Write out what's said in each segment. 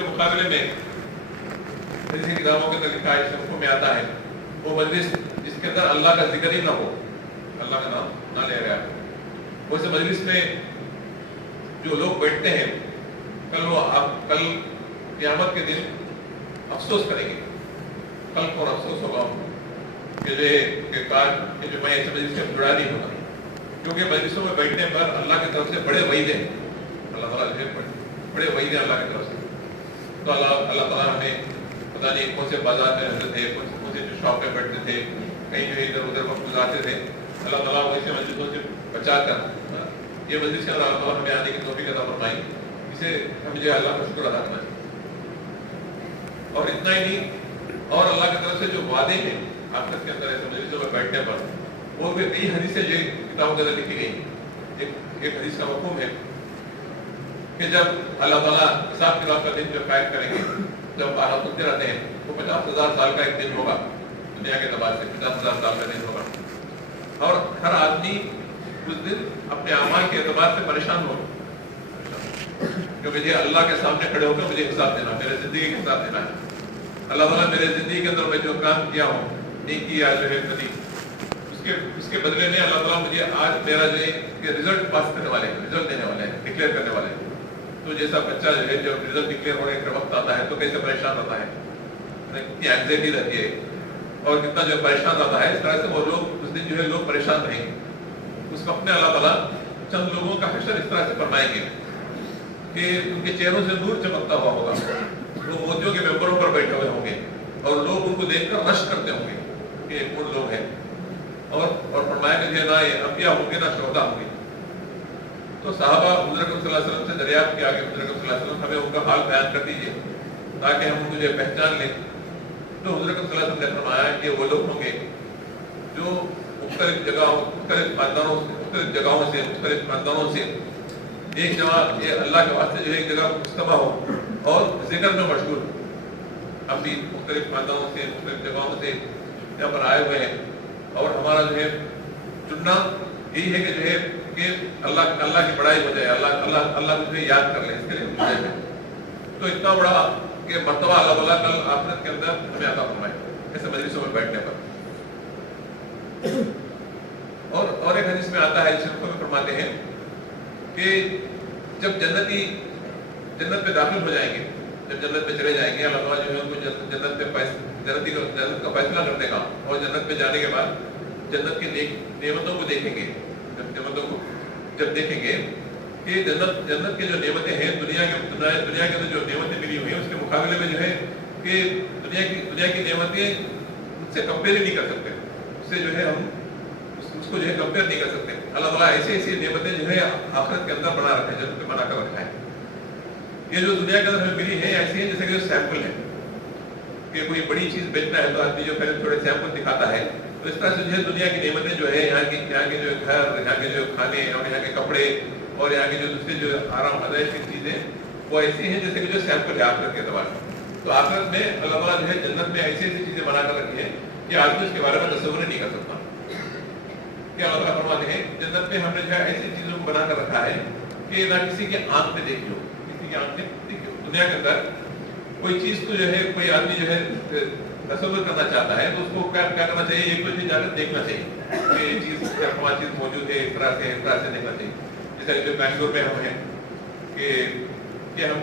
کے مقابلے میں جیسی کتابوں کے اندر لکھا ہے، شرفوں میں آتا ہے، وہ مجلس جس کے اندر اللہ کا ذکر ہی نہ ہو، اللہ کا نام نہ لے رہا ہے، ویسے مجلس میں جو لوگ بیٹھتے ہیں کل قیامت کے دن افسوس کریں گے، کل کو افسوس ہوگا کہ جو میں اس مجلس سے جڑا نہیں ہوگا، کیونکہ مجلسوں میں بیٹھنے پر اللہ کی طرف سے بڑے وعیدے ہیں، اللہ تعالیٰ جو بڑے وعیدے ہیں اللہ کی طرف سے. تو اللہ تعالیٰ ہمیں پتہ نہیں کون سے بازار میں رہتے تھے، کون سے جو شاپ پہ بیٹھتے تھے، کہیں جو ادھر ادھر وقت گزارتے تھے، اللہ تعالیٰ ویسے مجلسوں سے بچا کر یہ مجلس کے اندر اللہ تعالیٰ ہمیں آنے کی توفیق عطا فرمائی، اسے ہمیں جو ہے اللہ کا شکر ادا کرنا چاہیے. اور اتنا ہی نہیں، اور اللہ کی طرف سے جو وعدے ہیں آخرت کے اندر ایسے مجلسوں میں بیٹھنے پر، وہ بھی کئی حدیثیں جو کتابوں کے اندر لکھی گئی. ایک حدیث کا مفہوم ہے کہ جب اللہ تعالیٰ حساب کتاب کا دن جو قائم کریں گے، جب حالات سنتے رہتے ہیں، وہ 50,000 سال کا ایک دن ہوگا دنیا کے اعتبار سے، 50,000 سال کا دن ہوگا، اور ہر آدمی اس دن اپنے اعمال کے اعتبار سے پریشان ہوگا کہ مجھے اللہ کے سامنے کھڑے ہو کر مجھے حساب دینا، میرے زندگی کا حساب دینا ہے. اللہ تعالیٰ میرے زندگی کے اندر میں جو کام کیا ہوں، نہیں کیا جو ہے کبھی، اس کے بدلے میں اللہ تعالیٰ مجھے آج میرا جو ہے رزلٹ پاس کرنے والے ہیں، رزلٹ دینے والے ہیں، ڈکلیئر کرنے والے ہیں. تو جیسا بچہ جو ہے جب رزلٹ ڈکلیئر ہونے کا وقت آتا ہے تو کیسے پریشان ہوتا ہے، کتنی اینگزائٹی رہتی ہے اور کتنا جو پریشان رہتا ہے. اس طرح سے وہ لوگ اس دن جو ہے لوگ پریشان رہیں گے. اس وقت میں اللہ تعالیٰ چند لوگوں کا حشر اس طرح سے فرمائیں گے کہ ان کے چہروں سے نور چمکتا ہوا ہوگا، وہ موتیوں کے ممبروں پر بیٹھے ہوئے ہوں گے اور لوگ ان کو دیکھ کر رش کرتے ہوں گے کہ یہ کون لوگ ہیں، اور فرمایا کہ نہ یہ انبیاء ہوں گے نہ شہداء ہوں گے. تو صحابہ حضور اکرم صلی اللہ علیہ وسلم سے دریافت کیا کہ حضور اکرم صلی اللہ علیہ وسلم ہمیں ان کا حال بیان کر دیجیے تاکہ ہم ان کو جو پہچان لیں. تو حضور اکرم صلی اللہ علیہ وسلم نے فرمایا کہ وہ لوگ ہوں گے جو مختلف خاندانوں سے ایک جگہ یہ اللہ کے واسطے جو ہے ایک جگہ مجتمع ہو اور ذکر میں مشغول. ہم بھی مختلف خاندانوں سے مختلف جگہوں سے یہاں پر آئے ہوئے ہیں اور ہمارا جو ہے چننا یہی ہے کہ جو ہے کہ اللہ کی بڑائی ہو جائے، اللہ کو جو ہے یاد کر لیں، اس کے لیے ہم جائیں. تو اتنا بڑا کہ مرتبہ اللہ تعالیٰ کل آخرت کے اندر ہمیں عطا فرمائے ایسے مجلسوں میں بیٹھنے پر. اور ایک حدیث میں آتا ہے جس کو بھی فرماتے ہیں کہ جب جنتی جنت میں داخل ہو جائیں گے، جب جنت میں چلے جائیں گے، اللہ تعالیٰ جو ہے ان کو جنت کا فیصلہ کر دے گا اور جنت میں جانے کے بعد جنت کی نعمتوں کو دیکھیں گے. جب دیکھیں گے کہ جنت کی جو نعمتیں ہیں، دنیا کے اندر جو نعمتیں ملی ہوئی ہیں اس کے مقابلے میں جو ہے کہ دنیا کی نعمتیں ان سے کمپیئر ہی نہیں کر سکتے، اس سے جو ہے ہم اس کو جو ہے کمپیئر نہیں کر سکتے. اللہ تعالیٰ ایسی نعمتیں جو ہے آخرت کے اندر بنا رکھا ہے، جنت میں بنا کر رکھا ہے. یہ جو دنیا کے اندر ہمیں ملی ہے ایسی ہے جیسے کہ سیمپل ہے کہ کوئی بڑی چیز بیچنا ہے تو آدمی جو پہلے تھوڑے سیمپل دکھاتا ہے. تو اس طرح سے جو ہے دنیا کی نعمتیں جو ہے یہاں کے جو گھر، یہاں کے جو کھانے اور یہاں کے کپڑے اور یہاں کے جو دوسرے جو آرام ادائش کی چیزیں وہ ایسی ہیں جیسے کہ جو سیمپل ہے آخرت کے اعتبار سے. تو آخرت میں اللہ تعالیٰ جو ہے جنت میں ایسی چیزیں بنا کر رکھی ہیں کہ آدمی اس کے بارے میں تصور نہیں کر سکتا. کہ اللہ تعالیٰ فرماتے ہیں جنت میں ہم نے جو ہے ایسی چیزوں کو بنا کر رکھا ہے کہ نہ کسی کے آنکھ میں دیکھ لو، کسی کی آنکھ میں دیکھ لو. دنیا کے اندر کوئی چیز کو جو ہے کوئی آدمی جو ہے تصور کرنا چاہتا ہے تو اس کو کیا کرنا چاہیے، ایک تو جا کر دیکھنا چاہیے کہ یہ چیز چیز موجود ہے، اس طرح سے دیکھنا چاہیے. جیسے جو بنگلور میں ہم ہیں کہ ہم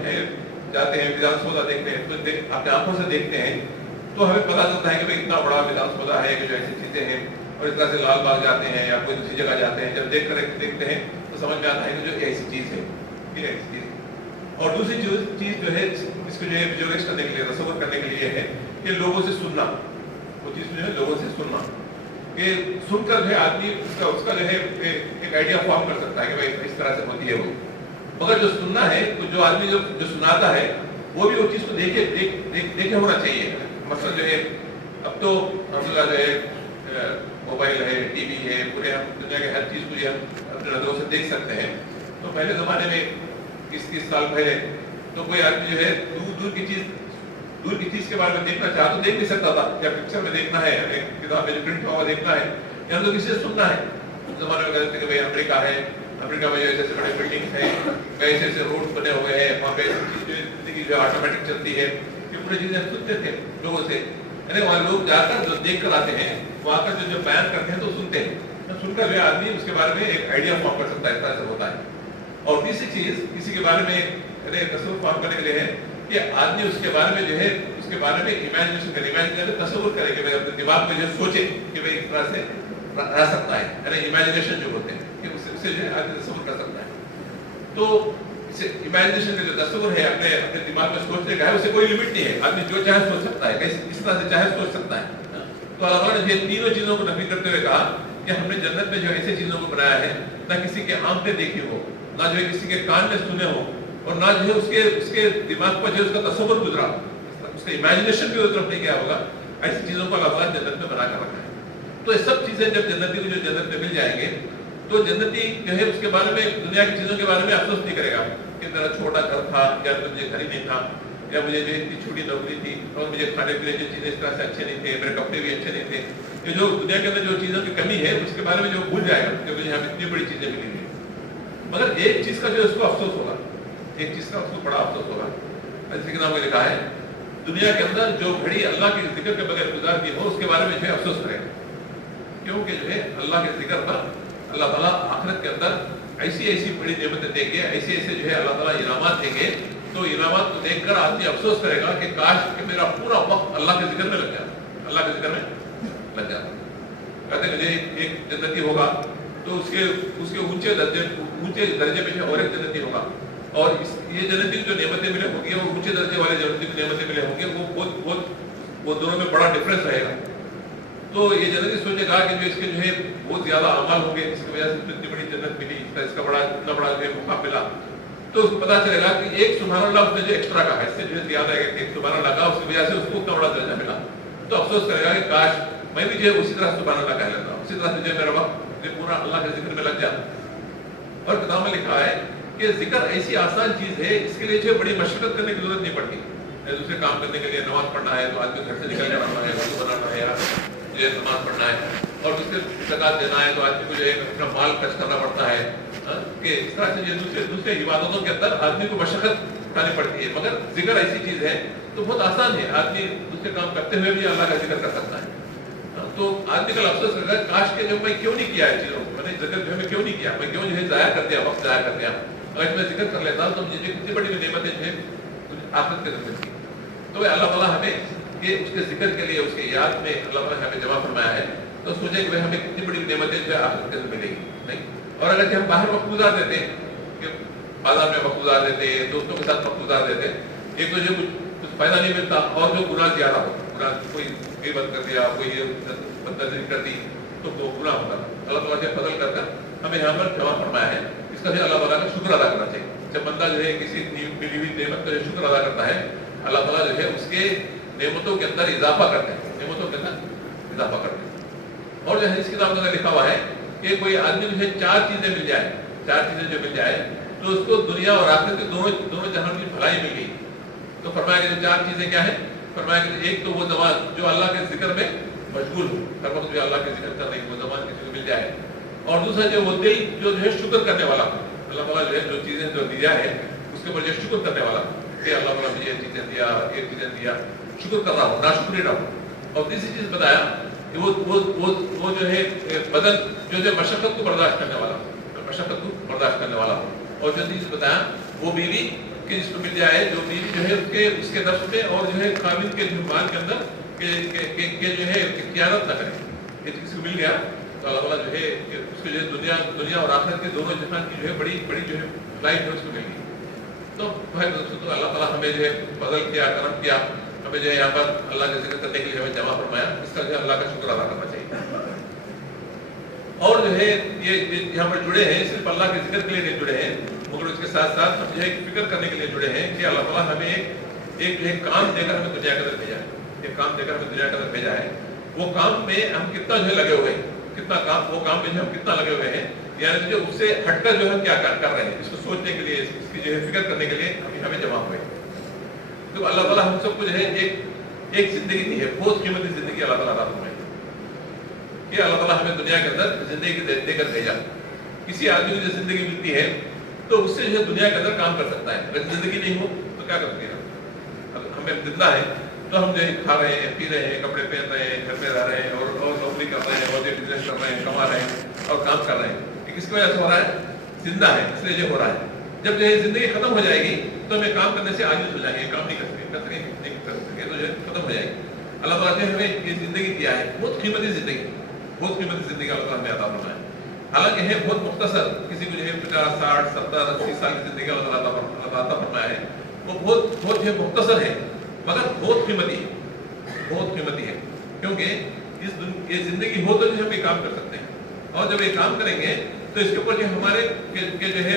جاتے ہیں ودھان سودا دیکھتے ہیں تو اپنے آنکھوں سے دیکھتے ہیں تو ہمیں پتہ چلتا ہے کہ بھائی اتنا بڑا ودھان سودا ہے کہ جو ایسی چیزیں ہیں. اور اس طرح سے لال باغ جاتے ہیں یا کوئی دوسری جگہ جاتے ہیں، جب دیکھتے ہیں تو سمجھ میں آتا ہے کہ جو ایسی چیز ہے یہ ایسی چیز ہے. اور دوسری چیز جو ہے اس کو جو ہے ویژوائز کرنے کے لیے، تصور کرنے کے لیے ہے کہ لوگوں سے سننا. وہ چیز جو ہے لوگوں سے سننا کہ سن کر جو ہے آدمی اس کا جو ہے ایک آئیڈیا فارم کر سکتا ہے کہ بھائی اس طرح سے ہوتی ہے وہ. مگر جو سننا ہے تو جو آدمی جو سناتا ہے وہ بھی وہ چیز کو دیکھے ہونا چاہیے. مثلا جو ہے اب تو الحمدللہ جو ہے موبائل ہے، ٹی وی ہے، پورے ہم دنیا کے ہر چیز کو جو ہم اپنے نظروں سے دیکھ سکتے ہیں. تو پہلے زمانے میں 20 سال پہلے تو کوئی آدمی جو ہے دور کی چیز کے بارے میں دیکھنا چاہتا تو دیکھ نہیں سکتا تھا. کیا پکچر میں دیکھنا ہے، ایک کتاب میں جو پرنٹ ہوا دیکھنا ہے، یا تو کسی سے سننا ہے. اس زمانے میں کہتے تھے کہ بھائی امریکہ ہے अमेरिका में ऐसे बड़े बिल्डिंग है, ऐसे ऐसे रोड बने हुए हैं, वहाँ पे जिंदगी जो ऑटोमेटिक चलती है, ये पूरी चीजें हम सुनते थे लोगों से। यानी वहाँ लोग जाकर जो देख कर आते हैं, वहाँ का जो बयान करते हैं तो सुनते हैं, सुनकर जो आदमी उसके बारे में एक आइडिया फॉर्म कर सकता है, इस तरह से होता है। और तीसरी चीज किसी के बारे में तस्वीर फॉर्म करने के लिए है कि आदमी उसके बारे में जो है उसके बारे में इमेजिनेशन करे, इमेजिन तस्वीर करे कि भाई अपने दिमाग में जो सोचे कि भाई इस तरह से रह सकता है, यानी इमेजिनेशन जो होते हैं कि उससे जो है आदमी तस्वीर कर सकता है। तो इमेजिनेशन का जो तस्वीर है अपने अपने दिमाग में सोचने का है, उसे कोई लिमिट नहीं है, आदमी जो चाहे सोच सकता है, कैसे इस तरह से चाहे सोच सकता है। तो अल्लाह ने ये तीनों चीजों को नफी करते हुए कहा कि हमने जन्नत में जो ऐसी चीजों को बनाया है ना किसी के आंखें देखी हो, ना जो है किसी के कान में सुने हो, और ना जो है उसके दिमाग पर जो उसका तस्वीर गुजरा, उसका इमेजिनेशन भी उस तरफ नहीं गया होगा, ऐसी चीजों को अल्लाह जन्नत में बना कर रखा है। तो ये सब चीजें जब जन्नती को जो जन्नत में मिल जाएंगे तो जन्नती जो है उसके बारे में, दुनिया की चीजों के बारे में अफसोस नहीं करेगा कि मेरा छोटा घर था, या तो मुझे घर ही नहीं था, या मुझे जो इतनी छोटी नौकरी थी, और मुझे खाने पीने की चीजें इस तरह से अच्छे नहीं थे, मेरे कपड़े भी अच्छे नहीं थे। ये जो दुनिया के अंदर जो चीजों की कमी है उसके बारे में जो भूल जाएगा कि मुझे यहाँ इतनी बड़ी चीजें मिली है। मगर एक चीज का जो उसको अफसोस होगा, एक चीज का उसको बड़ा अफसोस होगा, जैसे कि नाम लिखा है दुनिया के अंदर जो घड़ी अल्लाह के जिक्र के बगैर गुजार दी हो उसके बारे में जो है अफसोस करेगा, क्योंकि जो है अल्लाह के जिक्र पर अल्लाह ताला आखिरत के अंदर ऐसी ऐसी बड़ी नेमतें देंगे, ऐसे ऐसे जो है अल्लाह ताला इनामात देंगे, तो इनामात को देखकर आदमी अफसोस करेगा कि काश कि मेरा पूरा वक्त अल्लाह के जिक्र में लग जाता, अल्लाह के जिक्र में लग जाता। कहते मुझे एक जन्नती होगा तो उसके ऊंचे दर्जे में और एक जन्नती होगा, और ये जन्नती जो नेमतें मिले होंगी और ऊंचे दर्जे वाले जन्नती की नेमतें मिले होंगे वो दोनों में बड़ा डिफरेंस रहेगा। तो ये जन्नती सोचेगा कि जो इसके जो है बहुत ज्यादा अमाल होंगे, इसकी वजह से इतनी बड़ी जन्नत मिली, इसका बड़ा इतना बड़ा जो है मौका मिला, तो उसको पता चलेगा कि एक सुभानअल्लाह उसने जो एक्स्ट्रा कहा, इससे जो है ज्यादा एक सुभानअल्लाह कहा, उसकी वजह से उसको उतना बड़ा दर्जा मिला। तो अफसोस करेगा कि काश मैं भी जो है उसी तरह सुभानअल्लाह कह लेता, उसी तरह से जो मेरा वक्त पूरा अल्लाह के जिक्र में लग जाता। और किताब में लिखा है कि जिक्र ऐसी आसान चीज है, इसके लिए जो बड़ी मशक्कत करने की जरूरत नहीं पड़ती। दूसरे काम करने के लिए नमाज पढ़ना है तो आदमी घर से निकल जाना है, वजू बनाना है, जो है नमाज पढ़ना है, और दूसरे ज़कात देना है तो आदमी को जो है अपना माल खर्च करना पड़ता है, कि इस तरह से जो दूसरे इबादतों के अंदर आदमी को मशक्कत उठानी पड़ती है। मगर जिक्र ऐसी चीज है तो बहुत आसान है, आदमी दूसरे काम करते हुए भी अल्लाह का जिक्र कर सकता है। तो आदमी कल अफसोस करता है काश के जो मैं क्यों नहीं किया है चीजों को, मैंने जिक्र जो है मैं क्यों नहीं किया, मैं क्यों जो है जाया कर दिया, वक्त जाया कर दिया। अगर मैं जिक्र कर लेता तो मुझे कितनी बड़ी नेमतें जो है आखिरत के अंदर मिलती। तो अल्लाह ताला हमें ये उसके जिक्र के लिए, उसके याद में अल्लाह ताला हमें जमा फरमाया है, तो सोचे कि हमें कितनी बड़ी नेमतें जो है आखिरत के अंदर मिलेगी नहीं। और अगर हम बाहर वक्त गुजार देते, कि बाजार में वक्त गुजार देते, दोस्तों के साथ वक्त गुजार देते, एक तो जो कुछ फायदा नहीं मिलता, और जो गुनाह ज्यादा हो, कोई बंद कर दिया, कोई बदनजरी कर दी, तो वो गुनाह होता। अल्लाह ताला से फजल कर हमें यहाँ पर जमा फरमाया है, इसका भी अल्लाह ताला का शुक्र अदा करना चाहिए। जब बंदा जो है किसी मिली हुई नेमत का शुक्र अदा करता है, अल्लाह ताला जो है उसके नेमतों के अंदर इजाफा करते हैं, नेमतों के अंदर इजाफा करते हैं। और जो है इस किताब में लिखा हुआ है कि कोई आदमी जो है चार चीजें मिल जाए, चार चीजें जो मिल जाए तो उसको दुनिया और आखिरत के दोनों जहां की भलाई मिल गई। तो फरमाया कि जो चार चीजें क्या है, फरमाया कि एक तो वो जबान जो अल्लाह के जिक्र में मशगूल हो, हर वक्त जो अल्लाह के जिक्र कर रही वो जबान किसी को मिल जाए। और दूसरा जो वो दिल जो है शुक्र करने वाला, अल्लाह ताला जो है जो चीजें जो दिया है उसके ऊपर जो शुक्र करने वाला, कि अल्लाह ताला मुझे ये चीजें दिया, ये चीजें दिया, शुक्र कर रहा हो, नाशुक्री ना हो। और तीसरी चीज बताया कि वो जो है बदन जो है मशक्कत को बर्दाश्त करने वाला, मशक्कत को बर्दाश्त करने वाला हो। और जो चीज बताया वो बीवी कि जिसको मिल जाए, जो बीवी जो है उसके नफ्स में और जो है काबिल के जुबान के अंदर के जो है खियानत न करे, ये किसी को मिल गया तो अल्लाह ताला जो है उसको जो है दुनिया और आखिरत के दोनों जहां की जो है बड़ी जो है लाइफ है उसको मिल गई। तो भाई दोस्तों, तो अल्लाह ताला हमें जो है बदल किया, करम किया, हमें जो है यहाँ पर अल्लाह का जिक्र करने के लिए हमें जमा फरमाया, इसका जो है अल्लाह का शुक्र अदा करना चाहिए। और जो है ये यहाँ पर जुड़े हैं सिर्फ अल्लाह के जिक्र के लिए नहीं जुड़े हैं, मगर उसके साथ साथ हम जो है फिक्र करने के लिए जुड़े हैं कि अल्लाह ताला हमें एक काम देकर हमें दुनिया के अंदर भेजा है, एक काम देकर हमें दुनिया के अंदर भेजा है। वो काम में हम कितना जो है लगे हुए हैं, कितना काम, वो काम में जो हम कितना लगे हुए हैं, यानी जो उससे हटकर जो हम क्या कर रहे हैं, इसको सोचने के लिए, इसकी जो है फिक्र करने के लिए हमें जमा हुए। तो अल्लाह ताला हम सबको जो है एक जिंदगी दी है, बहुत कीमती जिंदगी अल्लाह ताला अता फरमाई कि अल्लाह ताला हमें दुनिया के अंदर जिंदगी देकर भेजा। किसी आदमी को जो जिंदगी मिलती है तो उससे जो है दुनिया के अंदर काम कर सकता है। अगर जिंदगी नहीं हो तो क्या कर सकेगा? अब हमें जिंदा है तो हम जो है खा रहे हैं, पी रहे हैं, कपड़े पहन रहे हैं, घर में रह रहे हैं और नौकरी कर रहे हैं और बिजनेस कर रहे हैं, कमा रहे हैं और काम कर रहे हैं। ये किसकी वजह से हो रहा है? जिंदा है इसलिए ये हो रहा है। जब जो है जिंदगी खत्म हो जाएगी तो हमें काम करने से आजिज हो जाएंगे, काम नहीं कर सके तो जो खत्म हो जाएगी। अल्लाह ताला ने हमें ये जिंदगी दिया है, बहुत कीमती जिंदगी, बहुत कीमती जिंदगी अल्लाह ताला ने अता फरमाया है। हालांकि है बहुत मुख्तसर, किसी को जो है 50, 60, 70, 80 साल की जिंदगी अल्लाह ताला अता फरमाया है, वो बहुत जो मुख्तसर है मगर बहुत कीमती है, बहुत कीमती है। क्योंकि ये जिंदगी हो तो जो हम ये काम कर सकते हैं और जब ये काम करेंगे तो इसके ऊपर जो हमारे के जो है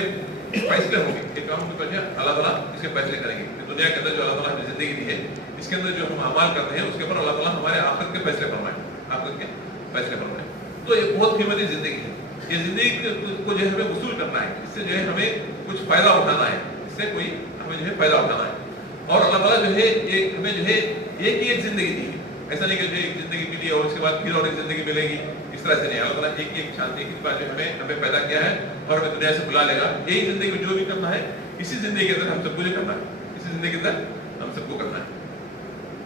फैसले होंगे, ये काम के ऊपर अल्लाह ताला इसके फैसले करेंगे। दुनिया के अंदर जो अल्लाह ताला हमें जिंदगी दी है इसके अंदर जो हम अमाल करते हैं उसके ऊपर अल्लाह ताला हमारे आखिरत के फैसले फरमाए, आखिरत के फैसले फरमाए। तो ये बहुत कीमती जिंदगी है। ये जिंदगी को जो है हमें वसूल करना है, इससे जो है हमें कुछ फायदा उठाना है, इससे कोई हमें जो है फायदा उठाना है। और अल्लाह ताला जो है ये हमें जो है एक ही एक जिंदगी दी है, ऐसा नहीं कि जो एक जिंदगी मिली और उसके बाद फिर और एक जिंदगी मिलेगी, इस तरह से नहीं। अल्लाह ताला एक एक शांति की बात जो हमें पैदा किया है और हमें दुनिया से बुला लेगा। यही जिंदगी में जो भी करना है इसी जिंदगी के अंदर हम सबको जो करना है, इसी जिंदगी के अंदर हम सबको करना है।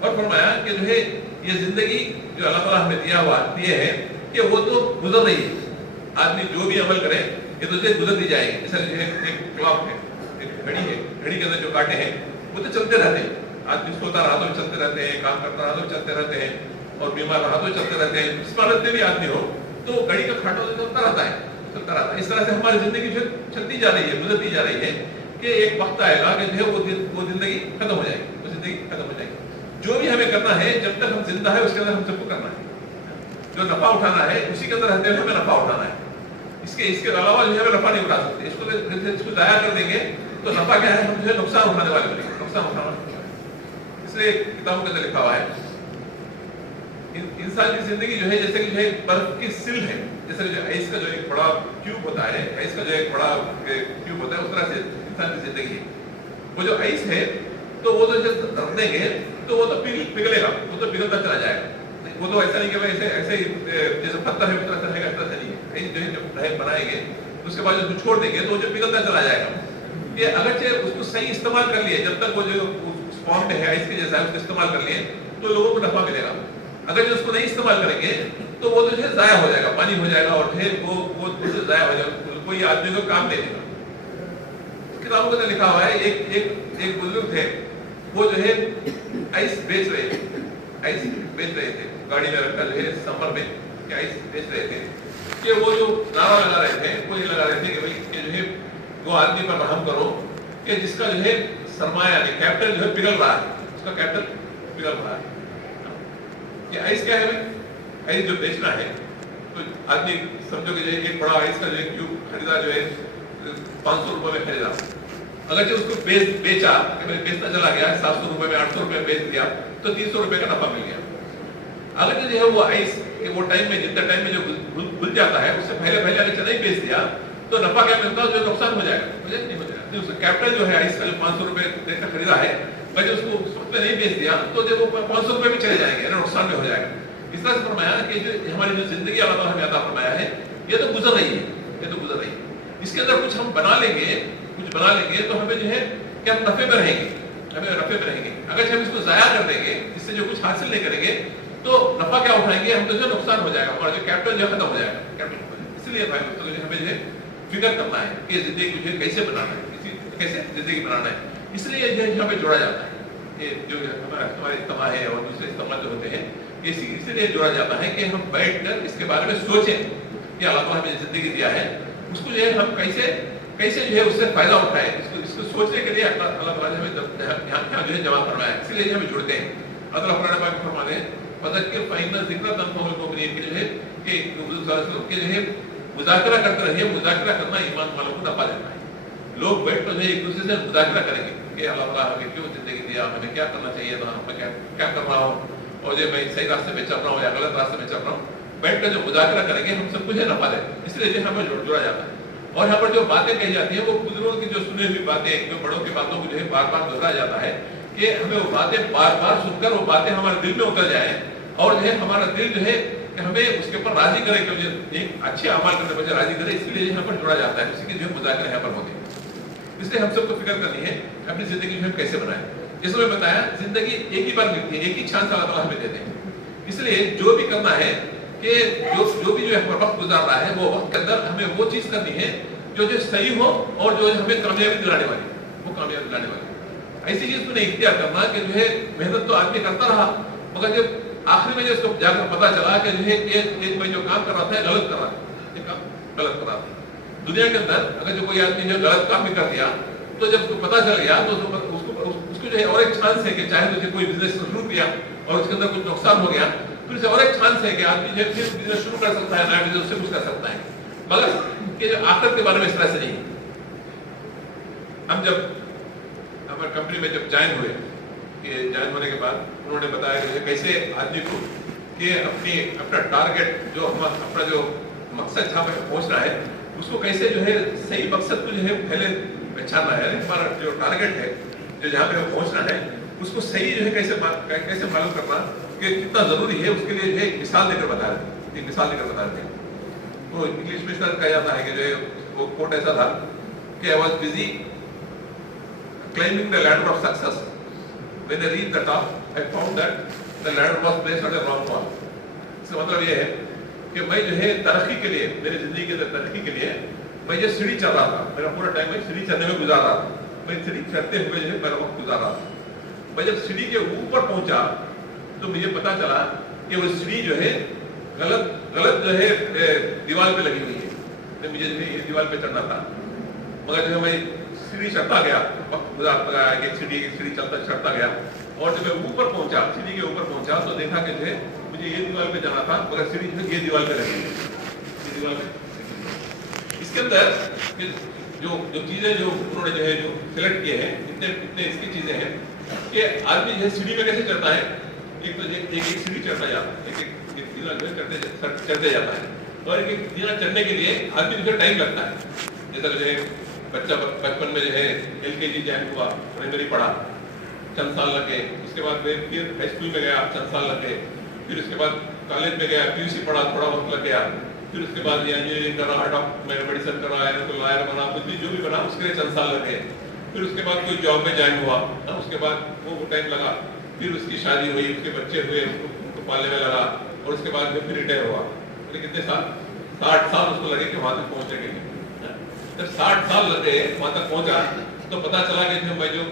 और फरमाया कि जो है ये जिंदगी जो अल्लाह ताला हमें दिए है कि वो तो गुजर रही है, आदमी जो भी अमल करे ये तो गुजरती जाएगी। जैसे जो है एक क्लॉक है, एक घड़ी है, घड़ी के अंदर जो कांटे हैं वो तो चलते रहते हैं। आदमी सोता रहा तो चलते रहते हैं, काम करता रहा तो चलते रहते हैं और बीमार रहा तो चलते रहते हैं। जिस हालत में भी आदमी हो तो घड़ी का कांटा तो चलता रहता है, चलता रहता है। इस तरह से हमारी जिंदगी जो चलती जा रही है, गुजरती जा रही है कि एक वक्त आएगा कि जो है वो जिंदगी खत्म हो जाएगी, वो जिंदगी खत्म हो जाएगी। जो भी हमें करना है जब तक हम जिंदा है उसके अंदर हम सबको करना है। जो नफा उठाना है उसी के अंदर रहते हुए हमें नफा उठाना है। इसके अलावा जो है नफा नहीं उठा सकते। इसको दाया कर देंगे तो नफा क्या है, हम जो है नुकसान उठाने वाले बनेंगे, नुकसान उठाना वाले। इसलिए किताबों के अंदर लिखा हुआ है इंसान की जिंदगी जो है जैसे कि जो है बर्फ की सिल है, जैसे जो आइस का जो एक बड़ा क्यूब होता है, आइस का जो एक बड़ा क्यूब होता है, उस तरह से इंसान की जिंदगी है। वो जो आइस है तो वो तो जब रख देंगे तो वो तो पिघलेगा, वो तो पिघलता चला जाएगा। वो तो ऐसा नहीं कि भाई ऐसे जैसे पत्थर है उस तरह रहेगा, इस तरह से नहीं है। जब बनाएंगे उसके बाद जब छोड़ देंगे तो जो पिघलता चला जाएगा। ये अगरचे उसको सही इस्तेमाल कर लिए, जब तक वो जो उस फॉर्म में है आइस के जैसा है उसको इस्तेमाल कर लिए तो लोगों को नफा मिलेगा। अगर जो उसको नहीं इस्तेमाल करेंगे तो वो जो है जाया हो जाएगा, पानी हो जाएगा और फिर वो जाया हो जाएगा, कोई आदमी को काम नहीं देगा। किताबों के अंदर लिखा हुआ है एक बुजुर्ग थे, वो जो है आइस बेच रहे थे, गाड़ी में रखकर जो है समर में क्या आइस बेच रहे थे कि वो जो नारा लगा रहे थे वो ये लगा रहे थे कि भाई कि जो है वो आदमी पर रहम करो कि जिसका जो है सरमाया कैपिटल जो है पिघल रहा है, उसका कैपिटल पिघल रहा है। कि आइस क्या है भाई, आइस जो बेचना है तो आदमी समझो कि एक बड़ा आइस का जो है क्यूब खरीदा जो है 500 रुपए में खरीदा, अगर जो उसको बेचा बेचना चला गया 700 रुपए में 800 रुपए में बेच दिया तो 300 रुपए का नफा मिल गया। अगर जो है वो आइस वो टाइम में जितना टाइम में जो घुल जाता है उससे पहले अगर नहीं बेच दिया तो नफा क्या मिलता है, जो नुकसान हो जाएगा, नहीं हो जाएगा। उसका कैपिटल जो है आइस का जो 500 रुपए देकर खरीदा है भाई उसको उस वक्त नहीं बेच दिया तो जब वो 500 रुपए भी चले जाएंगे, नुकसान में हो जाएगा। इस तरह से फरमाया कि जो हमारी जो जिंदगी अल्लाह ताला हमें अता फरमाया है ये तो गुजर रही है, ये तो गुजर रही है। इसके अंदर कुछ हम बना लेंगे तो हमें जो है कि हम नफे में रहेंगे, हमें नफे में रहेंगे। अगर हम इसको जाया कर देंगे, इससे जो कुछ हासिल नहीं करेंगे तो नफा क्या उठाएंगे हम, तो जो नुकसान हो जाएगा, हमारा जो कैपिटल जो खत्म हो जाएगा। इसलिए भाई दोस्तों हमें जो है फिक्र करना है कि जिंदगी को कैसे बनाना है, कैसे जिंदगी बनाना है। इसलिए जो यहाँ पे जोड़ा जाता है, ये जो हमारे इज्तिमा है और दूसरे इज्तिमा जो होते हैं इसलिए जोड़ा जाता है कि हम बैठकर इसके बारे में सोचें कि अल्लाह ताला हमें जिंदगी दिया है उसको जो है हम कैसे जो है उससे फायदा उठाएं। इसको सोचने के लिए अल्लाह ताला ने हमें यहाँ जो है जमा फरमाया, इसलिए हमें जुड़ते हैं। अल्लाह कुरान पाक में फरमाते हैं फज़क्किर फ़इन्न ज़िक्रा तनफ़उल मुमिनीन के जो है कि जो है मुज़ाकरा करते रहिए, मुज़ाकरा करना ईमान वालों को नफा देता है। लोग बैठ कर एक दूसरे से मुज़ाकरा करेंगे कि अल्लाह ताला हमें क्यों जिंदगी दिया, हमें क्या करना चाहिए था, मैं क्या कर रहा हूँ और जो मैं सही रास्ते में चल रहा हूँ या गलत रास्ते में चल रहा हूँ, बैठ कर जो मुज़ाकरा करेंगे हम सब कुछ नफा देते, इसलिए हमें जुड़ा जाता है। और यहाँ पर जो बातें कही जाती हैं वो बुजुर्गों की जो सुनी हुई बातें, जो बड़ों की बातों को जो है बार बार दोहराया जाता है कि हमें वो बातें बार बार सुनकर वो बातें हमारे दिल में उतर जाए और जो है हमारा दिल जो है कि हमें उसके ऊपर राजी करे, कि मुझे एक अच्छे अमाल करने पर राजी करे, इसलिए यहाँ पर जुड़ा जाता है, उसी के जो मुज़ाकरे यहाँ पर होते हैं। इसलिए हम सबको फिक्र करनी है अपनी जिंदगी में हम कैसे बनाएं। जैसे मैं बताया, जिंदगी एक ही बार मिलती है, एक ही चांस अल्लाह ताला हमें देते हैं। इसलिए जो भी करना है कि जो भी जो वक्त गुजार रहा है, वो वक्त के अंदर हमें वो चीज करनी है जो सही हो और जो हमें कामयाबी दिलाने वाली, वो कामयाबी दिलाने वाली। ऐसी चीज को नहीं इख्तियार करना कि जो है मेहनत तो आदमी करता रहा, मगर जब आखिर में जो उसको जाकर पता चला कि जो है मैं जो काम कर रहा था गलत कर रहा था, ये काम गलत कर रहा था। दुनिया के अंदर अगर जो कोई आदमी जो गलत काम भी कर दिया, तो जब उसको पता चल गया तो उसको जो है और एक चांस है कि चाहे तो कोई बिजनेस शुरू किया और उसके अंदर कुछ नुकसान हो गया, फिर से और एक चांस है कि आदमी जो फिर बिजनेस शुरू कर सकता है, नया बिजनेस से कुछ कर सकता है। मगर कि जो आखिरत के बारे में इस तरह से नहीं। हम जब हमारे कंपनी में जब ज्वाइन हुए, कि ज्वाइन होने के बाद उन्होंने बताया कि कैसे आदमी को कि अपना टारगेट जो अपना जो मकसद जहाँ पे पहुंचना है, उसको कैसे जो है सही मकसद को जो है पहले पहचानना है। हमारा जो टारगेट है, जो जहाँ पे पहुंचना है, उसको सही जो है कैसे मालूम करना कि कितना जरूरी है, उसके लिए जो है मिसाल देकर बता रहे थे, मिसाल देकर बता रहे थे। वो इंग्लिश में कहा जाता है कि जो वो कोट ऐसा था कि I was busy climbing the ladder of success. When I reached the top, I found that the ladder was placed on a wrong wall. इसका मतलब ये है कि मैं जो है तरक्की के लिए, मेरी जिंदगी के तरक्की के लिए मैं ये सीढ़ी चढ़ रहा था, मेरा पूरा टाइम मैं सीढ़ी चढ़ने में गुजार रहा था, मैं सीढ़ी चढ़ते हुए जो है मेरा वक्त गुजार रहा था। मैं जब सीढ़ी के ऊपर पहुंचा तो मुझे पता चला कि वो सीढ़ी जो है गलत जो है दीवार पे लगी हुई है। तो मुझे जो है ये दीवार पे चढ़ना था, मगर जो मैं सीढ़ी चढ़ता गया, वक्त गुजारता गया, एक सीढ़ी चढ़ता गया, और जब मैं ऊपर पहुंचा, सीढ़ी के ऊपर पहुंचा तो देखा कि जो है मुझे ये दीवार पे जाना था, मगर सीढ़ी जो ये दीवार पे लगी, ये दीवार पे। इसके अंदर जो चीजें जो उन्होंने जो है जो सिलेक्ट किए हैं, इतने इसकी चीजें हैं कि आदमी जो है सीढ़ी में कैसे चढ़ता है। एक तो एक सीढ़ी चढ़ता जाता है, एक दीवार जो है चढ़ते जाता है, और एक दीवार चढ़ने के लिए आदमी जो टाइम लगता है। जैसा जो है बच्चा बचपन में जो है LKG ज्वाइन हुआ, प्राइमरी पढ़ा, चंद साल लगे, उसके बाद फिर हाई स्कूल में गया, चंद साल लगे, फिर उसके बाद कॉलेज में गया, PUC पढ़ा, थोड़ा वक्त लग गया, फिर उसके बाद इंजीनियरिंग करा, मेडिसिन करा, कोई लॉयर बना, कुछ भी जो भी बना उसके लिए चंद साल लगे, फिर उसके बाद कोई जॉब में ज्वाइन हुआ, उसके बाद वो टाइम लगा, फिर उसकी शादी हुई, उसके बच्चे हुए, उनको पालने में लगा, और उसके बाद फिर रिटायर हुआ। कितने साल? 60 साल उसको लगे कि वहां तक पहुंचने के लिए। जब 60 साल लगे वहां तक पहुंचा तो पता चला कि मैं जो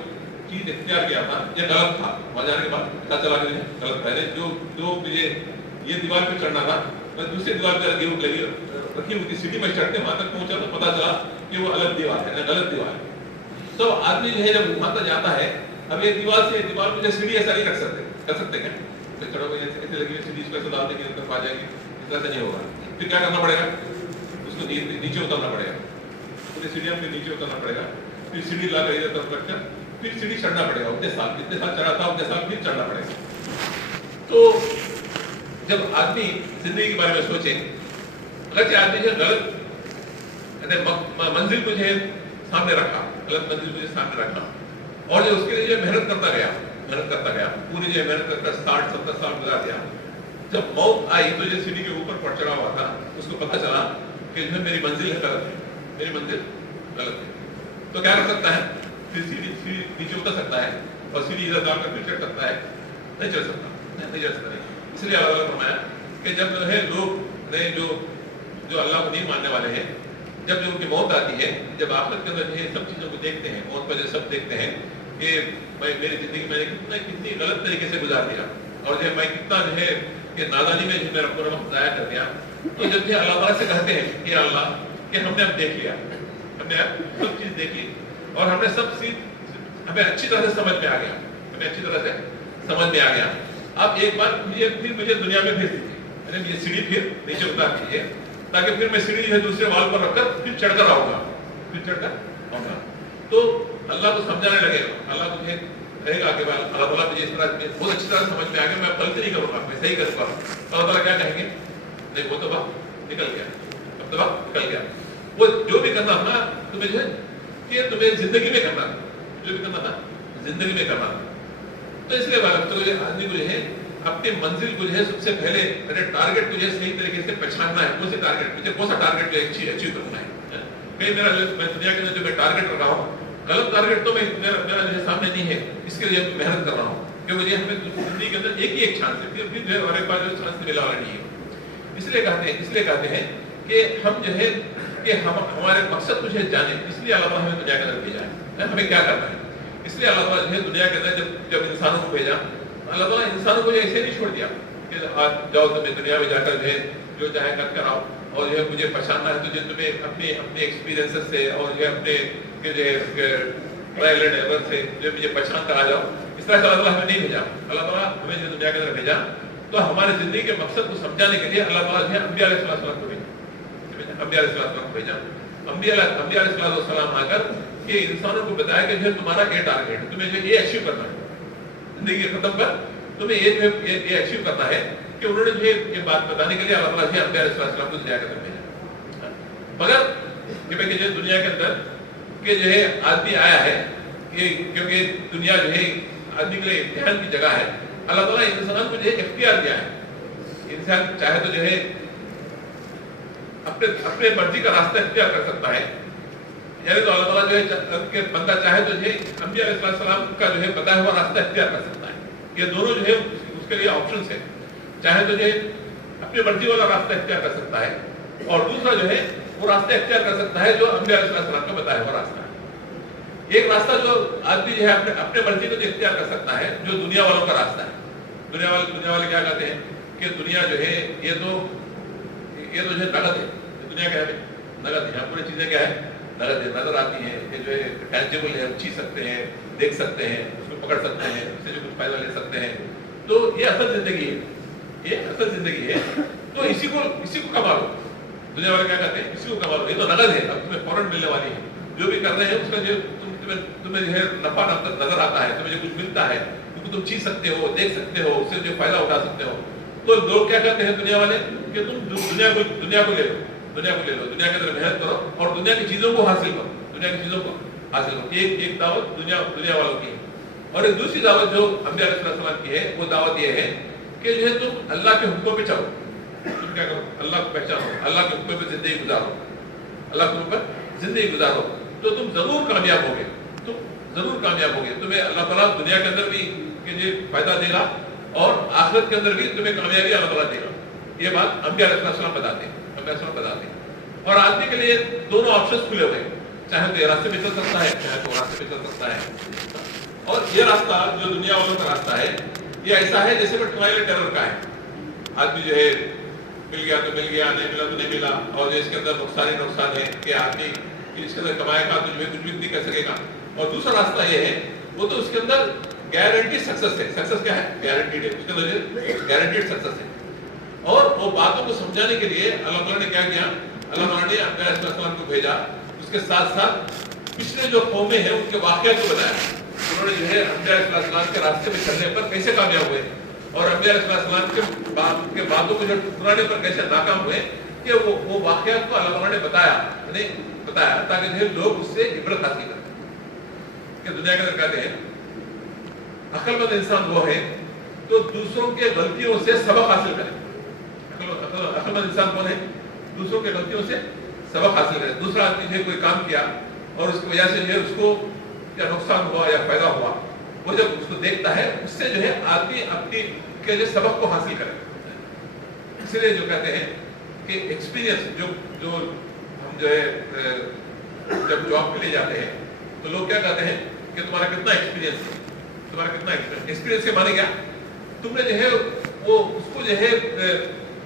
चीज इख्तियार किया था ये गलत था। वहां जाने के बाद पता चला कि गलत था। जो मुझे ये दीवार पे चढ़ना था, मैं दूसरी दीवार पे रखी हुई थी, सीढ़ी में चढ़ते वहां तक पहुंचा तो पता चला कि वो अलग दीवार है, गलत दीवार है। तो आदमी जो है जब वहां तक जाता है, अब ये दीवार पे सीढ़ी ऐसा नहीं कर सकते क्या? चढ़ो ऐसे लगी सीढ़ी इसको ऐसे डाल देंगे तरफ आ जाएगी, इस तरह से नहीं होगा। फिर क्या करना पड़ेगा? उसको नीचे उतरना पड़ेगा, सीढ़ियां फिर नीचे उतरना पड़ेगा, फिर सीढ़ी ला कर इधर तरफ रखकर फिर सीढ़ी चढ़ना पड़ेगा। उतने साल जितने साल चढ़ा था उतने साल फिर चढ़ना पड़ेगा। तो जब आदमी जिंदगी के बारे में सोचे, अगर आदमी जो गलत मंजिल को जो सामने रखा, गलत मंजिल को सामने रखा, और जो उसके लिए जो मेहनत करता गया, पूरी जो मेहनत करता 60-70 साल गुजार दिया, जब मौत आई तो जो सीढ़ी के ऊपर पर चढ़ा हुआ था उसको पता चला कि जो मेरी मंजिल है गलत है, मेरी मंजिल गलत है। तो क्या कर सकता है? फिर सीढ़ी नीचे उतर सकता है और सीढ़ी इधर डालकर फिर चढ़ सकता है? नहीं चढ़ सकता। इसलिए अल्लाह ने फरमाया कि जब जो है लोग जो अल्लाह को नहीं मानने वाले हैं, जब जो उनकी मौत आती है, जब आखिरत के अंदर ये सब चीजों को देखते हैं, मौत पर सब देखते हैं कि भाई मेरी जिंदगी मैंने कितनी गलत तरीके से गुजार दिया, और जो मैं कितना जो है कि नादानी में मेरा पूरा वक्त जाया कर दिया। तो जब ये अल्लाह ताला से कहते हैं कि अल्लाह कि हमने अब देख लिया, हमने अब सब चीज देखी और हमने सब चीज हमें अच्छी तरह से समझ में आ गया, अब एक बार मुझे दुनिया में भेज दीजिए, ये सीढ़ी फिर नीचे उतार दीजिए, ताकि फिर मैं सीढ़ी जो है दूसरे वाल पर रखकर फिर चढ़कर आऊंगा। तो अल्लाह को समझाने लगेगा, अल्लाह को कहेगा कि अल्लाह ताला मुझे इस तरह बहुत अच्छी तरह समझ में आ गया, मैं गलती नहीं करूंगा, मैं सही करूंगा। अल्लाह ताला क्या कहेंगे? नहीं, वो तो वक्त निकल गया, अब तो वक्त निकल गया। वो जो भी करना था तुम्हें जो है कि तुम्हें जिंदगी में करना था, जो भी करना था जिंदगी में करना था। तो इसलिए आदमी को जो है अपनी मंजिल को जो है सबसे पहले मेरे टारगेट को जो है सही तरीके से पहचानना है, कौन से टारगेट, मुझे कौन सा टारगेट जो अचीव करना है। कहीं मेरा मैं दुनिया के अंदर जो मैं टारगेट रखा हूँ, गलत टारगेट तो मेरा जो है सामने नहीं है, इसके लिए मेहनत कर रहा हूँ, क्योंकि ये हमें जिंदगी के अंदर एक ही एक चांस है, फिर जो है हमारे पास जो चांस मिला वाला नहीं है। इसलिए कहते हैं कि हम जो है कि हम हमारे मकसद कुछ है जाने, इसलिए अल्लाह हमें दुनिया के अंदर भेजा है, हमें क्या करना है। इसलिए अल्लाह जो है दुनिया के अंदर जब इंसानों को भेजा, अल्लाह ताला इंसानों को ऐसे नहीं छोड़ दिया कि आज जाओ तुम्हें दुनिया में जाकर जो है जो चाहे कर आओ, और जो है मुझे पहचानना है तुझे, तुम्हें अपने एक्सपीरियंसेस से और जो है अपने जो है ट्रायल एंड एरर से जो मुझे पहचान कर आ जाओ। इस तरह से अल्लाह ताला हमें नहीं भेजा। अल्लाह ताला हमें जो दुनिया के अंदर भेजा तो हमारे जिंदगी के मकसद को समझाने के लिए अल्लाह ताला जो है अंबिया अलैहिस्सलाम को भेजा। अंबिया अलैहिस्सलाम को भेजा। अंबिया अलैहिस्सलाम आकर कि इंसानों को बताया कि जो तुम्हारा ये टारगेट है, तुम्हें जो ये अचीव करना है जिंदगी खत्म कर, तुम्हें ये अचीव करना है, कि उन्होंने जो ये बात बताने के लिए अल्लाह ताला ने अंबिया अलैहिस्सलाम को दुनिया के अंदर भेजा। मगर कि जो दुनिया के अंदर के जो है आदमी आया है, ये क्योंकि दुनिया जो है आदमी के लिए इम्तिहान की जगह है, अल्लाह ताला इंसान को जो है इख्तियार दिया है। इंसान चाहे तो जो है अपने मर्जी का रास्ता इख्तियार कर सकता है, यानी तो अल्लाह ताला जो है कि बंदा चाहे तो जो है अंबिया अलैहिस्सलाम का जो है बताया हुआ रास्ता इख्तियार कर सकता है। ये दोनों जो है उसके लिए ऑप्शंस है। चाहे तो जो है अपनी मर्जी वाला रास्ता इख्तियार कर सकता है, और दूसरा जो है वो रास्ता इख्तियार कर सकता है जो अंबिया अलैहिस्सलाम का बताया हुआ रास्ता है। एक रास्ता जो आदमी जो है अपने मर्जी को इख्तियार कर सकता है, जो दुनिया वालों का रास्ता है। दुनिया वाले क्या कहते हैं कि दुनिया जो है ये तो जो है नगद है। दुनिया क्या है? नगद है। यहाँ पूरी चीजें क्या है? नगद है, नजर आती है, ये जो है टैंजिबल है, हम छू सकते हैं, देख सकते हैं, उसको पकड़ सकते हैं, उससे जो कुछ फायदा ले सकते हैं। तो ये असल जिंदगी है, ये असल जिंदगी है। तो इसी को कमा लो। दुनिया वाले क्या कहते हैं? इसी को कमा लो, ये तो नगद है, अब तुम्हें फौरन मिलने वाली है। जो भी कर रहे हैं उसका जो तुम्हें जो है नफा नजर आता है, तुम्हें जो कुछ मिलता है, क्योंकि तुम छू सकते हो, देख सकते हो, उससे जो फायदा उठा सकते हो। तो लोग क्या कहते हैं दुनिया वाले कि तुम दुनिया को ले लो, दुनिया के अंदर मेहनत करो और दुनिया की चीजों को हासिल करो, दुनिया की चीजों को हासिल करो। एक दावत दुनिया वालों की है। और एक दूसरी दावत जो अंबिया अलैहिस्सलाम की है, वो दावत ये है कि जो है तुम अल्लाह के हुक्मों पे चलो। तुम क्या करो? अल्लाह को पहचानो, अल्लाह के हुक्मों पे जिंदगी गुजारो, अल्लाह के हुक्म पर जिंदगी गुजारो, तो तुम जरूर कामयाब होगे। तुम्हें अल्लाह ताला दुनिया के अंदर भी कि फायदा देगा और आखिरत के अंदर भी तुम्हें कामयाबी अल्लाह ताला देगा। ये बात अंबिया अलैहिस्सलाम बताते हैं। और आदमी के लिए दोनों ऑप्शंस खुले हुए, चाहे तो ये रास्ते पे चल सकता है, चाहे तो रास्ते पे चल सकता है। और ये रास्ता जो दुनिया वालों का रास्ता है, ये ऐसा है जैसे कि ट्रायल एंड एरर का है। आदमी जो है मिल गया तो मिल गया, नहीं मिला तो नहीं मिला, और इसके अंदर नुकसान है कि आदमी इसके अंदर कमाएगा तो जो है कुछ भी नहीं कर सकेगा। और दूसरा रास्ता ये है, वो तो उसके अंदर गारंटी सक्सेस है। सक्सेस क्या है? गारंटीड है, उसके अंदर गारंटीड सक्सेस है। और वो बातों को समझाने के लिए अल्लाह ताला ने क्या किया? अल्लाह ताला ने अंबिया अलैहिस्सलाम को भेजा, उसके साथ साथ पिछले जो कौमें हैं उनके वाक़या को बताया। उन्होंने जो है अंबिया अलैहिस्सलाम के रास्ते में चलने पर कैसे कामयाब हुए, और अंबिया अलैहिस्सलाम के बातों को जो ठुकराने पर कैसे नाकाम हुए, कि वो वाक़या को अल्लाह ताला ने बताया ताकि जो है लोग उससे इबरत हासिल करें। कि दुनिया के अंदर कहते हैं अक्लमंद इंसान वो है तो दूसरों के गलतियों से सबक हासिल करे। अक्लमंद इंसान कौन है? दूसरों के गलतियों से सबक हासिल करे। दूसरा आदमी जो कोई काम किया और उसकी वजह से जो है उसको या नुकसान हुआ या फायदा हुआ, वो जब उसको देखता है उससे जो है आदमी अपनी के लिए सबक को हासिल करे। इसलिए जो कहते हैं कि एक्सपीरियंस जो हम जो है जब जॉब के लिए जाते हैं तो लोग क्या कहते हैं कि तुम्हारा कितना एक्सपीरियंस है, तुम्हारा कितना एक्सपीरियंस के माने क्या? तुमने जो है वो उसको जो है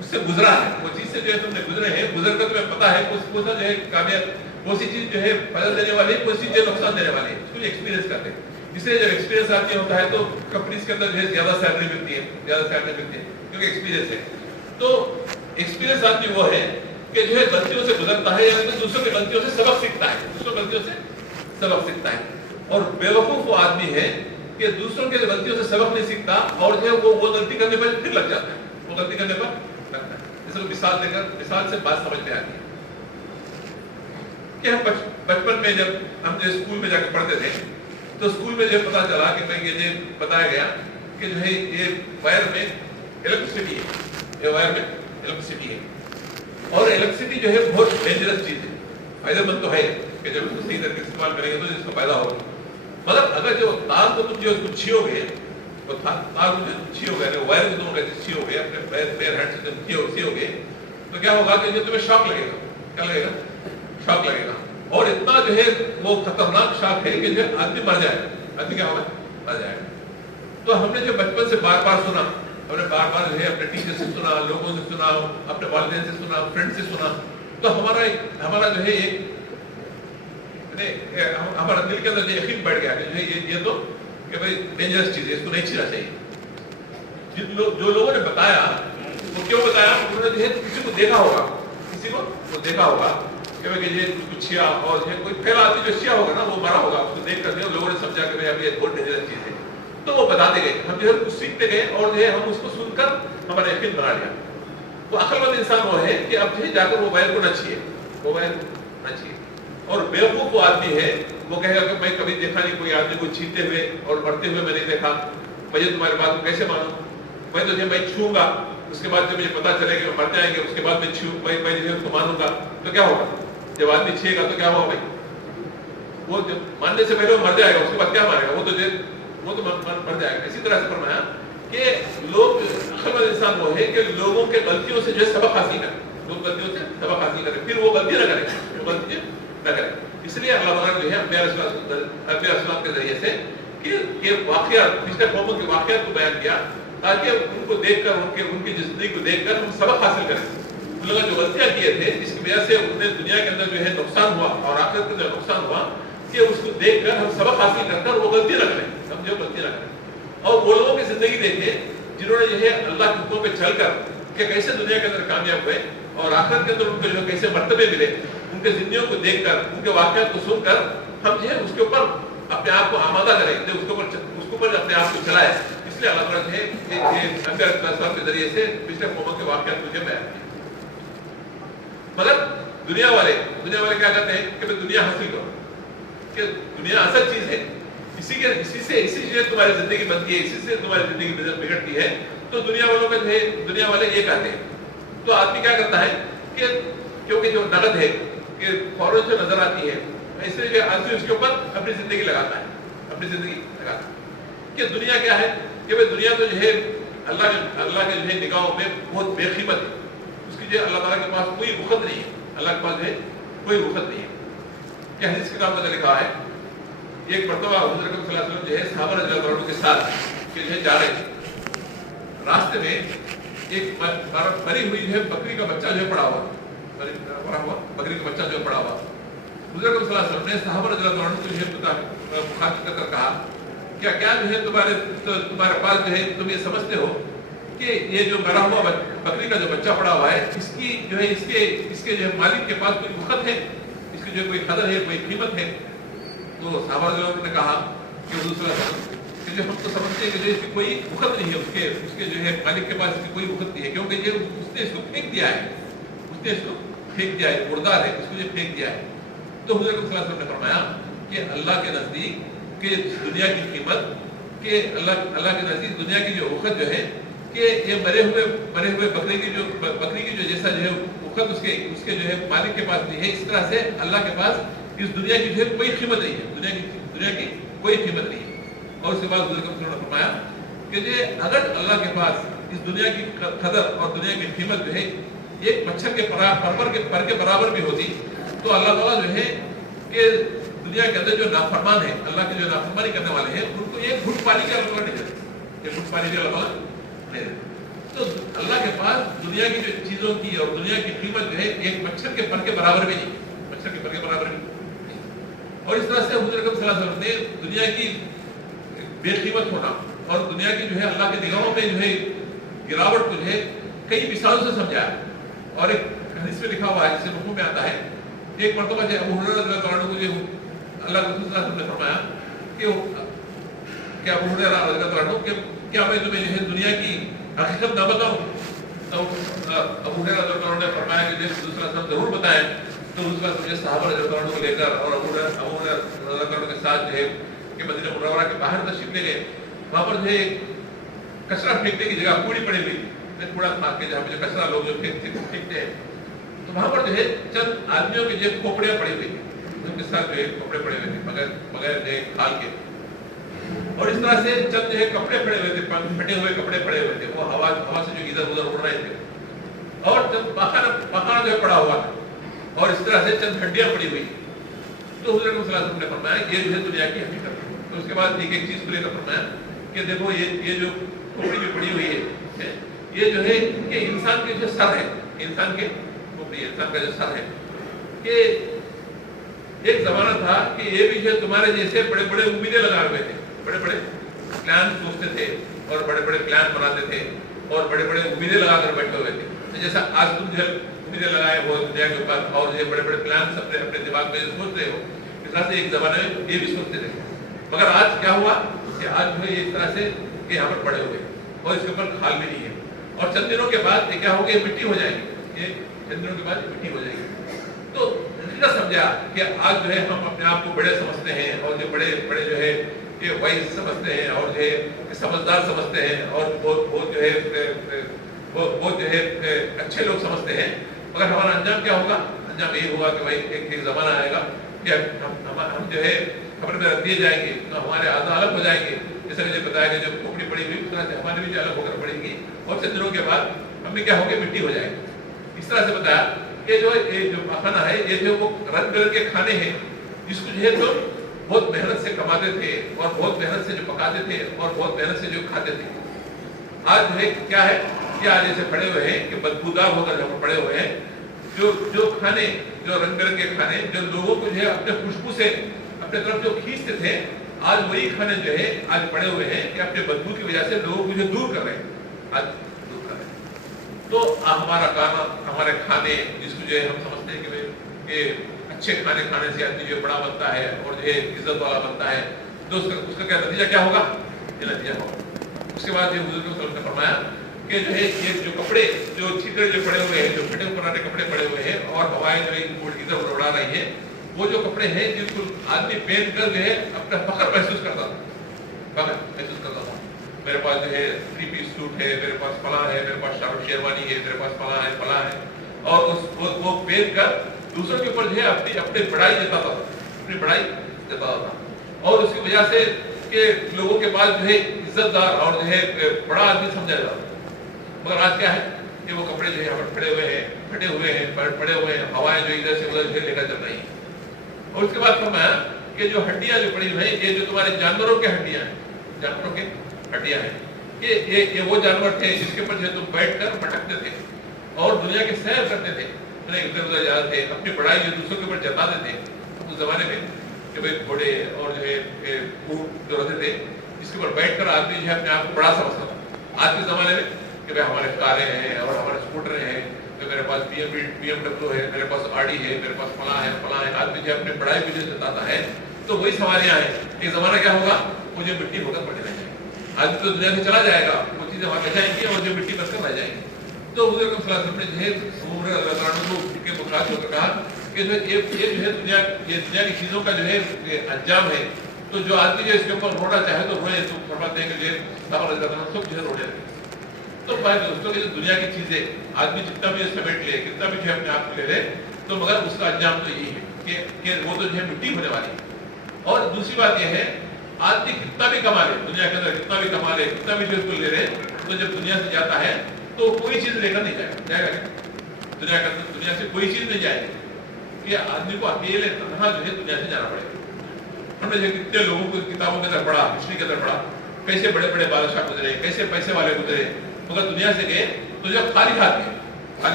उससे गुजरा है, वो चीज से जो है तुमने गुजरे हैं, गुजर कर तुम्हें पता है कौन सा जो है कामयाब, कौन सी चीज जो है फायदा देने वाली है, कौन सी चीज नुकसान देने वाली है, उसको एक्सपीरियंस करते हैं। इसलिए जब एक्सपीरियंस आदमी होता है तो कंपनीज के अंदर जो है ज्यादा सैलरी मिलती है, क्योंकि एक्सपीरियंस है। तो एक्सपीरियंस आदमी वो है कि जो है गलतियों से गुजरता है, यानी तो दूसरों की गलतियों से सबक सीखता है, दूसरों गलतियों से सबक सीखता है। और बेवकूफ वो आदमी है कि दूसरों के गलतियों से सबक नहीं सीखता और जो है वो गलती करने पर फिर लग जाता है, वो गलती करने पर लगता है। इसको मिसाल से बात समझ में आती है कि हम बचपन में जब हम जो स्कूल में जाकर पढ़ते थे तो स्कूल में जो पता चला कि भाई ये बताया गया कि जो है ये वायर में इलेक्ट्रिसिटी है, ये वायर में इलेक्ट्रिसिटी है, और इलेक्ट्रिसिटी जो है बहुत डेंजरस चीज है। फायदेमंद तो है कि जब इसको सही तरीके से इस्तेमाल करेंगे तो इसका फायदा होगा, मगर अगर जो तार को तुम जो इसको छियोगे तो तार को जो छियोगे, वायर को तुम छियोगे अपने पैर हैंड से छियोगे तो क्या होगा कि जो तुम्हें शॉक लगेगा, क्या लगेगा, शॉक लगेगा, और इतना जो है वो खतरनाक शॉक है कि जो आदमी मर जाएगा, आदमी क्या होगा, मर जाएगा। तो हमने जो बचपन से बार बार सुना, हमने बार बार जो है अपने टीचर से सुना, लोगों से सुना, अपने वालिदैन से सुना, फ्रेंड से सुना, तो हमारा जो है एक हमारा दिल के अंदर जो यकीन बैठ गया कि जो है ये तो कि भाई डेंजरस चीज है, इसको नहीं छीना चाहिए। जो लोगों ने बताया वो क्यों बताया, उन्होंने जो है किसी को देखा होगा, किसी को तो देखा होगा कि भाई ये कुछ छिया, और जो कोई पहला आदमी जो छिया होगा ना वो मरा होगा, उसको देख कर लोगों ने समझा कि भाई अब ये बहुत डेंजरस चीज है, तो वो बताते गए, हम जो है कुछ सीखते गए, और जो है हम उसको सुनकर हमारा यकीन बना लिया। वो अक्लमंद इंसान वो है कि अब जो है जाकर वो वायर को न छीए, वो वायर न छीए। और बेवकूफ वो आदमी है, वो कहेगा कि मैं कभी देखा नहीं कोई आदमी को छीते हुए और मरते हुए मैंने देखा, मुझे तुम्हारी बात को कैसे मानूं, मैं तो मैं छूंगा, उसके बाद जब मुझे पता चलेगा कि मर जाएंगे, उसके बाद मैं जो उसको मानूंगा, तो क्या होगा, जब आदमी छीएगा तो क्या होगा भाई, वो जब मानने से पहले वो मर जाएगा, उसके बाद क्या मारेगा, वो तो मर जाएगा। इसी तरह से फरमाया कि लोग, अक्लमंद इंसान वो है कि लोगों के गलतियों से जो है सबक हासिल करे, लोग गलतियों से सबक हासिल करें, फिर वो गलती न करें, वो गलती न करें। इसलिए अल्लाह ताला जो है अंबिया अलैहिस्सलाम के जरिए से कि वाकया, पिछले कौमों के वाकयात को बयान किया, ताकि उनको देखकर, उनकी जिंदगी को देखकर हम सबक हासिल करें। उन लोगों जो गलतियां किए थे, जिसकी वजह से उन्हें दुनिया के अंदर जो है नुकसान हुआ और आखिरत के अंदर नुकसान हुआ, कि उसको देखकर हम सबक हासिल कर वो गलती न करें, समझो गलती न करें। और वो लोगों की जिंदगी देखें जिन्होंने जो है अल्लाह के हुक्मों पे चलकर कि कैसे दुनिया के अंदर कामयाब हुए और आखिरत के अंदर उनको जो कैसे मर्तबे मिले, उनके जिंदगियों को देखकर, उनके वाकयात को सुनकर हम जो है उसके ऊपर अपने आप को आमादा करें, उसके ऊपर अपने आप को चलाए। इसलिए अल्लाह ताला जो है अंबिया अलैहिस्सलाम के जरिए से पिछले कौमों के वाकयात को बयान किया। मगर दुनिया वाले क्या कहते हैं कि भाई दुनिया हासिल करो, कि दुनिया असल चीज है, इसी से तुम्हारी जिंदगी बनती है, इसी से तुम्हारी जिंदगी बिगड़ती है। तो दुनिया वालों का जो है, दुनिया वाले ये कहते हैं, तो आदमी क्या करता है कि क्योंकि जो नगद है कि फौरन जो नजर आती है, इसलिए जो आदमी उसके ऊपर अपनी जिंदगी लगाता है, अपनी जिंदगी लगाता है। कि दुनिया क्या है, कि भाई दुनिया तो जो है अल्लाह के जो है निगाहों में बहुत बेकीमत है, उसकी जो अल्लाह ताला के पास कोई वक़्त नहीं है, अल्लाह के पास जो है कोई वक़्त नहीं है। कि हदीस के किताब में लिखा है, एक मर्तबा हुज़ूर अकरम सल्लल्लाहु अलैहि वसल्लम जो है सहाबा रज़ियल्लाहु अन्हुम के साथ कि जो है जा रहे थे, रास्ते में एक मरी हुई जो है बकरी का बच्चा जो है पड़ा हुआ, बकरी का बच्चा जो है पड़ा हुआ। हुज़ूर अकरम सल्लल्लाहु अलैहि वसल्लम ने सहाबा रज़ियल्लाहु अन्हुम को जो है मुखातिब कर कहा, क्या जो है तुम्हारे पास जो है तुम ये समझते हो कि ये जो मरा हुआ बकरी का जो बच्चा पड़ा हुआ है, इसकी जो है इसके जो है मालिक के पास कोई वक़्त है, इसकी जो कोई कदर है, कोई कीमत है? तो सहाबा ने कहा कि हुज़ूर सल्लल्लाहु अलैहि वसल्लम कि जो हम तो समझते हैं कि जो इसकी कोई वक़्त नहीं है, उसके जो है मालिक के पास इसकी कोई वक़्त नहीं है, क्योंकि ये उसने इसको फेंक दिया है, मुर्दार है, उसको ये फेंक दिया है। तो हुज़ूर सल्लल्लाहु अलैहि वसल्लम ने फरमाया कि अल्लाह के नज़दीक कि दुनिया की कीमत, कि अल्लाह के नज़दीक दुनिया की जो वक़्त जो है कि ये मरे हुए बकरी की जो जैसा जो है वक़्त उसके जो है मालिक के पास नहीं है, इस तरह से अल्लाह के पास इस दुनिया की जो है कोई कीमत नहीं है, दुनिया की कोई कीमत नहीं है। और उसके बाद हुज़ूर ने फरमाया कि जे अगर अल्लाह के पास इस दुनिया की कदर और दुनिया की कीमत जो है एक मच्छर के पर के बराबर भी होती, तो अल्लाह ताला जो है कि दुनिया के अंदर जो नाफरमान है, अल्लाह के जो नाफरमानी करने वाले हैं, उनको एक घुट पानी के अल्लाह नहीं देते, एक घुट पानी के अल्लाह नहीं देते। तो अल्लाह के पास दुनिया की जो चीजों की और दुनिया की कीमत जो है एक मच्छर के पर के बराबर भी नहीं, मच्छर के पर के बराबर भी। और इस तरह से हुज़ूर अकरम सल्लल्लाहु अलैहि वसल्लम ने दुनिया की बेकीमत होना और दुनिया की जो है अल्लाह के निगाहों में जो है गिरावट को जो है कई मिसालों से समझाया। और एक हदीस में लिखा हुआ है, जिसे मफ़हूम में आता है, एक मरतबा जो अबू हुरैरा रज़ियल्लाहु अन्हु को जो अल्लाह के रसूल सल्लल्लाहु अलैहि वसल्लम ने फरमाया कि अबू हुरैरा रज़ियल्लाहु अन्हु कि क्या मैं तुम्हें जो है दुनिया की हकीकत ना बताऊं? तो अबू हुरैरा रज़ियल्लाहु अन्हु ने फरमाया कि रसूल सल्लल्लाहु अलैहि वसल्लम जरूर बताएं। तो उसके बाद मुझे सहाबा रज़ियल्लाहु अन्हु को लेकर और अबू हुरैरा रज़ियल्लाहु अन्हु के साथ जो है कि मदीना मुनव्वरा के बाहर तशरीफ ले गए। वहाँ पर जो है कचरा फेंकने की जगह कूड़ी पड़ी हुई, कूड़ा मार के जहाँ पे कचरा लोग जो फेंकते हैं, तो वहां पर जो है चंद आदमियों की जो खोपड़ियां पड़ी हुई, उनके साथ जो है कपड़े पड़े हुए थे बगैर जो है खाल के, और इस तरह से चंद जो है कपड़े पड़े हुए थे, फटे हुए कपड़े पड़े हुए थे, वो हवा से जो इधर उधर उड़ रहे थे, और जब मकान जो है पड़ा हुआ था, और इस तरह से चंद हड्डियां पड़ी हुई। तो हुज़ूर अकरम सल्लल्लाहु अलैहि वसल्लम ने फरमाया ये जो है दुनिया की हकीकत है। तो उसके बाद एक चीज को लेकर फरमाया कि देखो ये जो खोपड़ी में पड़ी हुई है, ये जो है कि इंसान के जो सर है, इंसान के खोपड़ी, इंसान का जो सर है, कि एक जमाना था कि ये भी जो तुम्हारे जैसे बड़े बड़े उम्मीदें लगा हुए थे, बड़े बड़े प्लान सोचते थे और बड़े बड़े प्लान बनाते थे और बड़े बड़े उम्मीदें लगाकर बैठे हुए थे। तो जैसा आज तुम जो उम्मीदें लगाए हो दुनिया के ऊपर और ये बड़े बड़े प्लान अपने दिमाग में सोच रहे हो, इस तरह से एक जमाने में ये भी सोचते थे। मगर आज क्या हुआ कि आज जो है इस तरह से कि यहाँ पर पड़े हुए और इसके ऊपर खाल भी नहीं है, और चंद दिनों के बाद ये क्या हो गया, मिट्टी हो जाएगी, ये चंद दिनों के बाद मिट्टी हो जाएगी। तो नतीजा समझा कि आज जो है हम अपने आप को बड़े समझते हैं और जो बड़े बड़े जो है ये वाइज समझते हैं और जो है समझदार समझते हैं और बहुत जो है वो जो है अच्छे लोग समझते हैं, मगर हमारा अंजाम क्या होगा? अंजाम यही होगा कि भाई एक जमाना आएगा कि हम जो है खबर में रख दिए जाएंगे, तो हमारे आधा अलग हो जाएंगे, जैसे मुझे बताया कि जब खोपड़ी पड़ी हुई उस तरह से हमारी भी अलग होकर पड़ेगी और चंद दिनों के बाद हम भी क्या होंगे, मिट्टी हो जाएगी। इस तरह से बताया कि जो खाना है ये जो वो रंग बिरंग के खाने हैं जिसको जो है तो बहुत मेहनत से कमाते थे और बहुत मेहनत से जो पकाते थे और बहुत मेहनत से जो खाते थे। आज जो है क्या है कि आज ऐसे पड़े हुए हैं कि बदबूदार होकर जब पड़े हुए हैं, जो खाने, जो रंग बिरंग के खाने जो लोगों को जो है अपने खुशबू से अपने तरफ जो खींचते थे, आज वही खाने जो है आज पड़े हुए हैं कि अपने बदबू की वजह से लोगों को जो दूर कर रहे हैं, आज दूर कर रहे हैं। तो हमारा खाना, हमारे खाने जिसको जो है हम समझते हैं कि अच्छे खाने खाने से आदमी जो बड़ा बनता है और जो है इज्जत वाला बनता है, तो उसका क्या नतीजा क्या होगा? ये नतीजा होगा। उसके बाद ये हुजूर सल्लल्लाहु अलैहि वसल्लम ने फरमाया कि जो है ये जो कपड़े जो छिद्र जो पड़े हुए हैं, जो फटे पुराने कपड़े पड़े हुए हैं और हवाएं जो है इनको इधर उधर उड़ा रही है, वो जो कपड़े हैं जिनको आदमी पहन कर जो है अपना फख्र महसूस करता था, फख्र महसूस करता था। मेरे पास जो है 3 पीस सूट है, मेरे पास फला है, मेरे पास शेरवानी है, मेरे पास फला है, और वो पहन कर दूसरों के ऊपर जो है अपनी बड़ाई जताता था, अपनी बड़ाई जताता था, और उसकी वजह से कि लोगों के पास जो है इज्जतदार और जो है बड़ा आदमी समझा जाता। मगर आज क्या है कि वो कपड़े जो है यहाँ पर फटे हुए हैं, हवाएं जो इधर से उधर लेकर चल रही हैं। और उसके बाद फरमाया कि जो हड्डियां जो पड़ी हुई हैं, ये जो तुम्हारे जानवरों की हड्डियां हैं, जानवरों की हड्डियां हैं, ये वो जानवर थे जिसके ऊपर जो तुम बैठ कर भटकते थे और दुनिया की सैर करते थे, इधर उधर जाते थे, अपनी बड़ाई जो दूसरों के ऊपर जताते थे उस जमाने में कि भाई घोड़े और जो है ऊंट जो रहते थे जिसके ऊपर बैठ कर आदमी जो है अपने आप को बड़ा समझता था। आज के जमाने में कि भाई हमारे कारें हैं और हमारे स्कूटर हैं, तो मेरे पास BMW है, मेरे पास आडी है, मेरे पास फला है, आदमी जो अपनी बड़ाई भी जो जताता है, तो वही सवारियां हैं। एक जमाना क्या होगा, वो जो मिट्टी होकर पड़े रह जाएंगे, आदमी तो दुनिया से चला जाएगा, वो चीजें वहां रह जाएंगी और जो मिट्टी बनकर रह जाएंगी। तो हुजूर सल्लल्लाहु अलैहि वसल्लम ने जो है उम्र रज़ियल्लाहु के मुखात होकर कहा कि जो ये जो है दुनिया की चीजों का जो है अंजाम है, तो जो आदमी जो इसके ऊपर रोना चाहे तो रोए, तो फरमाते हैं कि सब जो है रोने लगे। तो भाई दोस्तों की जो दुनिया की चीजें आदमी जितना भी समेट ले, कितना भी जो है अपने आप को ले ले, तो मगर उसका अंजाम तो यही है कि वो तो जो है मिट्टी होने वाली है। और दूसरी बात यह है, आदमी कितना भी कमा ले, दुनिया के अंदर कितना भी कमा ले, कितना भी जो उसको ले ले, तो जब दुनिया से जाता है तो कोई चीज लेकर नहीं जाएगा दुनिया से कोई चीज नहीं जाएगी, कि आदमी को अकेले तनहा जो है दुनिया से जाना पड़ेगा। हमने जो कितने लोगों को किताबों के अंदर पढ़ा, हिस्ट्री के अंदर पढ़ा, कैसे बड़े बड़े बादशाह गुजरे, कैसे पैसे वाले गुजरे, मगर दुनिया से गए तो जब खाली हाथ गए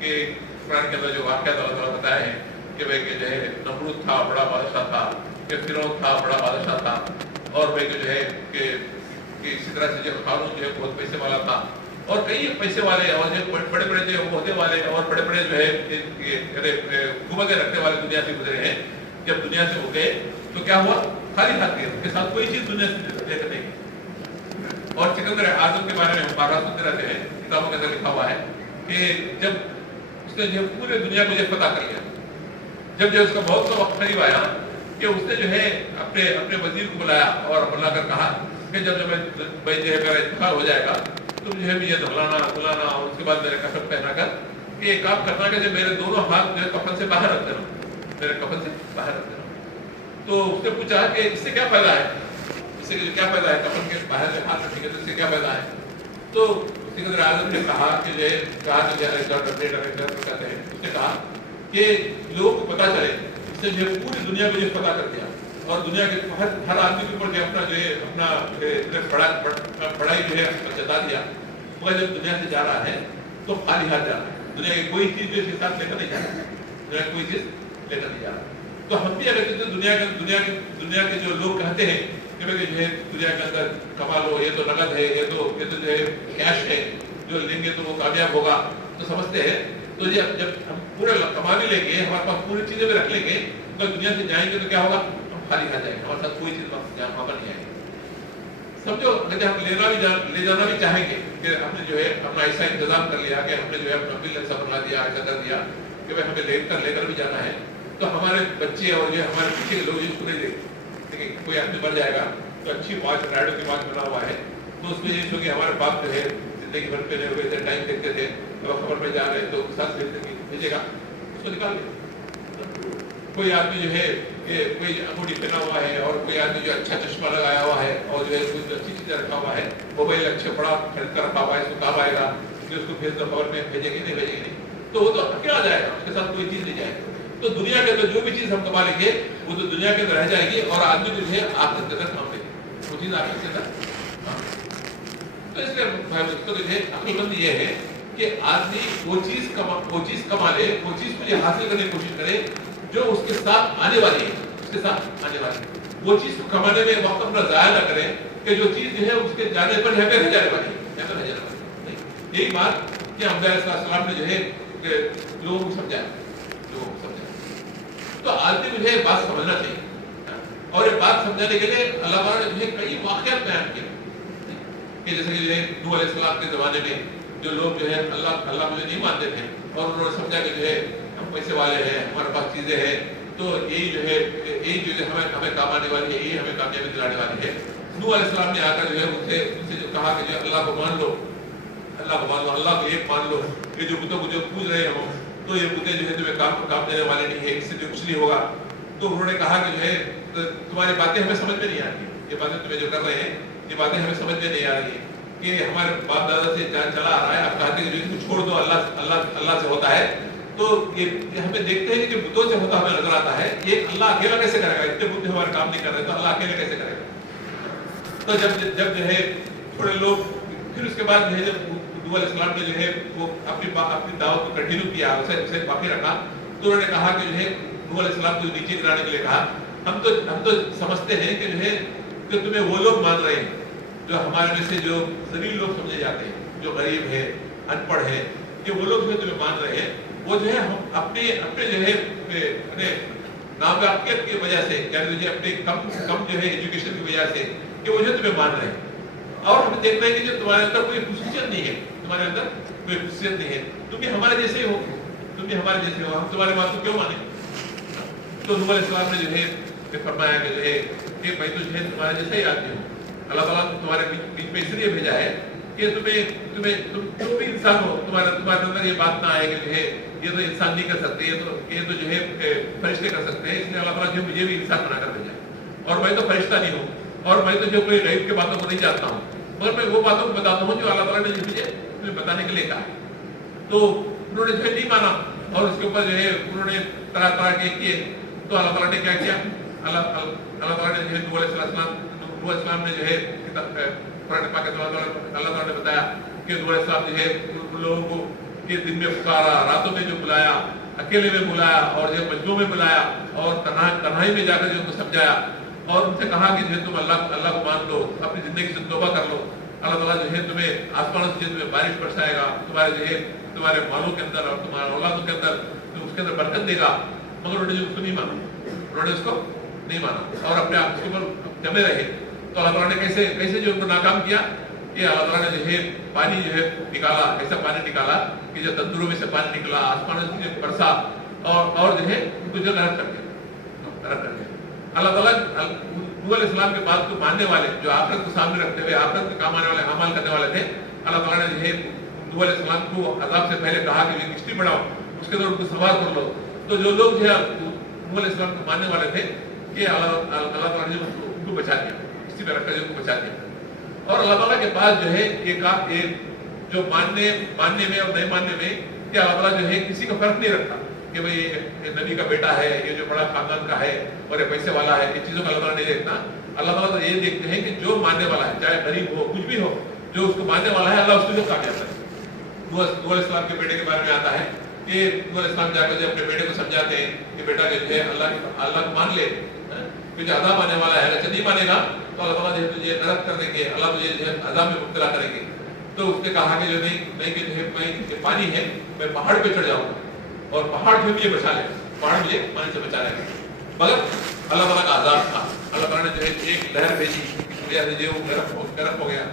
कि कुरान के अंदर जो वाक़या अल्लाह बताया है कि भाई कि जो है नमरूद था, बड़ा बादशाह था, कि फिरौन था, बड़ा बादशाह था, और भाई जो है कि इसी तरह से जो कानून जो है बहुत पैसे वाला था, और कई पैसे वाले और जो बड़े बड़े जो ओहदे वाले और बड़े बड़े जो है हुकूमतें रखने वाले दुनिया से गुजरे हैं। जब दुनिया से हो गए तो क्या हुआ, खाली हाथ गए, उनके साथ कोई चीज दुनिया से लेकर नहीं। और सिकंदर आजम के बारे में हम बार सुनते रहते हैं, किताबों के अंदर लिखा हुआ है कि जब उसने जो पूरे दुनिया को पता कर लिया, जब उसका बहुत सा वक्त करीब आया कि उसने जो है अपने वजीर को बुलाया और बुलाकर कहा कि जब मैं जो है मेरा इंतकाल हो जाएगा तो मुझे भी ये धुलाना और उसके बाद मेरे कफन पहना कर कि एक काम करना कि जब मेरे दोनों हाथ जो है कफन से बाहर रख देना, मेरे कफन से बाहर रख देना। तो उसने पूछा कि इससे क्या फायदा है, इससे क्या फायदा है, कफन के बाहर से हाथ रखेंगे तो इससे क्या फायदा है। तो सिकंदर आजम ने कहा कि जो कहते हैं, उसने कहा कि लोगों को पता चले, इससे जो पूरी दुनिया को जो पता कर दिया और दुनिया के हर आदमी के ऊपर जो अपना जो है अपना पढ़ाई जो है जता दिया। मगर जब दुनिया से जा रहा है तो खाली हाथ जा रहा है, दुनिया की कोई चीज जो इसके साथ लेकर नहीं जा रहा, दुनिया की कोई चीज लेकर नहीं जा रहा। तो हम भी अगर दुनिया के जो लोग कहते हैं कि भाई जो है दुनिया के अंदर कमा लो, ये तो नगद है, ये तो जो है कैश है, जो लेंगे तो वो कामयाब होगा, तो समझते हैं। तो जब हम पूरे कमा भी लेंगे, हमारे पास पूरी चीजें भी रख लेंगे, तो दुनिया से जाएंगे तो क्या होगा, हम खाली खा जाएंगे, हमारे साथ कोई चीज वहां पर नहीं आएगी। समझो अगर हम ले जाना भी चाहेंगे कि हमने जो है अपना ऐसा इंतजाम कर लिया कि हमने जो है अपना बिल ऐसा बना दिया, ऐसा कर दिया कि भाई हमें लेकर भी जाना है, तो हमारे बच्चे और जो हमारे पीछे के लोग इसको नहीं देखते। देखिए कोई आदमी मर जाएगा तो अच्छी वॉच, राइडो की वॉच बना हुआ है, तो उसमें ये कि हमारे बाप जो है जिंदगी भर पहले हुए थे, टाइम देखते थे, और खबर में जा रहे तो साथ भेजेगा, उसको निकाल दे। कोई आदमी जो है कोई अंगूठी पहना हुआ है और कोई आदमी जो अच्छा चश्मा लगाया हुआ है और जो है कुछ अच्छी चीजें रखा हुआ है, मोबाइल अच्छे बड़ा खरीद कर रखा हुआ है, इसको काम आएगा कि उसको भेज दो, खबर में भेजेगी नहीं भेजेगी नहीं, तो वो तो अकेला जाएगा, उसके साथ कोई चीज नहीं जाएगी। तो दुनिया के अंदर जो भी चीज हम कमा लेंगे वो तो दुनिया के अंदर रह जाएगी और आदमी जो है आखिर के अंदर काम लेंगे, वो चीज आखिर के अंदर। तो इसलिए तो जो है अक्लमंद ये है कि आदमी वो चीज कमा ले, वो चीज को हासिल करने की कोशिश करे जो उसके साथ आने वाली है, उसके साथ आने वाली है। वो चीज को कमाने में वक्त अपना जाया ना करें कि जो चीज जो है उसके जाने पर यहाँ पे रह जाने वाली है, यही बात कि अम्बिया ने जो है लोगों को समझाया। तो आदमी मुझे बात समझना चाहिए और ये बात समझाने के लिए अल्लाह ताला ने मुझे कई वाक़यात बयान किए कि जैसे कि जो है नूह अलैहिस्सलाम के ज़माने में जो लोग जो है अल्लाह मुझे नहीं मानते थे और उन्होंने समझा कि जो है हम पैसे वाले हैं, हमारे पास चीज़ें हैं, तो यही जो है हमें काम आने वाली है, यही हमें कामयाबी दिलाने वाली है। नूह अलैहिस्सलाम ने आकर जो है उनसे जो कहा कि जो अल्लाह को मान लो, अल्लाह को एक मान लो, कि जो बुतों को जो पूज रहे हो तो ये बुते जो है तुम्हें काम देने वाले नहीं है, इससे कुछ नहीं होगा। तो उन्होंने कहा कि जो है तो तुम्हारी बातें हमें समझ में नहीं आती, ये बातें तुम्हें जो कर रहे हैं ये बातें हमें समझ में नहीं आ रही है कि हमारे बाप दादा से चला आ रहा है, आप कहते हैं कि इसको छोड़ दो, अल्लाह से होता है। तो ये हमें देखते हैं कि बुतों से होता हमें नजर आता है, ये अल्लाह अकेला कैसे करेगा, इतने बुद्ध हमारे काम नहीं कर रहे तो अल्लाह अकेले कैसे करेगा। तो जब जो है थोड़े लोग फिर उसके बाद जो है जब नूह अलैहिस्सलाम ने जो है वो अपनी दावत को कंटिन्यू किया, उसे बाकी रखा, तो उन्होंने कहा कि जो है नूह अलैहिस्सलाम को नीचे गिराने के लिए कहा, हम तो समझते हैं कि जो है कि तुम्हें वो लोग मान रहे हैं जो हमारे में से जो जलील लोग समझे जाते हैं, जो गरीब है, अनपढ़ है, कि वो लोग जो तुम्हें मान रहे हैं, वो जो है हम अपने जो है अपने नावाकियत की वजह से, यानी जो अपने कम जो है एजुकेशन की वजह से कि वो जो तुम्हें मान रहे हैं, और हम देख रहे हैं कि जो तुम्हारे अंदर कोई खुशियत नहीं है, तुम्हारे अंदर कोई खुशियत नहीं है, तुम भी हमारे जैसे हो, हम तुम्हारे बात को क्यों माने। तो नूह अलैहिस्सलाम ने जो है फरमाया कि जो है कि मैं तो जो है तुम्हारे जैसा ही आदमी हूँ, अल्लाह ताला तुम्हारे बीच में इसलिए भेजा है कि तुम भी इंसान हो, तुम्हारे अंदर ये बात ना आए कि जो है ये तो इंसान नहीं कर सकते, ये तो जो है फरिश्ते कर सकते हैं, इसलिए अल्लाह ताला जो मुझे भी इंसान बनाकर भेजा, और मैं तो फरिश्ता नहीं हूँ, और मैं तो जो कोई गैब की बातों को नहीं जानता हूँ, मगर मैं वो बातों को बताता हूँ जो अल्लाह ताला ने मुझे तुम्हें बताने के लिए कहा। तो उन्होंने जो है नहीं माना और उसके ऊपर जो है उन्होंने तरह के किए। तो अल्लाह ताला ने क्या किया, अल्लाह ताला ने जो है नूह अलैहिस्सलाम ने जो है कुरान पाक के अल्लाह ताला ने बताया कि नूह अलैहिस्सलाम जो है उन लोगों को कि दिन में पुकारा, रातों में जो बुलाया, अकेले में बुलाया और जो मजनू में बुलाया और तन्हाई में जाकर जो उनको समझाया और उनसे कहा कि जो तुम अल्लाह को मान लो, अपनी जिंदगी से तौबा कर लो, अल्लाह ताला जो है तुम्हें आसमान से तुम्हें बारिश बरसाएगा, तुम्हारे जो है तुम्हारे मालों के अंदर और तुम्हारे औलादों के अंदर उसके अंदर बरकत देगा। मगर उन्होंने उसको नहीं माना, उन्होंने उसको नहीं माना और अपने आप उसके ऊपर जमे रहे। तो अल्लाह ताला ने कैसे जो उनको नाकाम किया कि अल्लाह ताला ने जो है पानी जो है निकाला, ऐसा पानी निकाला कि जो तंदूरों में से पानी निकला, आसमान से बरसा और जो है उनको जो नरक कर दिया। अल्लाह ताला नूह अलैहिस्सलाम के बात को मानने वाले, जो आखिरत को सामने रखते हुए आखिरत के काम आने वाले अमाल करने वाले थे, अल्लाह ताला ने जो है नूह अलैहिस्सलाम को अजाब से पहले कहा कि किश्ती बढ़ाओ, उसके अंदर उनको सवार कर लो। तो जो लोग जो है नूह अलैहिस्सलाम को मानने वाले थे कि अल्लाह ताला ने उनको बचा दिया, किश्ती में रखकर उनको बचा दिया। और अल्लाह ताला के पास जो है एक जो मानने में और नहीं मानने में कि अल्लाह ताला जो है किसी का फर्क नहीं रखता कि भाई ये नबी का बेटा है, ये जो बड़ा खानदान का है और ये पैसे वाला है, ये चीजों का अल्लाह ताला नहीं देखता। अल्लाह ताला तो ये देखते हैं कि जो मानने वाला है, चाहे गरीब हो कुछ भी हो, जो उसको मानने वाला है अल्लाह उसको जो कामयाब करे। नूह अलैहिस्सलाम के बेटे के बारे में आता है कि नूह अलैहिस्सलाम जाकर जब अपने बेटे को समझाते हैं कि बेटा जो है अल्लाह को मान ले, तुझे अज़ाब आने वाला है, अगर नहीं मानेगा तो अल्लाह ताला जो तुझे नरक कर देंगे, अल्लाह तुझे जो है अज़ाब में मुब्तला करेंगे। तो उसने कहा कि जो नहीं कि जो है पानी है, मैं पहाड़ पे चढ़ जाऊंगा और पहाड़ भी मुझे बचा ले, पहाड़ मुझे पानी से बचा लेगा। मगर अल्लाह ताला का अज़ाब था, अल्लाह ताला ने जो है एक लहर भेजी, जो वो गर्म हो गया।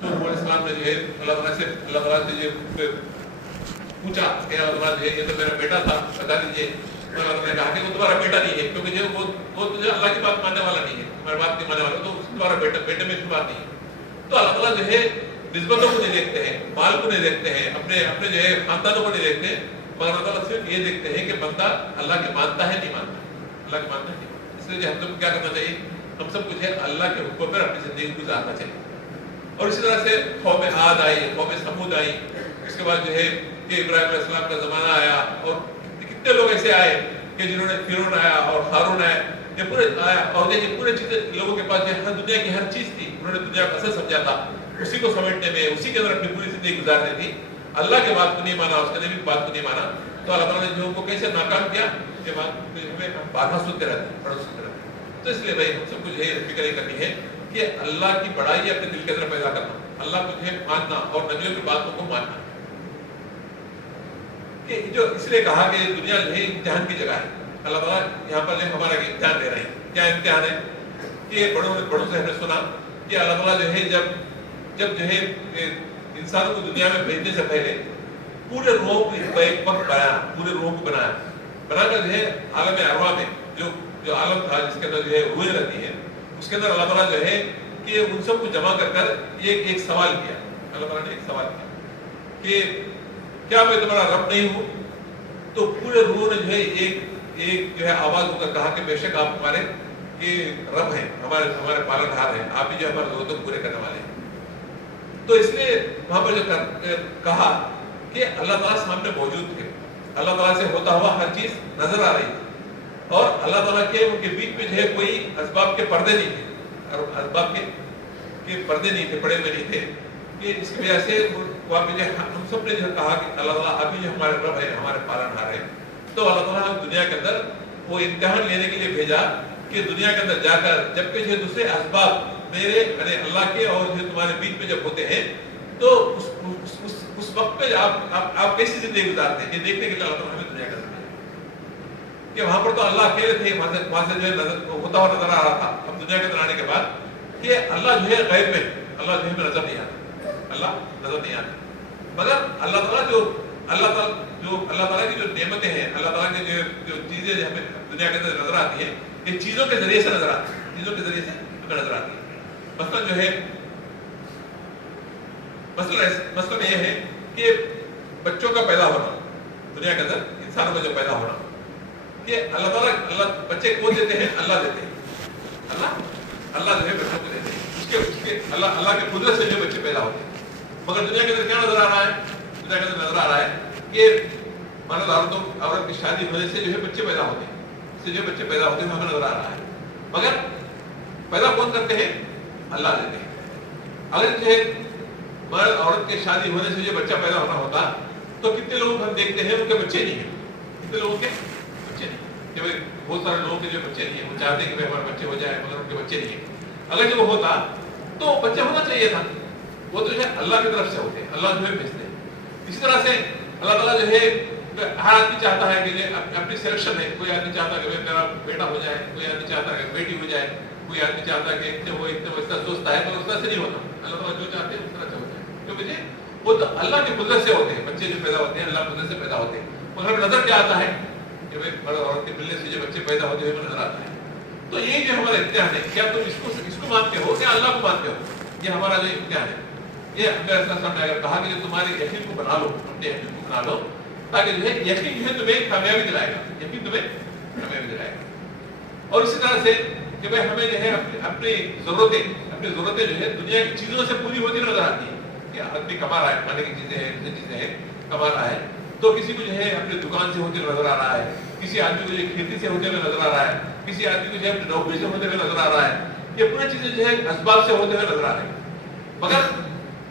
तो नूह अलैहिस्सलाम ने जो है अल्लाह ताला से जो पूछा कि अल्लाह ताला जो है ये तो मेरा बेटा था, बता दीजिए। तो अल्लाह ताला ने कहा कि वो तुम्हारा बेटा नहीं है, क्योंकि जो वो तुझे अल्लाह की बात मानने वाला नहीं है, तुम्हारी बात नहीं मानने वाला, तो तुम्हारा बेटे में इसकी बात नहीं है। तो अल्लाह ताला जो है निस्बतों को नहीं देखते हैं, माल को नहीं देखते हैं, अपने जो है खानदानों को नहीं देखते, मगर अल्लाह ताला सिर्फ ये देखते हैं कि बंदा अल्लाह के मानता है नहीं मानता, अल्लाह के मानता है नहीं। इसलिए हम सबको क्या करना चाहिए, हम सब कुछ है अल्लाह के हुक्म पर अपनी जिंदगी गुजारना चाहिए। और इसी तरह से कौम आद आई, कौम समूद आई, इसके बाद जो है कि इब्राहिम अलैहिस्सलाम का ज़माना आया और कितने लोग ऐसे आए कि जिन्होंने फिरौन आया और हारून आया, ये पूरे आया और देखिए पूरे चीज़ें लोगों के पास हर दुनिया की हर चीज़ थी, उन्होंने दुनिया को असल समझा था, उसी को समेटने में, उसी के अंदर अपनी पूरी जिंदगी गुजारनी थी। अल्लाह के बात को नहीं माना, उसके नबी की बात को नहीं माना, तो अल्लाह ताला ने जो उनको कैसे नाकाम किया, ये बात हमें बारहा सुनते रहते हैं, बड़ा सुनते रहते हैं। तो इसलिए भाई हम सबको यही फिक्र करनी है कि अल्लाह की बड़ाई अपने दिल के अंदर पैदा करना, अल्लाह को जो मानना और नबियों की बातों को मानना। कि जो इसलिए कहा कि दुनिया जो है इम्तिहान की जगह है, अल्लाह ताला यहाँ पर जो हमारा इम्तिहान दे रहे हैं। क्या इम्तिहान है कि बड़ों से हमने सुना कि अल्लाह ताला जो है जब जो है इंसानों को दुनिया में भेजने से पहले पूरे रूहों को एक वक्त बनाया, पूरे रूहों को बनाकर जो है आलम अरवा में जो आलम था जिसके अंदर जो है रूहें रहती हैं, उसके अंदर अल्लाह ताला जो है कि उन सबको जमा कर एक सवाल किया। अल्लाह ताला ने एक सवाल किया कि क्या मैं तुम्हारा रब नहीं हूँ? तो पूरे रूहों ने जो है एक जो है आवाज होकर कहा कि बेशक आप हमारे ये रब हैं, हमारे पालनहार हैं, आप ही जो हमारे जरूरतों पूरे करने वाले हैं। तो इसलिए वहां पर जो कहा कि अल्लाह ताला सामने मौजूद थे, अल्लाह ताला से होता हुआ हर चीज नजर आ रही थी और अल्लाह ताला के उनके बीच में जो है कोई असबाब के पर्दे नहीं थे, और असबाब के पर्दे नहीं थे, पड़े हुए नहीं थे, कि इसकी वजह से वहाँ पे हम सब ने जो कहा कि अल्लाह ताला अभी जो हमारे रब है, हमारे पालनहार है। तो अल्लाह ताला दुनिया के अंदर वो इम्तिहान लेने के लिए भेजा कि दुनिया के अंदर जाकर जबकि जो दूसरे असबाब मेरे अल्लाह के और जो तुम्हारे बीच में जब होते हैं, तो उस वक्त पे आप कैसी जिंदगी गुजारते हैं, ये देखने के लिए अल्लाह ताला हमें दुनिया के अंदर कि वहां पर तो अल्लाह अकेले थे, वहां से जो है होता हुआ नजर आ रहा था। अब दुनिया के अंदर आने के बाद कि अल्लाह जो है गैब में, अल्लाह जो है नजर नहीं आता, अल्लाह नजर नहीं आता, मगर अल्लाह ताला की जो नेमतें हैं, अल्लाह ताला की जो चीजें हमें दुनिया के अंदर नजर आती है, ये चीजों के जरिए से नजर आती है, चीजों के जरिए से हमें नजर आती है। मसलन जो है मसलन ये है कि बच्चों का पैदा होना, दुनिया के अंदर इंसानों का जो पैदा होना, ये अल्लाह बच्चे कौन देते हैं? अल्लाह देते हैं, अल्लाह जो है बच्चों को देते हैं, उसके अल्लाह के कुदरत से जो बच्चे पैदा होते हैं। मगर दुनिया के अंदर क्या नजर आ रहा है? दुनिया के अंदर नजर आ रहा है कि मर्द औरत की शादी होने से जो है बच्चे पैदा होते हैं, इससे जो बच्चे पैदा होते हैं हमें नजर आ रहा है, मगर पैदा कौन करते हैं? अल्लाह देते हैं। अगर जो है मर्द औरत के शादी होने से जो बच्चा पैदा होना होता, तो कितने लोग हम देखते हैं उनके बच्चे नहीं है, कितने लोगों के बच्चे नहीं, कि भाई बहुत सारे लोगों के जो बच्चे नहीं है, वो चाहते हैं कि भाई हमारे बच्चे हो जाए, मगर उनके बच्चे नहीं है। अगर जो होता तो बच्चा होना चाहिए था, वो तो जो है अल्लाह की तरफ से होते हैं, अल्लाह जो है भेजते हैं। इसी तरह से अल्लाह ताला जो है हर आदमी चाहता है कि अपनी सिलेक्शन है, कोई आदमी चाहता है कि मेरा बेटा हो जाए, कोई आदमी चाहता है कि बेटी हो जाए, कोई आदमी चाहता है कि इतने वो इतना सोचता है, तो उसका से नहीं होता। अल्लाह ताला जो चाहते हैं उस तरह से होता है, क्योंकि वो तो अल्लाह की कुदरत से होते हैं, बच्चे जो पैदा होते हैं अल्लाह की कुदरत से पैदा होते हैं। और हमें नजर क्या आता है कि भाई मर्द औरत के मिलने से जो बच्चे पैदा होते हैं नजर आता है। تو یہ جو ہمارا امتحان ہے، کیا تم اس کو مانتے ہو یا اللہ کو مانتے ہو؟ یہ ہمارا جو امتحان ہے. یہ میرے نے اگر کہا کہ تمہارے یقین کو بنا لو، اپنے یقین کو بنا لو، تاکہ جو ہے یقین جو ہے تمہیں کامیابی دلائے گا، یقین تمہیں کامیابی دلائے گا. اور اسی طرح سے کہ بھائی ہمیں جو ہے اپنی ضرورتیں جو ہے دنیا کی چیزوں سے پوری ہوتی نظر آتی ہیں. کہ آدمی کما رہا ہے، کھانے کی چیزیں ہیں کما رہا ہے، تو کسی کو جو ہے اپنی دکان سے ہوتے نظر آ رہا ہے، کسی آدمی کو جو ہے کھیتی سے ہوتے ہوئے نظر آ رہا ہے، کسی آدمی کو جو ہے اپنی نوکری سے ہوتے ہوئے نظر آ رہا ہے. یہ پوری چیزیں جو ہے اسباب سے ہوتے ہوئے نظر آ رہے ہیں. مگر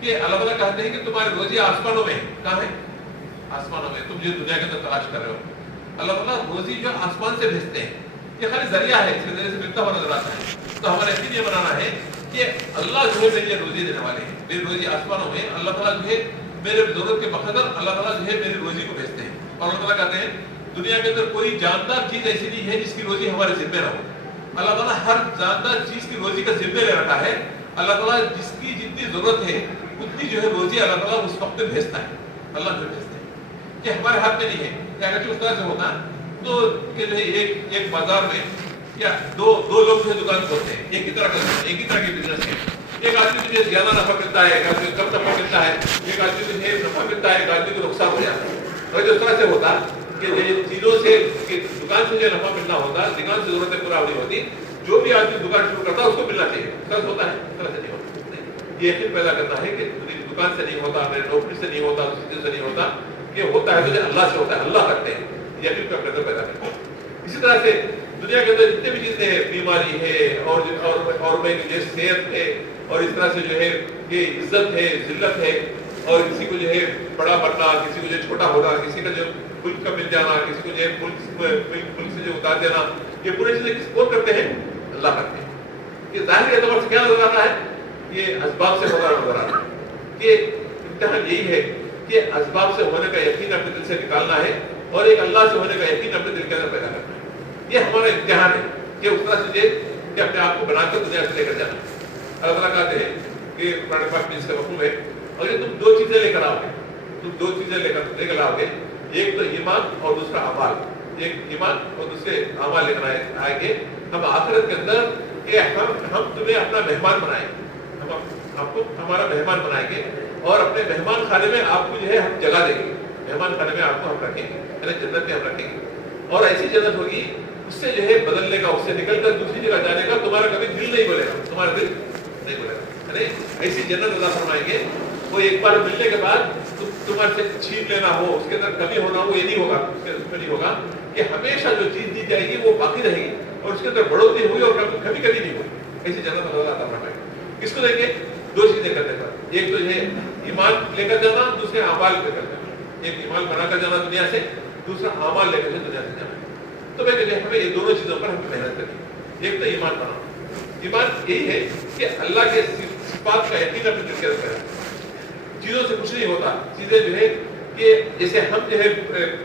کہ اللہ تعالیٰ کہتے ہیں کہ تمہاری روزی آسمانوں میں ہے. کہاں ہے؟ آسمانوں میں. تم جو دنیا کے اندر تلاش کر رہے ہو، اللہ تعالیٰ روزی جو آسمان سے بھیجتے ہیں. یہ خالی ذریعہ ہے، اس کے ذریعے سے ملتا ہوا نظر آتا ہے. تو ہمارا یقین یہ بنانا ہے کہ اللہ جو ہے میری روزی دینے والے ہیں. میری روزی آسمانوں میں. اللہ تعالیٰ جو ہے میرے ضرورت کے بقدر اللہ تعالیٰ جو ہے میری روزی کو بھیجتے ہیں. اور اللہ تعالیٰ کہتے ہیں دنیا کے اندر کوئی جاندار چیز ایسی نہیں ہے جس کی روزی ہمارے ذمہ نہ ہو. اللہ تعالیٰ ہر جاندار چیز کی روزی کا ذمہ لے رکھا ہے. اللہ تعالیٰ جس کی جتنی ضرورت ہے اتنی جو ہے روزی اللہ تعالیٰ اس وقت میں بھیجتا ہے. اللہ جو بھیجتے ہیں کہ ہمارے ہاتھ میں نہیں ہے. کہ اگر اس طرح سے ہوتا تو کہ جو ہے ایک بازار میں یا دو لوگ جو ہے دکان کھولتے ہیں، ایک ہی طرح کا ایک ہی طرح کی بزنس ہے. ایک آدمی کو جو ہے زیادہ نفع ملتا ہے، ایک آدمی کو کم نفع ملتا ہے، ایک آدمی کو جو ہے نفع ملتا ہے، ایک آدمی کو نقصان ہو جاتا ہے. اور جو اس طرح سے ہوتا کہ چیزوں سے دکان سے جو نفع ملنا ہوتا، دکان سے ضرورتیں پورا نہیں ہوتی. جو بھی آدمی دکان شروع کرتا ہے اس کو ملنا چاہیے. فرض ہوتا ہے، اس طرح سے نہیں ہوتا. یہ یقین پیدا کرتا ہے کہ دکان سے نہیں ہوتا، میرے نوکری سے نہیں ہوتا، کسی چیز سے نہیں ہوتا. یہ ہوتا ہے تو اللہ سے ہوتا ہے. اللہ کرتے ہیں. یقین کا پیدا کرتے ہیں. اسی طرح سے دنیا کے اندر جتنے بھی چیزیں ہیں، بیماری ہے اور میں صحت ہے، اور اس طرح سے جو ہے کہ عزت ہے، ذلت ہے، اور کسی کو جو ہے بڑا بننا، کسی کو جو ہے چھوٹا ہونا، کسی کا جو ملک کا مل جانا، کسی کو جو ہے ملک سے جو اتار دینا، یہ پوری چیزیں کس کو کرتے ہیں؟ اللہ کرتے ہیں. یہ ظاہری اعتبار سے کیا نظر آتا ہے؟ یہ اسباب سے ہونا نظر آتا ہے. کہ امتحان یہی ہے کہ اسباب سے ہونے کا یقین اپنے دل سے نکالنا ہے اور ایک اللہ سے ہونے کا یقین اپنے دل کے اندر پیدا کرنا ہے. یہ ہمارا امتحان ہے کہ اس طرح سے کہ اپنے آپ کو بنا کر دنیا سے لے کر جانا. اللہ تعالیٰ کہتے ہیں کہ قرآن پاک میں اس کا مفہوم ہے، اور یہ تم دو چیزیں لے کر آؤ گے. تم دو چیزیں لے کر آؤ گے، ایک تو ایمان اور دوسرا اعمال. ایک ایمان اور دوسرے اعمال لے کر آئیں گے ہم آخرت کے اندر کہ ہم تمہیں اپنا مہمان بنائیں گے. ہم آپ کو ہمارا مہمان بنائیں گے اور اپنے مہمان خانے میں آپ کو جو ہے ہم جگہ دیں گے. مہمان خانے میں آپ کو ہم رکھیں گے، یعنی جنت میں ہم رکھیں گے. اور ایسی جنت ہوگی اس سے جو ہے بدلنے کا، اس سے نکل کر دوسری جگہ جانے کا تمہارا کبھی دل نہیں بولے گا. تمہارا دل نہیں بولے گا. یعنی ایسی جنت عطا فرمائیں گے وہ ایک بار ملنے کے بعد تمہارے سے چھین لینا ہو، اس کے اندر کمی ہونا ہو، یہ نہیں ہوگا. اس میں نہیں ہوگا کہ ہمیشہ جو چیز دی جائے گی وہ باقی رہے گی اور اس کے اندر بڑھوتری ہوئی اور کبھی نہیں ہوئی. ایسی جنت اللہ عطا فرمائے گا. کس کو دیں گے؟ دو چیزیں کرنے پر. ایک تو یہ ایمان لے کر جانا، دوسرے اعمال لے کر جانا. ایک ایمان بنا کر جانا دنیا سے، دوسرا اعمال لے کر دنیا سے جانا. تو میں کہتے ہیں ہمیں یہ دونوں چیزوں پر ہمیں محنت کرنی ہے. ایک تو ایمان بنانا. ایمان یہی ہے کہ اللہ کے صفات کا یقین اپنے دل کے اندر کریں. چیزوں سے کچھ نہیں ہوتا. چیزیں جو ہے کہ جیسے ہم جو ہے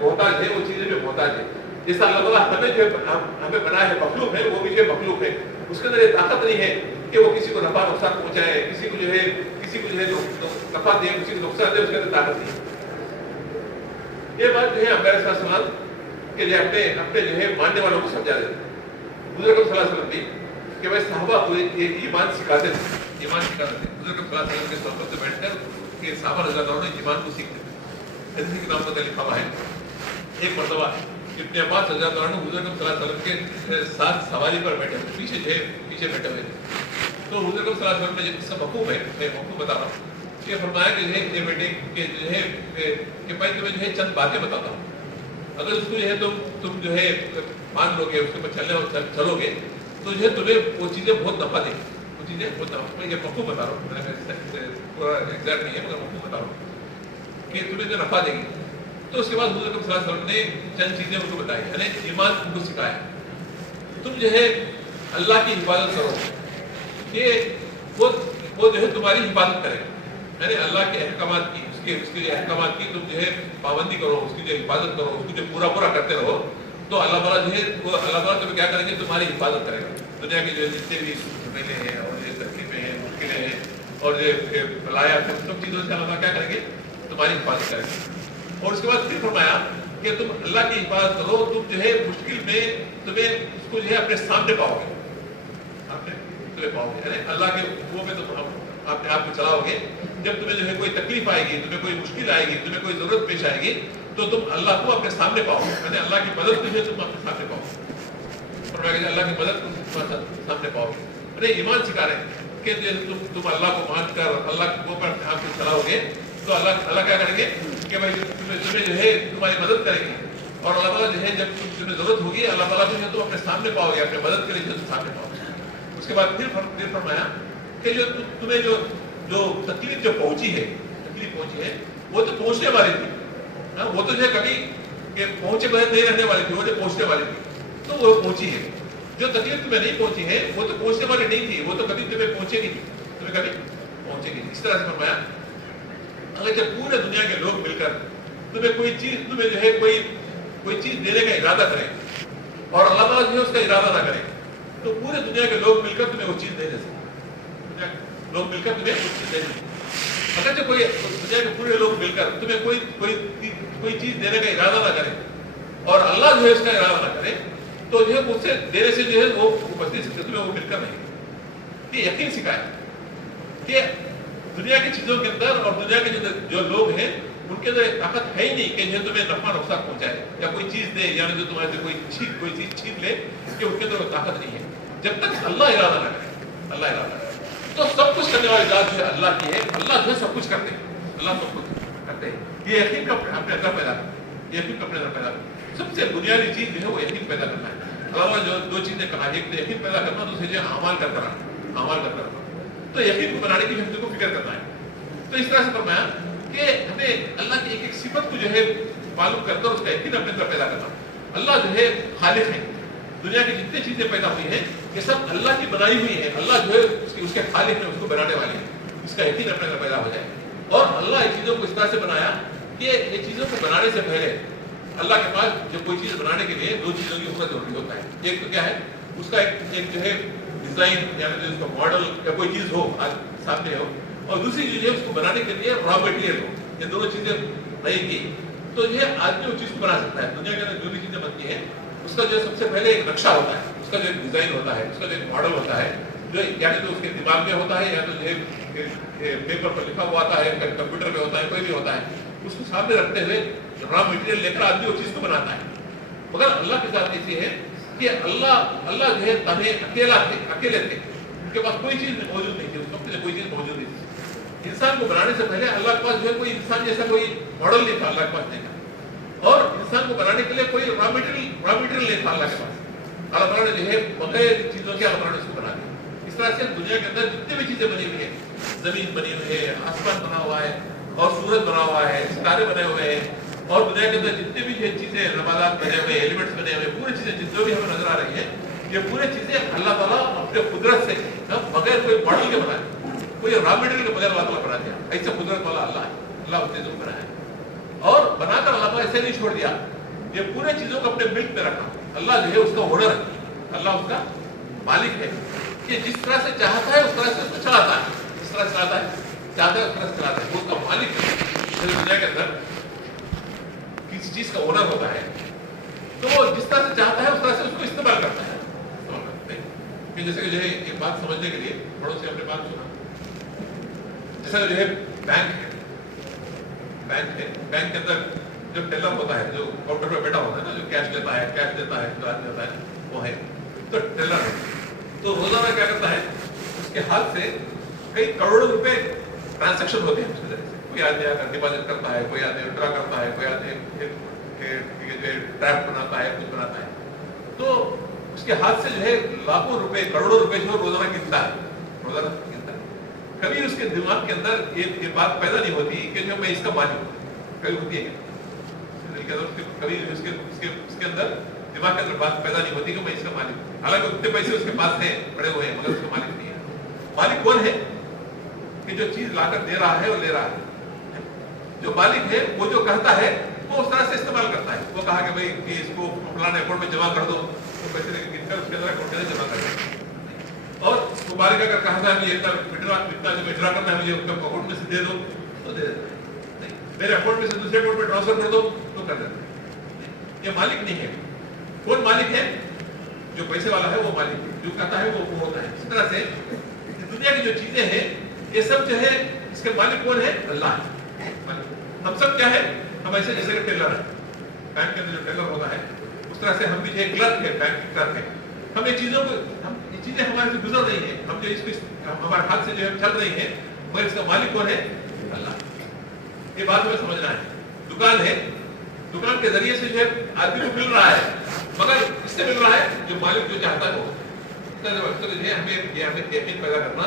محتاج ہیں، وہ چیزیں جو محتاج ہیں. جیسا اللہ تعالیٰ ہمیں جو ہمیں بنا ہے مخلوق ہے، وہ بھی جو مخلوق ہے. اس کے اندر یہ طاقت نہیں ہے کہ وہ کسی کو نفع نقصان پہنچائے، کسی کو جو ہے نفع دے، کسی کو نقصان دے. اس کے اندر طاقت نہیں. یہ بات جو ہے امبیر صلی اللہ علیہ وسلم کہ جو اپنے جو ہے ماننے والوں کو سمجھا دیتے. بزرگ صلی اللہ علیہ وسلم بھی کہ بھائی صحابہ کو ایمان سکھاتے تھے. ایمان سکھاتے تھے. بزرگ صلی اللہ علیہ وسلم کے صحبت سے بیٹھ کر کہ صحابہ رضی اللہ عنہ ایمان کو سیکھتے تھے. حدیث کی نام پر لکھا ہوا ہے ایک مرتبہ ابن عباس رضی اللہ عنہ حضور صلی اللہ علیہ وسلم کے ساتھ سواری پر بیٹھے ہوئے پیچھے بیٹھے ہوئے تھے. تو حضور صلی اللہ علیہ وسلم نے جس کا مفہوم ہے میں مفہوم بتا رہا ہوں کہ فرمایا کہ یہ بیٹے کہ جو ہے کہ میں تمہیں جو ہے چند باتیں بتاتا ہوں. اگر اس کو جو ہے تم جو ہے مان لو گے، اس کے اوپر چلو گے تو جو ہے تمہیں وہ چیزیں بہت نفع دیں گی. وہ چیزیں بہت نفع. میں یہ مفہوم بتا رہا ہوں، پورا ایگزیکٹ نہیں ہے مگر مفہوم بتا رہا ہوں کہ تمہیں جو نفع دیں گی. تو اس کے بعد حضور صلی اللہ علیہ وسلم نے چند چیزیں ان کو بتائی، یعنی ایمان ان کو سکھایا. تم جو ہے اللہ کی حفاظت کرو کہ وہ جو ہے تمہاری حفاظت کرے. یعنی اللہ کے احکامات کی، اس کے جو احکامات کی تم جو ہے پابندی کرو، اس کی جو حفاظت کرو، اس کو جو پورا کرتے رہو تو اللہ تعالیٰ جو ہے وہ اللہ تعالیٰ تمہیں کیا کریں گے؟ تمہاری حفاظت کرے گا. دنیا کے جو جتنے بھی جھمیلے ہیں اور یہ تکلیفیں ہیں، مشکلیں ہیں اور یہ بلایا سب چیزوں سے اللہ تعالیٰ کیا کریں گے؟ تمہاری حفاظت کریں گے. اور اس کے بعد پھر فرمایا کہ تم اللہ کی حفاظت کرو، تم جو ہے مشکل میں تمہیں اس کو جو ہے اپنے سامنے پاؤ گے. तूने पाओगे, यानी अल्लाह के वो में तुम अपने आप को चलाओगे। जब तुम्हें जो है कोई तकलीफ आएगी, तुम्हें कोई मुश्किल आएगी, तुम्हें कोई जरूरत पेश आएगी, तो तुम अल्लाह को अपने सामने पाओगे, यानी अल्लाह की मदद तुझे तुम अपने सामने पाओगे, और अल्लाह की मदद तुम सामने पाओगे। अरे ईमान सिखा रहे हैं कि तुम अल्लाह को मानकर अल्लाह के ऊपर अपने आप को चलाओगे तो अल्लाह क्या करेंगे कि भाई तुम्हें जो है तुम्हारी मदद करेंगे, और अल्लाह ताला जो है जब तुम्हें जरूरत होगी अल्लाह ताला जो है तुम अपने सामने पाओगे, अपने मदद के लिए तुम सामने पाओगे। उसके बाद फिर फरमाया कि जो तुम्हें जो तकलीफ जो पहुंची है वो तो पहुंचने वाली थी, वो तो जो है कभी पहुंचे बगैर नहीं रहने वाली थी, वो जो पहुंचने वाली थी तो वो पहुंची है। जो तकलीफ तुम्हें नहीं पहुंची है वो तो पहुंचने वाली नहीं थी, वो तो कभी तुम्हें पहुंचेगी नहीं, तुम्हें कभी पहुंचेगी। इस तरह से फरमाया अगर जब पूरे दुनिया के लोग मिलकर तुम्हें कोई चीज तुम्हें जो है कोई चीज देने का इरादा करें और अल्लाह ताला जो है उसका इरादा ना करे, तो पूरे दुनिया के लोग मिलकर तुम्हें वो चीज नहीं दे सकते, लोग मिलकर तुम्हें वो चीज नहीं दे सकते। अगर जो कोई दुनिया के पूरे लोग मिलकर तुम्हें कोई चीज देने का इरादा ना करे और अल्लाह जो है उसका इरादा ना करे, तो जो है उससे देने से जो है वो बच नहीं सकते, तुम्हें वो मिलकर नहीं। ये यकीन सिखाए कि दुनिया की चीजों के अंदर और दुनिया के जो लोग हैं उनके अंदर ताकत है ही नहीं कि जो तुम्हें नफा नुकसान पहुंचाए या कोई चीज दे, यानी जो तुम्हारे से कोई चीज छीन ले, कि उनके अंदर ताकत नहीं है जब तक अल्लाह इरादा ना करे। अल्लाह इरादा करे तो सब कुछ करने वाली जात जो है अल्लाह की है, अल्लाह जो है सब कुछ करते हैं, अल्लाह सब कुछ करते हैं। ये यकीन का अपने अंदर पैदा कर, यकीन का अपने अंदर पैदा कर। सबसे बुनियादी चीज जो है वो यकीन पैदा करना है। अल्लाह जो दो चीजें कहा, एक तो यकीन पैदा करना, दूसरी जो अमाल करता रहना। तो यकीन को बनाने की हम को फिक्र करना है। तो इस तरह से फरमाया कि हमें अल्लाह की एक सिफत को जो है मालूम करकर उसका यकीन अपने अंदर पैदा करना। अल्लाह जो है खालिक है, दुनिया की जितनी चीजें पैदा हुई हैं ये सब अल्लाह की बनाई हुई है, अल्लाह जो है उसके खालिक है, उसको बनाने वाले हैं, इसका यकीन अपने अंदर पैदा हो जाए। और अल्लाह इन चीजों को इस तरह से बनाया कि ये चीजों को बनाने से पहले अल्लाह के पास जो कोई चीज बनाने के लिए दो चीजों की उसका जरूरी होता है। एक तो क्या है, उसका एक जो है डिजाइन, यानी जो उसका मॉडल या कोई चीज हो आज सामने हो, और दूसरी चीज है उसको बनाने के लिए रॉ मटेरियल हो। ये दोनों चीजें रहेगी तो ये आदमी उस चीज को बना सकता है। दुनिया के अंदर जो भी चीजें बनती हैं उसका जो सबसे पहले एक नक्शा होता है, उसका जो एक डिजाइन होता है, उसका जो एक मॉडल होता है, जो या तो उसके दिमाग में होता है या तो जो पेपर पर लिखा हुआ आता है, कंप्यूटर में होता है, कोई भी होता है, उसको सामने रखते हुए रॉ मटेरियल लेकर आदमी उस चीज को बनाता है। मगर अल्लाह के साथ ऐसी है कि अल्लाह जो है तन्हे अकेले थे, उनके पास कोई चीज मौजूद नहीं थी, उस वक्त कोई चीज मौजूद नहीं थी। इंसान को बनाने से पहले अल्लाह के पास जो है कोई इंसान जैसा कोई मॉडल नहीं था, अल्लाह के पास नहीं था। और इंसान को बनाने के लिए कोई रॉ मटेरियल नहीं था अल्लाह के पास। अल्लाह ताला ने जो है बगैर चीजों के अल्लाह ताला ने उसको बना दिया। इस तरह से दुनिया के अंदर जितनी भी चीजें बनी हुई है, जमीन बनी हुई है, आसमान बना हुआ है और सूरज बना हुआ है, सितारे बने हुए हैं, और दुनिया के अंदर जितनी भी चीजें नबातात बने हुए, एलिमेंट्स बने हुए, पूरी चीजें जो भी हमें नजर आ रही है, ये पूरी चीजें अल्लाह ताला अपने कुदरत से बगैर कोई मॉडल के बनाए, कोई रॉ मटेरियल के बगैर अल्लाह ताला बना दिया। ऐसे कुदरत वाला अल्लाह है, अल्लाह उस चीजों को बनाया और बनाकर अल्लाह ताला ऐसे नहीं छोड़ दिया, ये पूरे चीजों को अपने मिल्क में रखा। अल्लाह जो है उसका ओनर है, अल्लाह उसका मालिक है कि जिस तरह से चाहता है उस तरह से उसको चलाता है, जिस तरह से चाहता है उस तरह से चलाता है, वो उसका मालिक है। दुनिया के अंदर किसी चीज का ओनर होता है तो वो जिस तरह से चाहता है उस तरह से उसको इस्तेमाल करता है। कि जैसे जो है एक बात समझने के लिए बड़ों से अपने बात सुना, जैसा जो है बैंक है, बैंक के अंदर जो टेलर होता है, जो काउंटर पे बैठा होता है ना, जो कैश लेता है, कैश देता है, जो आदमी होता है वो है तो टेलर है। तो रोजाना क्या करता है, उसके हाथ से कई करोड़ों रुपए ट्रांजैक्शन होते हैं उसके जरिए से। कोई आदमी आकर डिपॉजिट करता है, कोई आदमी विड्रॉ करता है, कोई आदमी ड्राफ्ट बनाता है, कुछ बनाता है, तो उसके हाथ से जो है लाखों रुपए, करोड़ों रुपए जो रोजाना गिनता है। कभी उसके दिमाग के अंदर ये बात पैदा नहीं होती कि जो मैं इसका मालिक हूँ, कभी होती है कभी उसके अंदर दिमाग के अंदर बात पैदा नहीं होती कि मैं इसका मालिक हूँ। हालांकि उतने पैसे उसके पास हैं, पड़े हुए हैं, मगर उसका मालिक नहीं है। मालिक कौन है कि जो चीज लाकर दे रहा है और ले रहा है। जो मालिक है वो जो कहता है वो उस तरह से इस्तेमाल करता है। वो कहा कि भाई कि इसको फलाने अकाउंट में जमा कर दो, तो पैसे गिनकर उसके अंदर अकाउंट में जमा कर दो। और मुबारक अगर कहा था कि इतना जो विड्रॉ करना है मुझे उसके अकाउंट में से दे दो तो दे देता है, मेरे अकाउंट में से दूसरे अकाउंट में ट्रांसफर कर दो तो कर देता है। ये मालिक नहीं है। कौन मालिक है? जो पैसे वाला है वो मालिक है। जो कहता है वो होता है। इस तरह से दुनिया की जो चीजें हैं ये सब जो है इसके मालिक कौन है? अल्लाह है। हम सब क्या है? हम ऐसे जैसे कि टेलर है, बैंक के अंदर जो टेलर होता है उस तरह से हम भी जो क्लर्क है, बैंक के क्लर्क है। हम ये चीजों को ये चीजें हमारे से गुजर रही है, हम जो इसको हमारे हाथ से जो है चल रही है, मगर इसका मालिक कौन है? अल्लाह। ये बात हमें समझना है। दुकान है, दुकान के जरिए से जो है आदमी को मिल रहा है, मगर इससे मिल रहा है जो मालिक जो चाहता है वो। हमें यकीन पैदा करना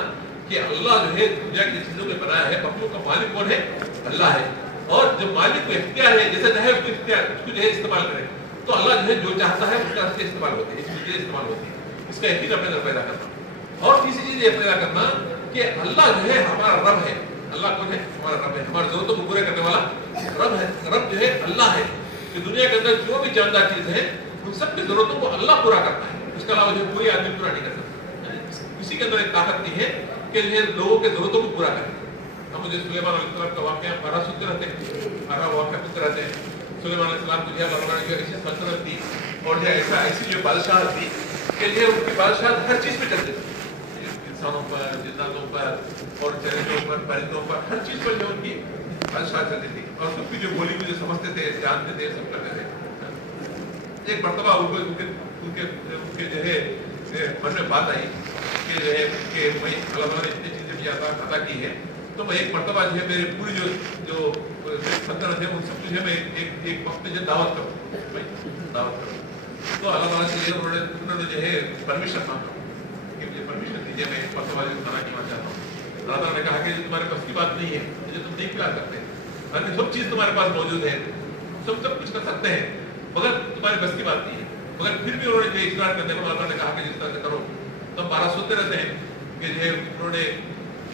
कि अल्लाह जो है दुनिया की चीजों को बनाया है, मखलूक का मालिक कौन है? अल्लाह है। और जब मालिक को इख्तियार है, जैसे चाहे उसको इख्तियार उसको जो है इस्तेमाल करे, तो अल्लाह जो है जो चाहता है उसका इस्तेमाल होती है, इसकी इस्तेमाल होती है। इसका यकीन अपने अंदर पैदा करना। और तीसरी चीज ये पैदा करना कि अल्लाह जो है हमारा रब है। अल्लाह कौन है? हमारा रब है, हमारी जरूरतों को पूरे करने वाला रब है। रब जो है अल्लाह है कि दुनिया के अंदर जो भी जानदार चीज है उन सब की जरूरतों को अल्लाह पूरा करता है, उसके अलावा जो कोई आदमी पूरा नहीं कर सकता। किसी के अंदर एक ताकत नहीं है कि जो है लोगों के जरूरतों को पूरा करे। हम मुझे सुलेमान अलैहिस्सलाम का वाकया बारह सुनते रहते हैं, बारह वाकया सुनते रहते हैं। सुलेमान अलैहिस्सलाम को जो अल्लाह ने जो ऐसी सल्तनत दी और जो ऐसा ऐसी जो बादशाह थी कि जो उनकी बादशाह हर चीज पे चलते थे, इंसानों पर, जिन्नातों पर और चरिंदों पर, परिंदों पर, हर चीज पर जो उनकी बादशाह चलती थी। और सबकी जो बोली को जो समझते थे, जानते थे, सब करते थे। एक मर्तबा उनके जो है मन में बात आई कि जो है कि भाई अल्लाह ने इतनी चीजें भी अता की है, तो मैं एक मर्तबा जो है मेरे पूरी जो सल्तनत है उन सब जो है मैं एक वक्त में जो दावत करूँ, भाई दावत करूँ। तो अल्लाह से उन्होंने जो है परमिशन मांगा कि मुझे परमिशन दीजिए, मैं एक मर्तबा जो खाना खिलाना चाहता हूँ। अल्लाह ने कहा कि तुम्हारे पास की बात नहीं है, मुझे तुम नहीं खिला सकते, अगर सब चीज तुम्हारे पास मौजूद है, सब कुछ कर सकते हैं, मगर तुम्हारे बस की बात नहीं है। मगर फिर भी उन्होंने इकरार करने को अल्लाह ने कहा कि जिस तरह से करो। तो 12 सुनते रहते हैं कि जो उन्होंने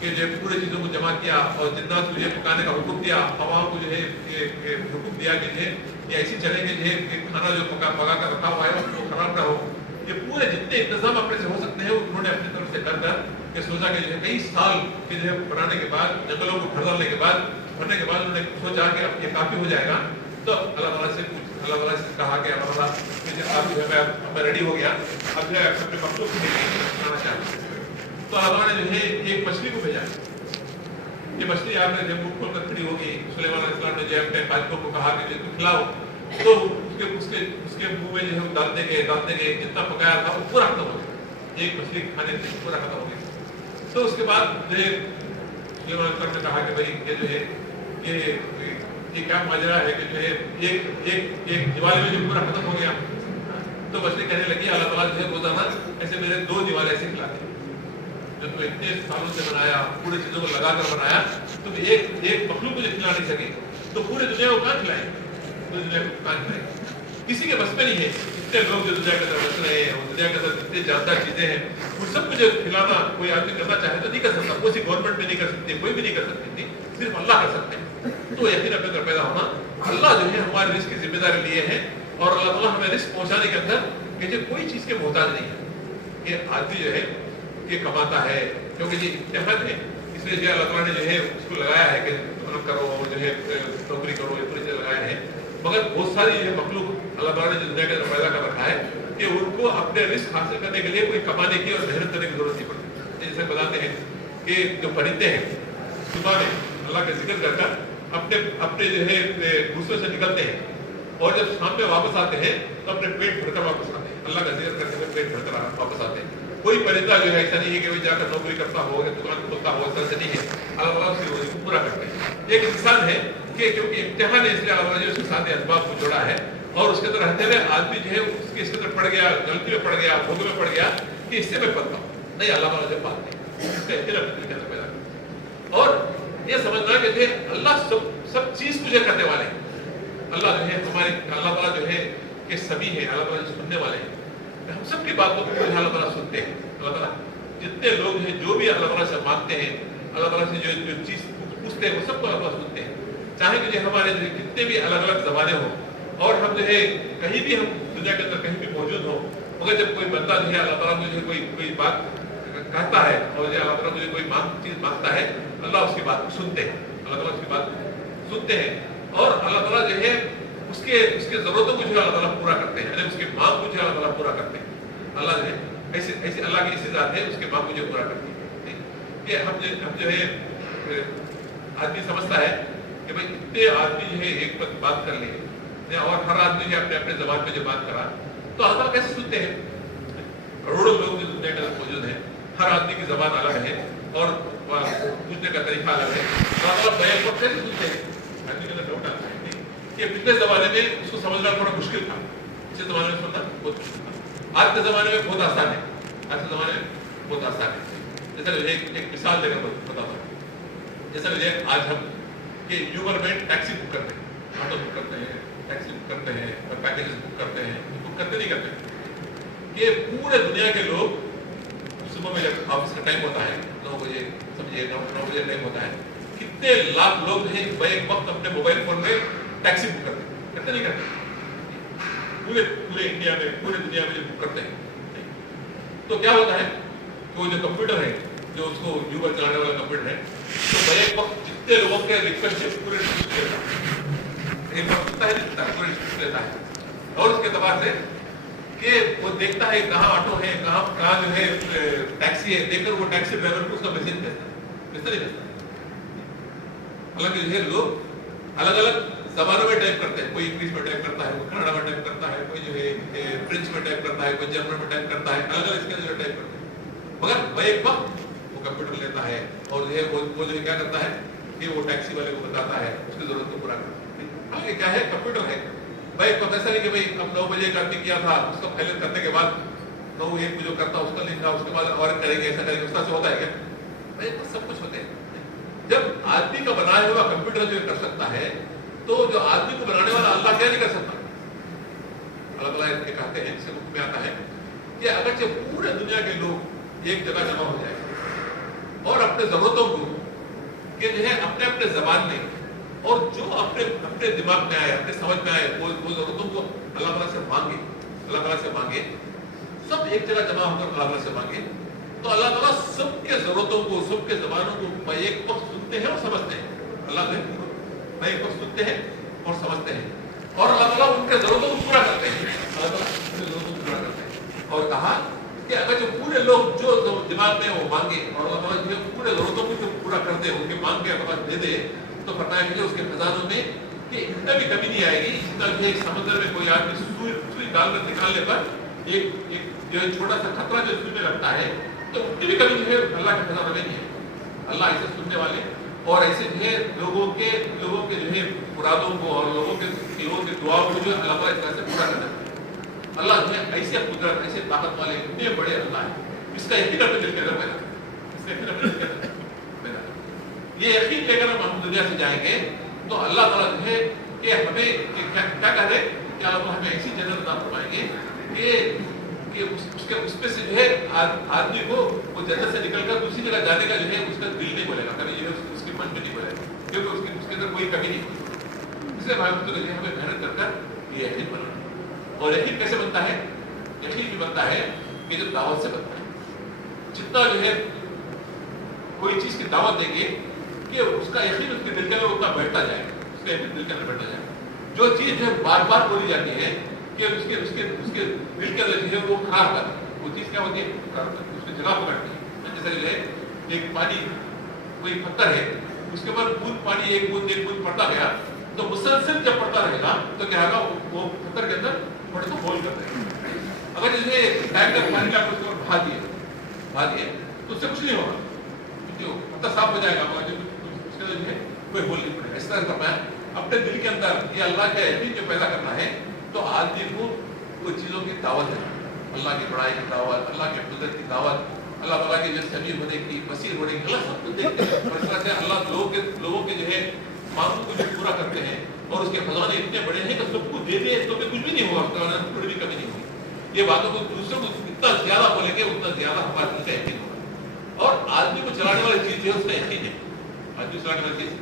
कि जो पूरी चीजों को जमा किया और जिन्नात को जो पकाने का हुक्म दिया, हवाओं को जो है ये हुक्म दिया कि जो ये ऐसी चले कि जो खाना जो पका कर रखा हुआ है उसको खराब ना हो। ये पूरे जितने इंतजाम अपने से हो सकते हैं उन्होंने अपनी तरफ से कर के सोचा कि जो है कई साल के जो है बनाने के बाद, जंगलों को भरने के बाद उन्होंने सोचा कि अब ये काफी हो जाएगा। तो अल्लाह ताला से कहा कि आप जो है मैं रेडी हो गया, अब जो है अपने मखलूक के लिए खाना चाहिए। तो अल्लाह ने जो है एक मछली को भेजा। ये मछली आपने जब मुंह खोलकर खड़ी होगी, सुलेमान अलैहिस्सलाम ने जो अपने खालिकों को कहा कि इसको खिलाओ, तो उसके मुंह में जो है डालते गए जितना पकाया था वो पूरा खत्म हो गया। एक मछली खाने से पूरा खत्म हो गया। तो उसके बाद जो सुलेमान अलैहिस्सलाम ने कहा कि भाई ये जो है ये क्या माजरा है कि जो है एक दिवाले में जो पूरा खत्म हो गया। तो मछली कहने लगी अल्लाह ताला जो है रोजाना ऐसे मेरे 2 दिवाले ऐसे खिलाते, जब तो इतने सालों से बनाया, पूरी चीजों को लगा कर बनाया, तो एक मखलूक को जो खिला नहीं सके तो पूरे दुनिया को कहाँ खिलाएंगे? पूरी दुनिया को कहाँ खिलाएंगे? किसी के बस में नहीं है। इतने लोग जो दुनिया के अंदर बस रहे हैं और दुनिया के अंदर जितने जानदार चीजें हैं उन सबको जो खिलाना कोई आदमी करना चाहे तो नहीं कर सकता। कोई गवर्नमेंट भी नहीं कर सकती, कोई भी नहीं कर सकती थी, सिर्फ अल्लाह कर सकते हैं। तो यकीन अपने अंदर पैदा होना, अल्लाह जो है हमारे रिस्क की जिम्मेदारी लिए है और अल्लाह ताला हमें रिस्क पहुंचाने के अंदर कि जो कोई चीज के मोहताज नहीं है। कि आदमी जो है ये कमाता है क्योंकि ये इम्तिहान है, इसलिए जो अल्लाह ताला ने जो है उसको लगाया है कि तुम करो जो है नौकरी करो, ये पूरी चीज लगाया है। मगर बहुत सारी जो मखलूक अल्लाह ताला ने जो दुनिया के अंदर पैदा कर रखा है कि उनको अपने रिस्क हासिल करने के लिए कोई कमाने की और मेहनत करने की जरूरत नहीं पड़ती। जैसे बताते हैं कि जो परिंदे हैं सुबह में अल्लाह का जिक्र कर अपने जो है घोंसले से निकलते हैं और जब शाम में वापस आते हैं तो अपने पेट भरकर वापस आते हैं, अल्लाह का जिक्र करते हुए पेट भरकर वापस आते हैं। कोई परिंदा जो है ऐसा नहीं है कि वही जाकर नौकरी करता हो या दुकान खोलता हो, ऐसा नहीं है। अल्लाह ताला उसकी रोजी को पूरा करते हैं। एक इंसान है कि क्योंकि इम्तिहान है इसलिए अल्लाह ने उसके साथ असबाब को जोड़ा है और उसके अंदर रहते हुए आदमी जो है उसके इसके अंदर पड़ गया, गलती में पड़ गया, भोग में पड़ गया कि इससे मैं पढ़ता हूँ नहीं, अल्लाह ताला जब बात नहीं पैदा। और ये समझना कि अल्लाह सब चीज तुझे करने वाले हैं। अल्लाह जो है हमारे अल्लाह ताला जो है कि सभी है, अल्लाह ताला जो सुनने वाले हैं, हम सबकी बातों को अल्लाह ताला सुनते हैं। अल्लाह ताला जितने लोग हैं जो भी अल्लाह ताला से मांगते हैं, अल्लाह ताला से जो चीज पूछते हैं वो सबको अल्लाह ताला सुनते हैं। चाहे कि जो हमारे जो कितने भी अलग अलग जबाने हो और हम जो है कहीं भी हम दुनिया के अंदर कहीं भी मौजूद हो, मगर जब कोई बंदा जो है अल्लाह ताला को जो कोई बात कहता है और जो अल्लाह ताला मुझे कोई चीज मांगता है, अल्लाह उसकी बात को सुनते हैं, अल्लाह ताला उसकी बात सुनते हैं और अल्लाह ताला जो है उसके जरूरतों को जो है अल्लाह ताला पूरा करते हैं, यानी उसकी मांग को जो है अल्लाह ताला पूरा करते हैं। अल्लाह जो है ایسے ایسے اللہ کی ایسی ذات ہے اس کے بعد مجھے پورا کرتی ہے کہ ہم جو ہے آدمی سمجھتا ہے کہ بھائی اتنے آدمی جو ہے ایک بات کر لیں اور ہر آدمی جو اپنے اپنے زبان پہ جو بات کرا تو اللہ کیسے سنتے ہیں؟ کروڑوں لوگ جو دنیا کے اندر موجود ہیں، ہر آدمی کی زبان الگ ہے اور پوچھنے کا طریقہ الگ ہے، تو اللہ بیان کو کیسے سنتے ہیں؟ آدمی کے اندر ڈاؤٹ آتا ہے کہ پچھلے زمانے میں اس کو سمجھنا تھوڑا مشکل تھا، پچھلے زمانے میں سننا بہت مشکل تھا، آج کے زمانے میں بہت آسان ہے، آج کے زمانے میں بہت آسان ہے۔ جیسا ایک مثال دے کر بتاتا ہوں، جیسا آج ہم کہ یوبر میں ٹیکسی بک کرتے ہیں، آٹو بک کرتے ہیں، ٹیکسی بک کرتے ہیں اور پیکیجز بک کرتے ہیں، بک کرتے نہیں کرتے کہ پورے دنیا کے لوگ صبح میں جب آفس کا ٹائم ہوتا ہے 9 بجے، سمجھیے 9 بجے ٹائم ہوتا ہے، کتنے لاکھ لوگ ہیں ایک وقت اپنے موبائل فون میں ٹیکسی بک کرتے نہیں کرتے؟ پورے انڈیا میں، پورے دنیا میں جو بک کرتے ہیں، تو کیا ہوتا ہے کہ وہ جو کمپیوٹر ہے، جو اس کو یوبر چلانے والا کمپیوٹر ہے، تو ایک وقت جتنے لوگوں کے ریکویسٹ ہے پورے لسٹ لیتا ہے، ایک وقت جتنا ہے لکھتا ہے، پورے لسٹ لیتا ہے، اور اس کے اعتبار سے کہ وہ دیکھتا ہے کہاں آٹو ہے، کہاں جو ہے ٹیکسی ہے، دیکھ کر وہ ٹیکسی ڈرائیور کو اس کا میسج بھیجتا ہے، اس طرح بھیجتا ہے۔ حالانکہ جو ہے لوگ الگ الگ زبانوں میں ٹائپ کرتے ہیں، کوئی انگلش میں ٹائپ کرتا ہے، کوئی کنڑا میں ٹائپ کرتا ہے، کوئی جو ہے فرینچ میں ٹائپ کرتا ہے، کوئی جرمن میں ٹائپ کرتا ہے، الگ الگ اس کے اندر ٹائپ کرتے ہیں، مگر ایک وقت وہ کمپیوٹر لیتا ہے اور جو ہے وہ جو کیا کرتا ہے کہ وہ ٹیکسی والے کو بتاتا ہے اس کی ضرورت کو پورا کرتا ہے۔ آگے کیا ہے؟ کمپیوٹر ہے بھائی، تو ایسا نہیں کہ بھائی ہم 9 بجے کا کیا تھا، اس کو پہلے کرنے کے بعد 9:01 کو جو کرتا اس کا لکھا، اس کے بعد اور کریں گے، ایسا کریں گے، اس طرح سے ہوتا ہے کیا؟ بھائی سب کچھ ہوتے ہیں۔ جب آدمی کا بنایا ہوا کمپیوٹر جو کر سکتا ہے تو جو آدمی کو بنانے والا اللہ کیا نہیں کر سکتا؟ اللہ تعالیٰ ان کے کہتے ہیں، اس سے حکم میں آتا ہے کہ اگرچہ پورے دنیا کے لوگ ایک جگہ جمع ہو جائے اور اپنے ضرورتوں کو کہ جو ہے اپنے اپنے زبان میں اور جو اپنے دماغ میں آئے، اپنے سمجھ میں آئے، وہ ضرورتوں کو اللہ تعالیٰ سے مانگے، اللہ تعالیٰ سے مانگے، سب ایک جگہ جمع ہو کر اللہ تعالیٰ سے مانگے، تو اللہ تعالیٰ سب کے ضرورتوں کو، سب کے زبانوں کو ایک وقت سنتے ہیں اور سمجھتے ہیں۔ اللہ ایک وقت سنتے ہیں اور سمجھتے ہیں، اور اللہ تعالیٰ ان کے ضرورتوں کو پورا کرتے ہیں، اللہ تعالیٰ ان کے ضرورتوں کو پورا کرتے ہیں۔ اور کہا کہ اگر جو پورے لوگ جو دماغ میں وہ مانگے اور اللہ تعالیٰ جو پورے ضرورتوں کو جو پورا کر دے، ان کے مانگ کے اللہ دے دے، تو فرمایا کہ اس کے خزانوں میں کہ اتنا بھی کمی نہیں آئے گی جتنا جو ہے سمندر میں کوئی آدمی سوئی ڈال کر نکالنے پر ایک جو ہے چھوٹا سا خطرہ جو سوئی میں لگتا ہے، تو اتنی بھی کمی جو ہے اللہ کے خزانوں میں نہیں ہے۔ اللہ ایسے سننے والے اور ایسے جو ہے لوگوں کے جو ہے مرادوں کو اور لوگوں کے دعاؤں کو جو اللہ تعالیٰ اس طرح سے پورا کرنا ہے۔ اللہ جو ہے ایسے قدرت، ایسے طاقت والے اتنے بڑے اللہ ہیں، اس کا یقین اپنے دل کے اندر پیدا، اس کا یقین اپنے دل کے اندر پیدا، یہ یقین لے کر ہم دنیا سے جائیں گے تو اللہ تعالیٰ جو ہے کہ ہمیں کیا کہہ دے کہ اللہ تعالیٰ ہمیں ایسی جنت عطا فرمائیں گے کہ اس میں سے جو ہے آدمی کو وہ جنت سے نکل کر دوسری جگہ جانے کا جو ہے اس کا دل نہیں بولے گا، کبھی جو ہے اس کی من بھی نہیں بولے گا، کیونکہ اس کے اندر کوئی کمی نہیں ہوتی۔ اس لیے ہمیں محنت کر کر یہ یقین بنانا، اور یقین کیسے بنتا ہے؟ یقین بھی بنتا ہے کہ جو دعوت سے بنتا ہے، جتنا جو ہے کوئی چیز کی دعوت دیں گے کہ اس کا یقین اس کے دل کے اندر اتنا بیٹھتا جائے گا، اس کا یقین دل کے اندر بیٹھتا جائے گا۔ جو چیز جو ہے بار بار بولی جاتی ہے کہ اس کے دل کے اندر جو ہے وہ خراب کرتی ہے، وہ چیز کیا ہوتی ہے؟ خراب کرتی ہے، اس کی جگہ پکڑتی ہے۔ جیسے جو ہے ایک پانی، کوئی پتھر ہے، اس کے اوپر بوند پانی ایک بوند پڑتا گیا تو مسلسل جب پڑتا رہے گا تو کیا ہوگا؟ وہ پتھر کے اندر تھوڑے کو ہول کر دے گا۔ اگر جیسے ٹائم تک پانی لا کر اس کو بہا دیے تو اس سے کچھ نہیں ہوگا، کیونکہ پتھر صاف ہو جائے گا، مگر اس کے اندر جو ہے کوئی ہول نہیں پڑے گا۔ اس طرح کرنا ہے اپنے دل کے اندر یہ اللہ کا یقین جو پیدا کرنا ہے، تو آدمی کو وہ چیزوں کی دعوت ہے، اللہ کی بڑائی کی دعوت، اللہ کی قدرت کی دعوت، اللہ تعالیٰ کے جو سمیع ہونے کی، بصیر ہونے کی، اللہ سب کچھ دیکھتے ہیں، اور اس طرح سے اللہ لوگوں کے جو ہے مانگوں کو جو پورا کرتے ہیں، اور اس کے خزانے اتنے بڑے ہیں کہ سب کو دے دے تو بھی کچھ بھی نہیں ہوگا، تھوڑی بھی کمی نہیں ہوگی۔ یہ باتوں کو دوسروں کو اتنا زیادہ بولیں گے اتنا زیادہ ہمارے دل کا یقین ہوگا، اور آدمی کو چلانے والی چیز جو ہے اس کا یقین ہے، آدمی چلانے والی چیز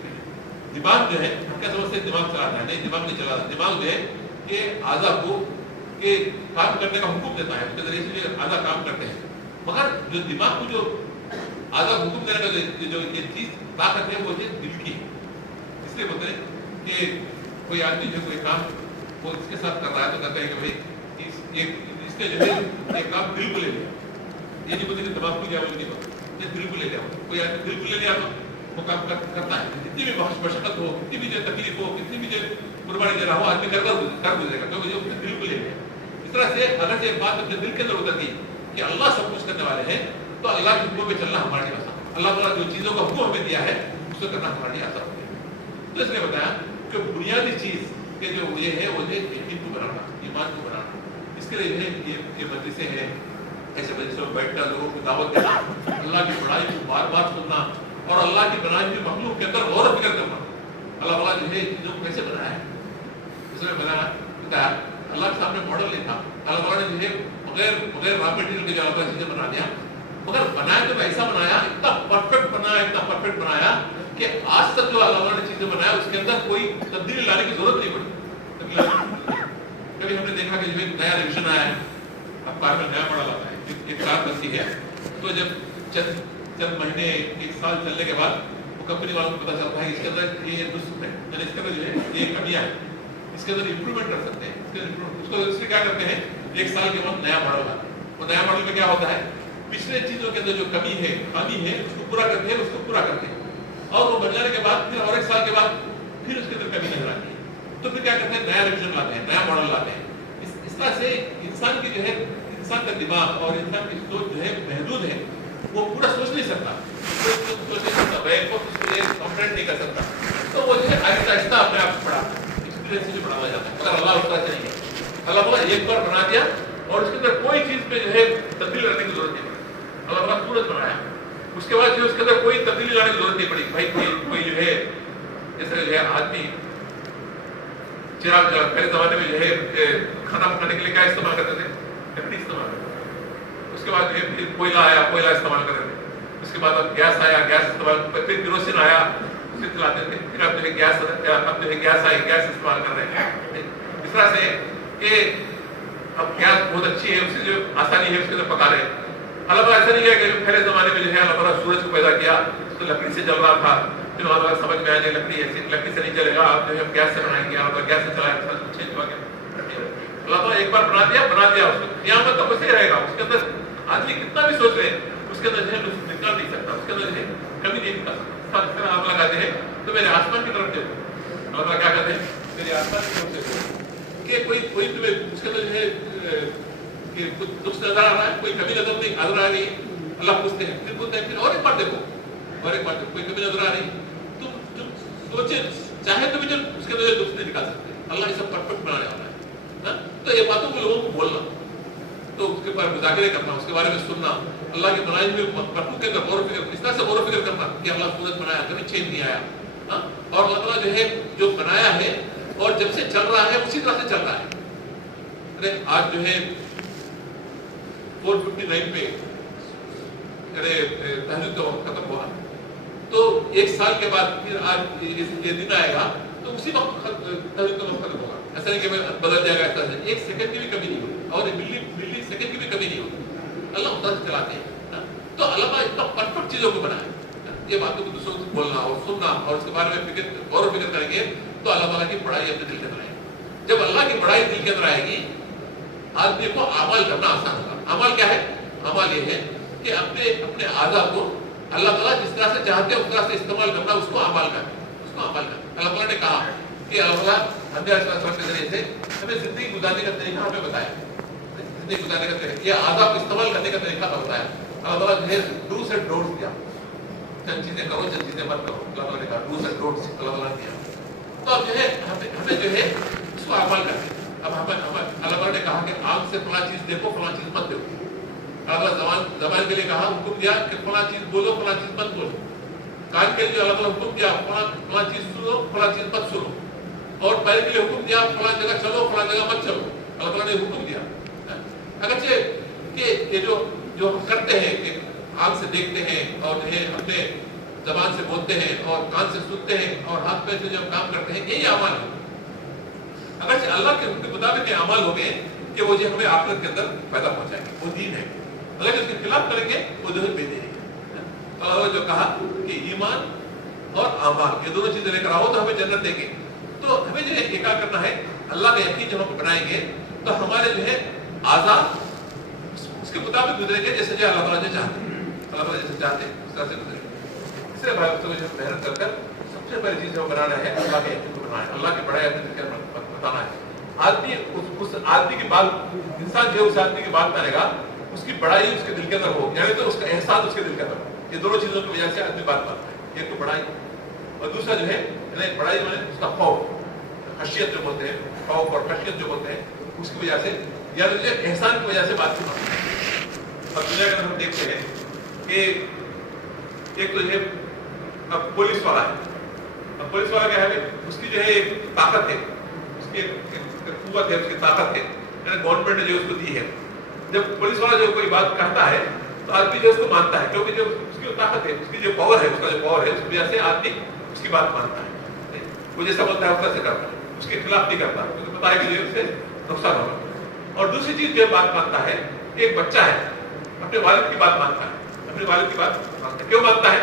دماغ جو ہے، ہم کیا سمجھتے ہیں دماغ چلاتا ہے؟ نہیں، دماغ نہیں چلاتا۔ دماغ جو ہے کہ اعضاء کو کہ کام کرنے کا حکم دیتا ہے، اس کے ذریعے سے اعضاء کام کرتے ہیں، مگر جو دماغ کو جو اعضاء حکم دینے کا جو یہ چیز طاقت ہے وہ دل کی ہے۔ اس لیے بولتے ہیں کہ کوئی آدمی جو کوئی کام وہ اس کے ساتھ کر رہا ہے تو کہتے ہیں کہ بھائی اس نے جو ہے یہ کام دل کو لے لیا، ये नहीं बोलते कि तंबाकू लिया वो नहीं बोलते, ये बिल्कुल ले लिया, कोई आदमी बिल्कुल ले लिया तो वो काम करता है, जितनी भी मशक्कत हो, कितनी भी जो तकलीफ हो, कितनी भी जो कुर्बानी देना हो, आदमी कर गुजरेगा, तो मुझे उसने बिल्कुल ले लिया। इस तरह से अगर से बात अपने दिल के अंदर उतर गई कि अल्लाह सब कुछ करने वाले हैं, तो अल्लाह के हुक्म में चलना हमारे लिए आसान, अल्लाह ताला जो चीज़ों का हुक्म हमें दिया है उसको करना हमारे लिए आसान हो गया। तो इसने बताया कि बुनियादी चीज़ के जो ये है वो है यकीन को बनाना, ईमान को बनाना। इसके लिए ये मजलिसें हैं, ऐसे मजलिसों में बैठना, लोगों को दावत देना, अल्लाह की बड़ाई को बार बार सुनना और अल्लाह की बनाई हुई मखलूक के अंदर गौर फिक्र करना। अल्लाह ताला जो है चीज़ों को कैसे बनाया है, इसमें बताया अल्लाह के सामने मॉडल नहीं था। अल्लाह ताला ने जो है बगैर रॉ मटेरियल के जो अल्लाह चीज़ें बना दिया, मगर बनाया तो ऐसा बनाया, इतना परफेक्ट बनाया कि आज तक जो अल्लाह ने चीजें बनाया उसके अंदर कोई तब्दीली लाने की जरूरत नहीं पड़ी। कभी हमने देखा कि जो नया रिविजन आया है, अब कार में नया मॉडल आता है, एक कार बनती है, तो जब चंद महीने एक साल चलने के बाद वो कंपनी वालों को पता चलता है इसके अंदर ये दुरुस्त है, यानी इसके अंदर जो है ये कमियां है, इसके अंदर इम्प्रूवमेंट कर सकते हैं, उसको इसलिए क्या करते हैं, एक साल के बाद नया मॉडल आता है। वो नया मॉडल में क्या होता है, पिछले चीजों के अंदर जो कमी है, खामी है, उसको पूरा करते हैं, उसको पूरा करते हैं, और वो बन जाने के बाद फिर और एक साल के बाद फिर उसके अंदर कमी नजर आती है, तो फिर क्या करते हैं, नया रिविजन लाते हैं, नया मॉडल लाते हैं। इस तरह से इंसान की जो है, इंसान का दिमाग और इंसान की सोच जो है महदूद है, वो पूरा सोच नहीं सकता, बैक को कॉम्प्रेंड नहीं कर सकता, तो वो जो है आहिस्ता आहिस्ता अपने आप पढ़ा एक्सपीरियंस से बढ़ाया जाता है। मगर अल्लाह उस तरह से नहीं है, अल्लाह ताला एक बार बना दिया और उसके अंदर कोई चीज पे जो है तब्दील करने की जरूरत नहीं पड़ी। अल्लाह ताला सूरज बनाया, उसके बाद जो उसके अंदर कोई तब्दीली लाने की जरूरत नहीं पड़ी। भाई कोई जो है जैसे जो है आदमी चिराग पहले जमाने में जो है खाना पकाने के लिए क्या इस्तेमाल करते थे, लकड़ी इस्तेमाल करते थे। उसके बाद जो है कोयला आया, कोयला इस्तेमाल करते थे। उसके बाद अब गैस आया, गैस इस्तेमाल, फिर केरोसिन आया, उसे चलाते थे। फिर अब जो है गैस आई, गैस इस्तेमाल कर रहे हैं। इस तरह से कि अब गैस बहुत अच्छी है, उससे जो आसानी है उसके अंदर पका रहे हैं। अल्लाह ऐसा नहीं है कि पहले जमाने में जो है अल्लाह सूरज को पैदा किया तो लकड़ी से जल रहा था, फिर अल्लाह समझ में आया लकड़ी से नहीं चलेगा, आप जो है गैस से बनाएंगे, आप गैस से चलाएंगे, चेंज हो गया। अल्लाह तो एक बार बना दिया उसको, क़यामत तक वैसे ही रहेगा। उसके अंदर आदमी कितना भी सोच ले, उसके अंदर जो है निकाल नहीं सकता, उसके अंदर जो है कभी नहीं निकाल सकता। आप लगाते हैं तो मेरे आसमान की तरफ देखो, अल्लाह क्या कहते हैं, मेरे आसमान की तरफ देखो कि कोई तुम्हें उसके अंदर जो है कि कुछ दुख नजर आ रहा है, कोई कमी नजर नहीं नजर आ रही। अल्लाह पूछते हैं, फिर बोलते हैं, फिर और एक बार देखो, और एक बार देखो, कोई कमी नजर आ रही। तुम सोचे चाहे तो भी जब उसके अंदर दुख नहीं निकाल सकते। अल्लाह ये सब परफेक्ट बनाने वाला है। तो ये बातों को लोगों को बोलना, तो उसके ऊपर मुज़ाकरे करना, उसके बारे में सुनना, अल्लाह की बनाई हुई मखलूक के अंदर गौर फिक्र, इस तरह से गौर फिक्र करना कि अल्लाह सूरज बनाया, कभी चेंज नहीं आया, और अल्लाह ताला जो है जो बनाया है और जब से चल रहा है उसी तरह से चल रहा है। अरे आज जो है 459 पे तहज्जुद का वक्त खत्म हुआ, तो एक साल के बाद फिर आज ये दिन आएगा तो उसी वक्त तहज्जुद का वक्त खत्म होगा। ऐसा नहीं कि बदल जाएगा, ऐसा नहीं, एक सेकंड की भी कमी नहीं होगी और मिली सेकंड की भी कमी नहीं होगी। अल्लाह उतना से चलाते हैं। तो अल्लाह इतना परफेक्ट चीजों को बनाया, ये बातों को दूसरों को बोलना और सुनना और उसके बारे में गौर फिक्र करेंगे तो अल्लाह ताला की बड़ाई अपने दिल के अंदर आएगी। जब अल्लाह की बड़ाई दिल के अंदर आएगी, आदमी को अमल करना आसान होगा। अमल क्या है? अमल ये है कि अपने आज़ा को अल्लाह ताला जिस तरह से चाहते हैं उस तरह से इस्तेमाल करना, उसको अमल करना, उसको अमल करना। अल्लाह ताला ने कहा कि अल्लाह के जरिए से हमें जिंदगी गुजारने का तरीका हमें बताया, जिंदगी गुजारने का तरीका, ये आज़ा को इस्तेमाल करने का तरीका बताया। अल्लाह ताला ढेर डूस एंड डोंट्स दिया, चंद चीजें करो, चंद चीजें मत करो। अल्लाह ताला ने कहा डूस एंड डोंट्स अल्लाह ताला ने दिया। तो अब जो है हमें जो है उसको अमल करना है। अब अल्लाह ताला ने कहा कि आंख से फला चीज देखो, फला चीज मत देखो। अल्लाह ज़बान के लिए कहा, हुक्म दिया कि फला चीज बोलो, फला चीज मत बोलो। कान के लिए अल्लाह ताला हुक्म दिया, फला चीज सुनो, फला चीज मत सुनो। और पैर के लिए हुक्म दिया, फला जगह चलो, फला जगह मत चलो। अल्लाह ताला ने हुक्म दिया। अगरचे कि ये जो हम करते हैं कि आंख से देखते हैं और जो है अपने जबान से बोलते हैं और कान से सुनते हैं और हाथ पैर से जो हम काम करते हैं, यही अमल है। अगर अल्लाह के हुक्म के मुताबिक अमल हो गए कि वो जो हमें आखिरत के अंदर पैदा पहुंचाएंगे, वो दीन है। अगर उसके खिलाफ करेंगे वो जो है बेदीन है। और जो कहा कि ईमान और अमाल ये दोनों चीजें लेकर आओ तो हमें जन्नत देंगे। तो हमें जो है क्या करना है, अल्लाह का यकीन जब हम बनाएंगे तो हमारे जो है आज़ा اس کے مطابق گزرے گے جیسے جو اللہ تعالیٰ چاہتے ہیں، اللہ تعالیٰ جیسے چاہتے ہیں اس طرح سے گزرے گے. اس لیے بھائی بچوں کو محنت کر کر سب سے پہلی چیز جو بنانا ہے اللہ کے یقین کو بنانا ہے، اللہ کی بڑائی اپنے بتانا ہے. آدمی اس آدمی کی بات، انسان جو اس آدمی کی بات مانے گا اس کی بڑائی اس کے دل کے اندر ہو، یعنی تو اس کا احساس اس کے دل کے اندر ہو. یہ دونوں چیزوں کی وجہ سے آدمی بات مانتا ہے، ایک تو بڑائی اور دوسرا جو ہے بڑائی میں اس کا خوف، خشیت جو بولتے ہیں، خوف اور خشیت جو بولتے ہیں اس کی وجہ سے، یا تو جو احسان کی وجہ سے بات نہیں مانتا ہے. اور دنیا کے اندر ہم دیکھتے ہیں کہ ایک تو یہ اب پولیس والا ہے. اب پولیس والا کیا ہے، اس کی جو ہے ایک طاقت ہے، اس کی ایک قوت ہے، اس کی طاقت ہے، یعنی گورنمنٹ نے جو اس کو دی ہے. جب پولیس والا جو کوئی بات کہتا ہے تو آدمی جو اس کو مانتا ہے، کیونکہ جو اس کی طاقت ہے، اس کی جو پاور ہے، اس کا جو پاور ہے، اس کی وجہ سے آدمی اس کی بات مانتا ہے. وہ جیسا بولتا ہے اس طرح سے کرتا ہے، اس کے خلاف نہیں کرتا، کیونکہ پتا ہے کہ جو اس سے نقصان ہوگا. اور دوسری چیز جو بات مانتا ہے، ایک بچہ ہے اپنے والد کی بات مانتا ہے، اپنے والد کی بات مانتا ہے. کیوں مانتا ہے؟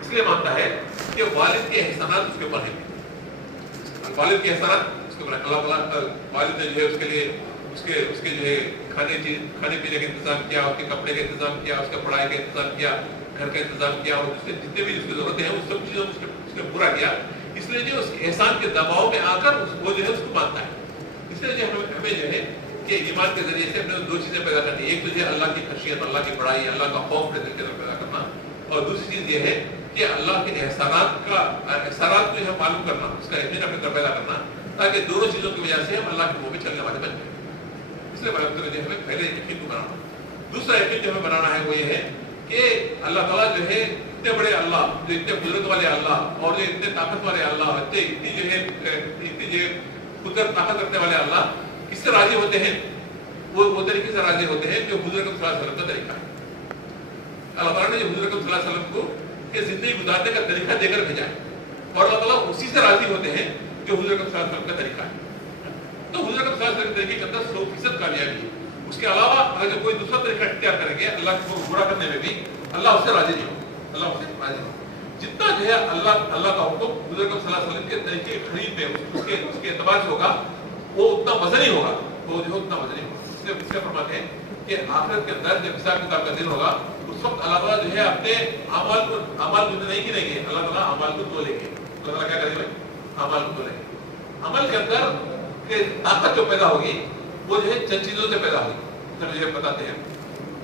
اس لیے مانتا ہے کہ والد کے احسانات اس کے اوپر ہیں. والد کے احسانات اس کے اوپر، اللہ تعالیٰ والد نے جو ہے اس کے لیے اس کے جو ہے کھانے پینے کا انتظام کیا، اس کے کپڑے کا انتظام کیا، اس کے پڑھائی کا انتظام کیا، گھر کا انتظام کیا، اور اس کے جتنے بھی اس کی ضرورتیں ہیں اس سب چیزوں اس نے پورا کیا. اس لیے جو اس کے احسان کے دباؤ میں آ کر وہ جو ہے اس کو مانتا ہے. اس لیے جو ہمیں جو ہے کہ ایمان کے ذریعے سے ہمیں دو چیزیں پیدا کرنی، ایک تو جو ہے اللہ کی خشیت، اللہ کی بڑائی، اللہ کا خوف کے دل کے اندر پیدا کرنا، اور دوسری چیز یہ ہے کہ اللہ کے احسانات کو جو ہے معلوم کرنا، اس کا یقین اپنے اندر پیدا کرنا، تاکہ دونوں چیزوں کی وجہ سے ہم اللہ کے منہ میں چلنے والے بن جائیں. اس لیے جو ہمیں پہلے یقین کو بنانا. دوسرا یقین جو ہمیں بنانا ہے وہ یہ ہے کہ اللہ تعالیٰ جو ہے اتنے بڑے اللہ، جو اتنے قدرت والے اللہ، اور جو اتنے طاقت والے اللہ، اتنی جو ہے قدرت طاقت رکھنے والے اللہ کس سے راضی ہوتے ہیں؟ وہ طریقے سے راضی ہوتے ہیں جو حضور اکرم صلی اللہ علیہ وسلم کا طریقہ ہے. اللہ تعالیٰ نے جو حضور اکرم صلی اللہ علیہ وسلم کو کہ زندگی گزارنے کا طریقہ دے کر بھیجا ہے، اور اللہ تعالیٰ اسی سے راضی ہوتے ہیں جو حضور اکرم صلی اللہ علیہ وسلم کا طریقہ ہے. تو حضور اکرم صلی اللہ علیہ وسلم کے طریقے کے اندر 100% کامیابی ہے. اس کے علاوہ اگر کوئی دوسرا طریقہ اختیار کریں گے اللہ کو برا کرنے میں بھی، اللہ اس سے راضی نہیں ہوگا، اللہ اس سے راضی نہیں ہوگا. جتنا جو ہے اللہ کا حکم حضور اکرم صلی اللہ علیہ وسلم کے طریقے خرید میں اس کے اعتبار سے ہوگا، وہ اتنا وزنی ہوگا، وہ جو ہے اتنا وزنی ہوگا. اس لیے اس کا فرماتے ہیں کہ آخرت کے اندر جب حساب کتاب کا دن ہوگا اس وقت اللہ تعالیٰ جو ہے اپنے اعمال کو نہیں گنیں گے، اللہ تعالیٰ اعمال کو تولیں گے. اللہ تعالیٰ کیا کریں گے؟ اعمال کو تولیں گے. عمل کے اندر طاقت جو پیدا ہوگی وہ جو ہے چند چیزوں سے پیدا ہوگی. سر مجھے بتاتے ہیں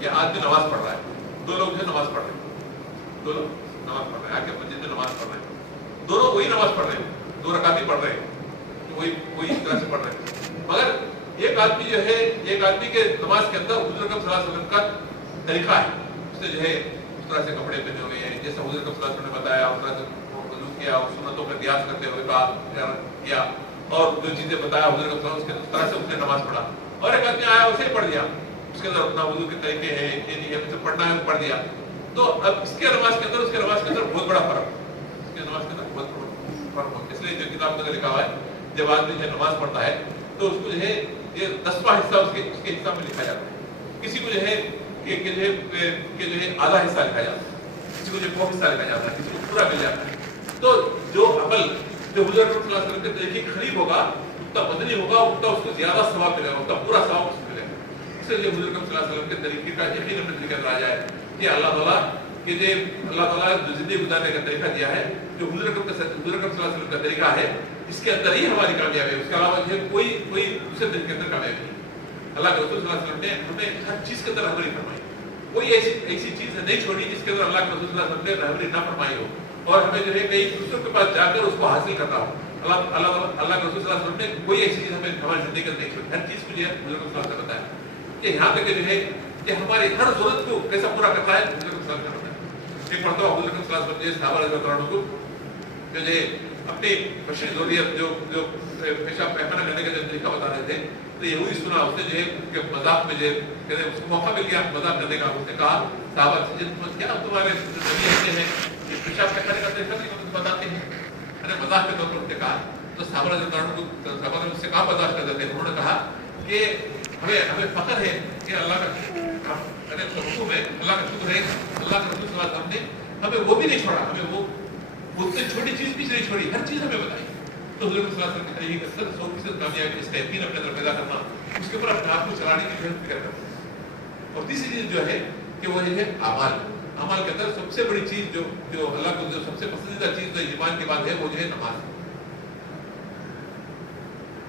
کہ آدمی نماز پڑھ رہا ہے، دو لوگ جو ہے نماز پڑھ رہے ہیں، دو لوگ نماز پڑھ رہے ہیں، آگے مسجد میں نماز پڑھ رہے ہیں، دونوں وہی نماز پڑھ رہے ہیں، 2 رکعت پڑھ رہے ہیں، وہی اس طرح سے پڑھ رہے ہیں. مگر ایک آدمی جو ہے، ایک آدمی کے نماز کے اندر حضور اکرم صلی اللہ علیہ وسلم کا طریقہ ہے، اس نے جو ہے اس طرح سے کپڑے پہنے ہوئے ہیں جیسے حضور اکرم صلی اللہ علیہ وسلم نے بتایا، اس طرح سے وضو کیا، اور سنتوں کا قیاس کرتے ہوئے کیا، اور جو چیزیں بتایا حضور اکرم صلی اللہ علیہ وسلم اس طرح سے اس نے نماز پڑھا. اور ایک آدمی آیا اسے پڑھ دیا، اس کے اندر اپنا وضو کے طریقے ہیں، یہ نہیں ہے، اسے پڑھنا ہے پڑھ دیا. تو اب اس کے نماز کے اندر اس کے نماز کے اندر بہت بڑا فرق ہے، اس کے نماز کے اندر بہت بڑا فرق ہے. اس لیے جو کتاب کے اندر لکھا ہوا ہے جب آدمی جو نماز پڑھتا ہے تو اس کو جو ہے یہ 10واں حصہ اس کے حصہ میں لکھا جاتا ہے. کسی کو جو ہے آدھا حصہ لکھا جاتا ہے، کسی کو جو پو حصہ لکھا جاتا ہے، کسی کو پورا مل جاتا ہے. تو جو عمل جو حضور صلی اللہ علیہ وسلم کے طریقے قریب ہوگا اتنا بدنی ہوگا، اتنا اس کو زیادہ ثواب ملے گا، اتنا پورا ثواب اس کو ملے گا. اس لیے حضور صلی اللہ علیہ وسلم کے طریقے کا یقین اپنے طریقے سے آ جائے کہ اللہ تعالیٰ کہ جو اللہ تعالیٰ جو زندگی گزارنے کا طریقہ دیا ہے، جو حضور اکرم صلی اللہ علیہ وسلم کا طریقہ ہے، اس کے اندر ہی ہماری کامیابی ہے. اس کے علاوہ جو ہے کوئی دوسرے طریقے کے اندر کامیابی نہیں. اللہ کے رسول صلی اللہ علیہ وسلم نے ہمیں ہر چیز کے اندر رہبری فرمائی، کوئی ایسی چیز نہیں چھوڑی جس کے اندر اللہ کے رسول صلی اللہ علیہ وسلم نے رہبری نہ فرمائی ہو، اور ہمیں جو ہے کئی دوسروں کے پاس جا کر اس کو حاصل کرنا ہو. اللہ کے رسول صلی اللہ علیہ وسلم نے کوئی ایسی چیز ہمیں ہماری زندگی کے اندر نہیں چھوڑی. ہر چیز کو جو ہے حضور صلی اللہ علیہ وسلم نے بتایا کہ یہاں تک کہ جو ہے کہ ہماری ہر ضرورت کو کیسا پورا کرنا ہے حضور صلی اللہ علیہ وسلم نے بتایا. ایک مرتبہ حضور صلی اللہ علیہ وسلم صحابہ رضی اللہ عنہ کو جو اپنی بشری ضروریت جو پیشاب پیخانہ کرنے کا جو طریقہ بتا رہے تھے، تو یہودی سنا، اس نے جو ہے کہ مذاق میں جو ہے اس کو موقع مل گیا مذاق کرنے کا. اس نے کہا صحابہ سے کیا تمہارے نبی ایسے ہیں کہ پیشاب پیخانے کا طریقہ نہیں بتاتے ہیں؟ مذاق کے طور پر اس نے کہا. تو صحابہ رضی اللہ عنہ کو صحابہ نے اس سے کہا برداشت کر دیتے ہیں. انہوں نے کہا کہ ہمیں فخر ہے کہ اللہ کا حکم ہے، اللہ کا شکر ہے، اللہ کے رسول صلی اللہ علیہ وسلم نے ہمیں وہ بھی نہیں چھوڑا، ہمیں وہ اتنی چھوٹی چیز بھی نہیں چھوڑی، ہر چیز ہمیں بتائی. تو حضور صلی اللہ علیہ وسلم کے طریقے کے اندر 100% کامیابی، اس کا یقین اپنے اندر پیدا کرنا، اس کے اوپر اپنے آپ کو چلانے کی فکر کرنا. और तीसरी चीज जो है कि वो है अमाल। अमाल के अंदर सबसे बड़ी चीज जो अल्लाह को जो सबसे पसंदीदा चीज जो ईमान के बाद है वो जो है नमाज।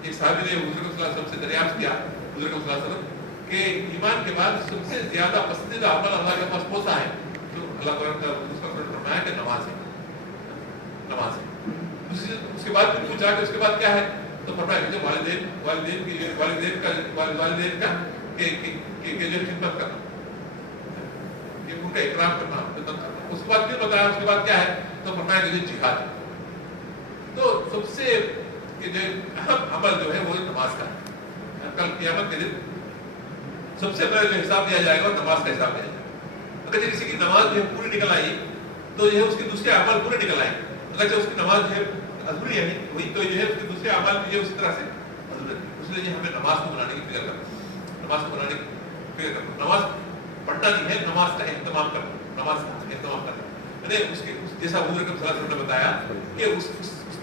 एक साहबी ने हुजूर सल्लल्लाहु अलैहि वसल्लम से दरियाफ्त किया, हुजूर सल्लल्लाहु अलैहि वसल्लम कि ईमान के बाद सबसे ज्यादा पसंदीदा अमल अल्लाह के पास कौन सा है? तो अल्लाह कुरान का उसका फरमाया कि नमाज है, नमाज है। उसके बाद फिर पूछा कि उसके बाद क्या है? तो फरमाया कि वालिदैन का के जो खिदमत करना, ये उनका इकराम करना, उसके बाद फिर बताया उसके बाद क्या है? तो फरमाया कि जिहाद। तो सबसे जो अहम अमल जो है वो नमाज का है। कल क़यामत के दिन सबसे पहले जो हिसाब दिया जाएगा वो नमाज का हिसाब दिया जाएगा। अगर किसी की नमाज जो है पूरी निकल आई तो ये उसके दूसरे अमल पूरे निकल आए। अगर जो उसकी नमाज जो है अधूरी है वही तो जो है उसके दूसरे अमल भी उसी तरह से अधूरे। इसलिए हमें नमाज को बनाने की फिक्र करना, नमाज को बनाने की फिक्र करना। नमाज पढ़ना नहीं है, नमाज का एहतमाम करना, नमाज का एहतमाम करना। मैंने उसके जैसा हुजूर के सल्लल्लाहु अलैहि वसल्लम ने बताया कि उस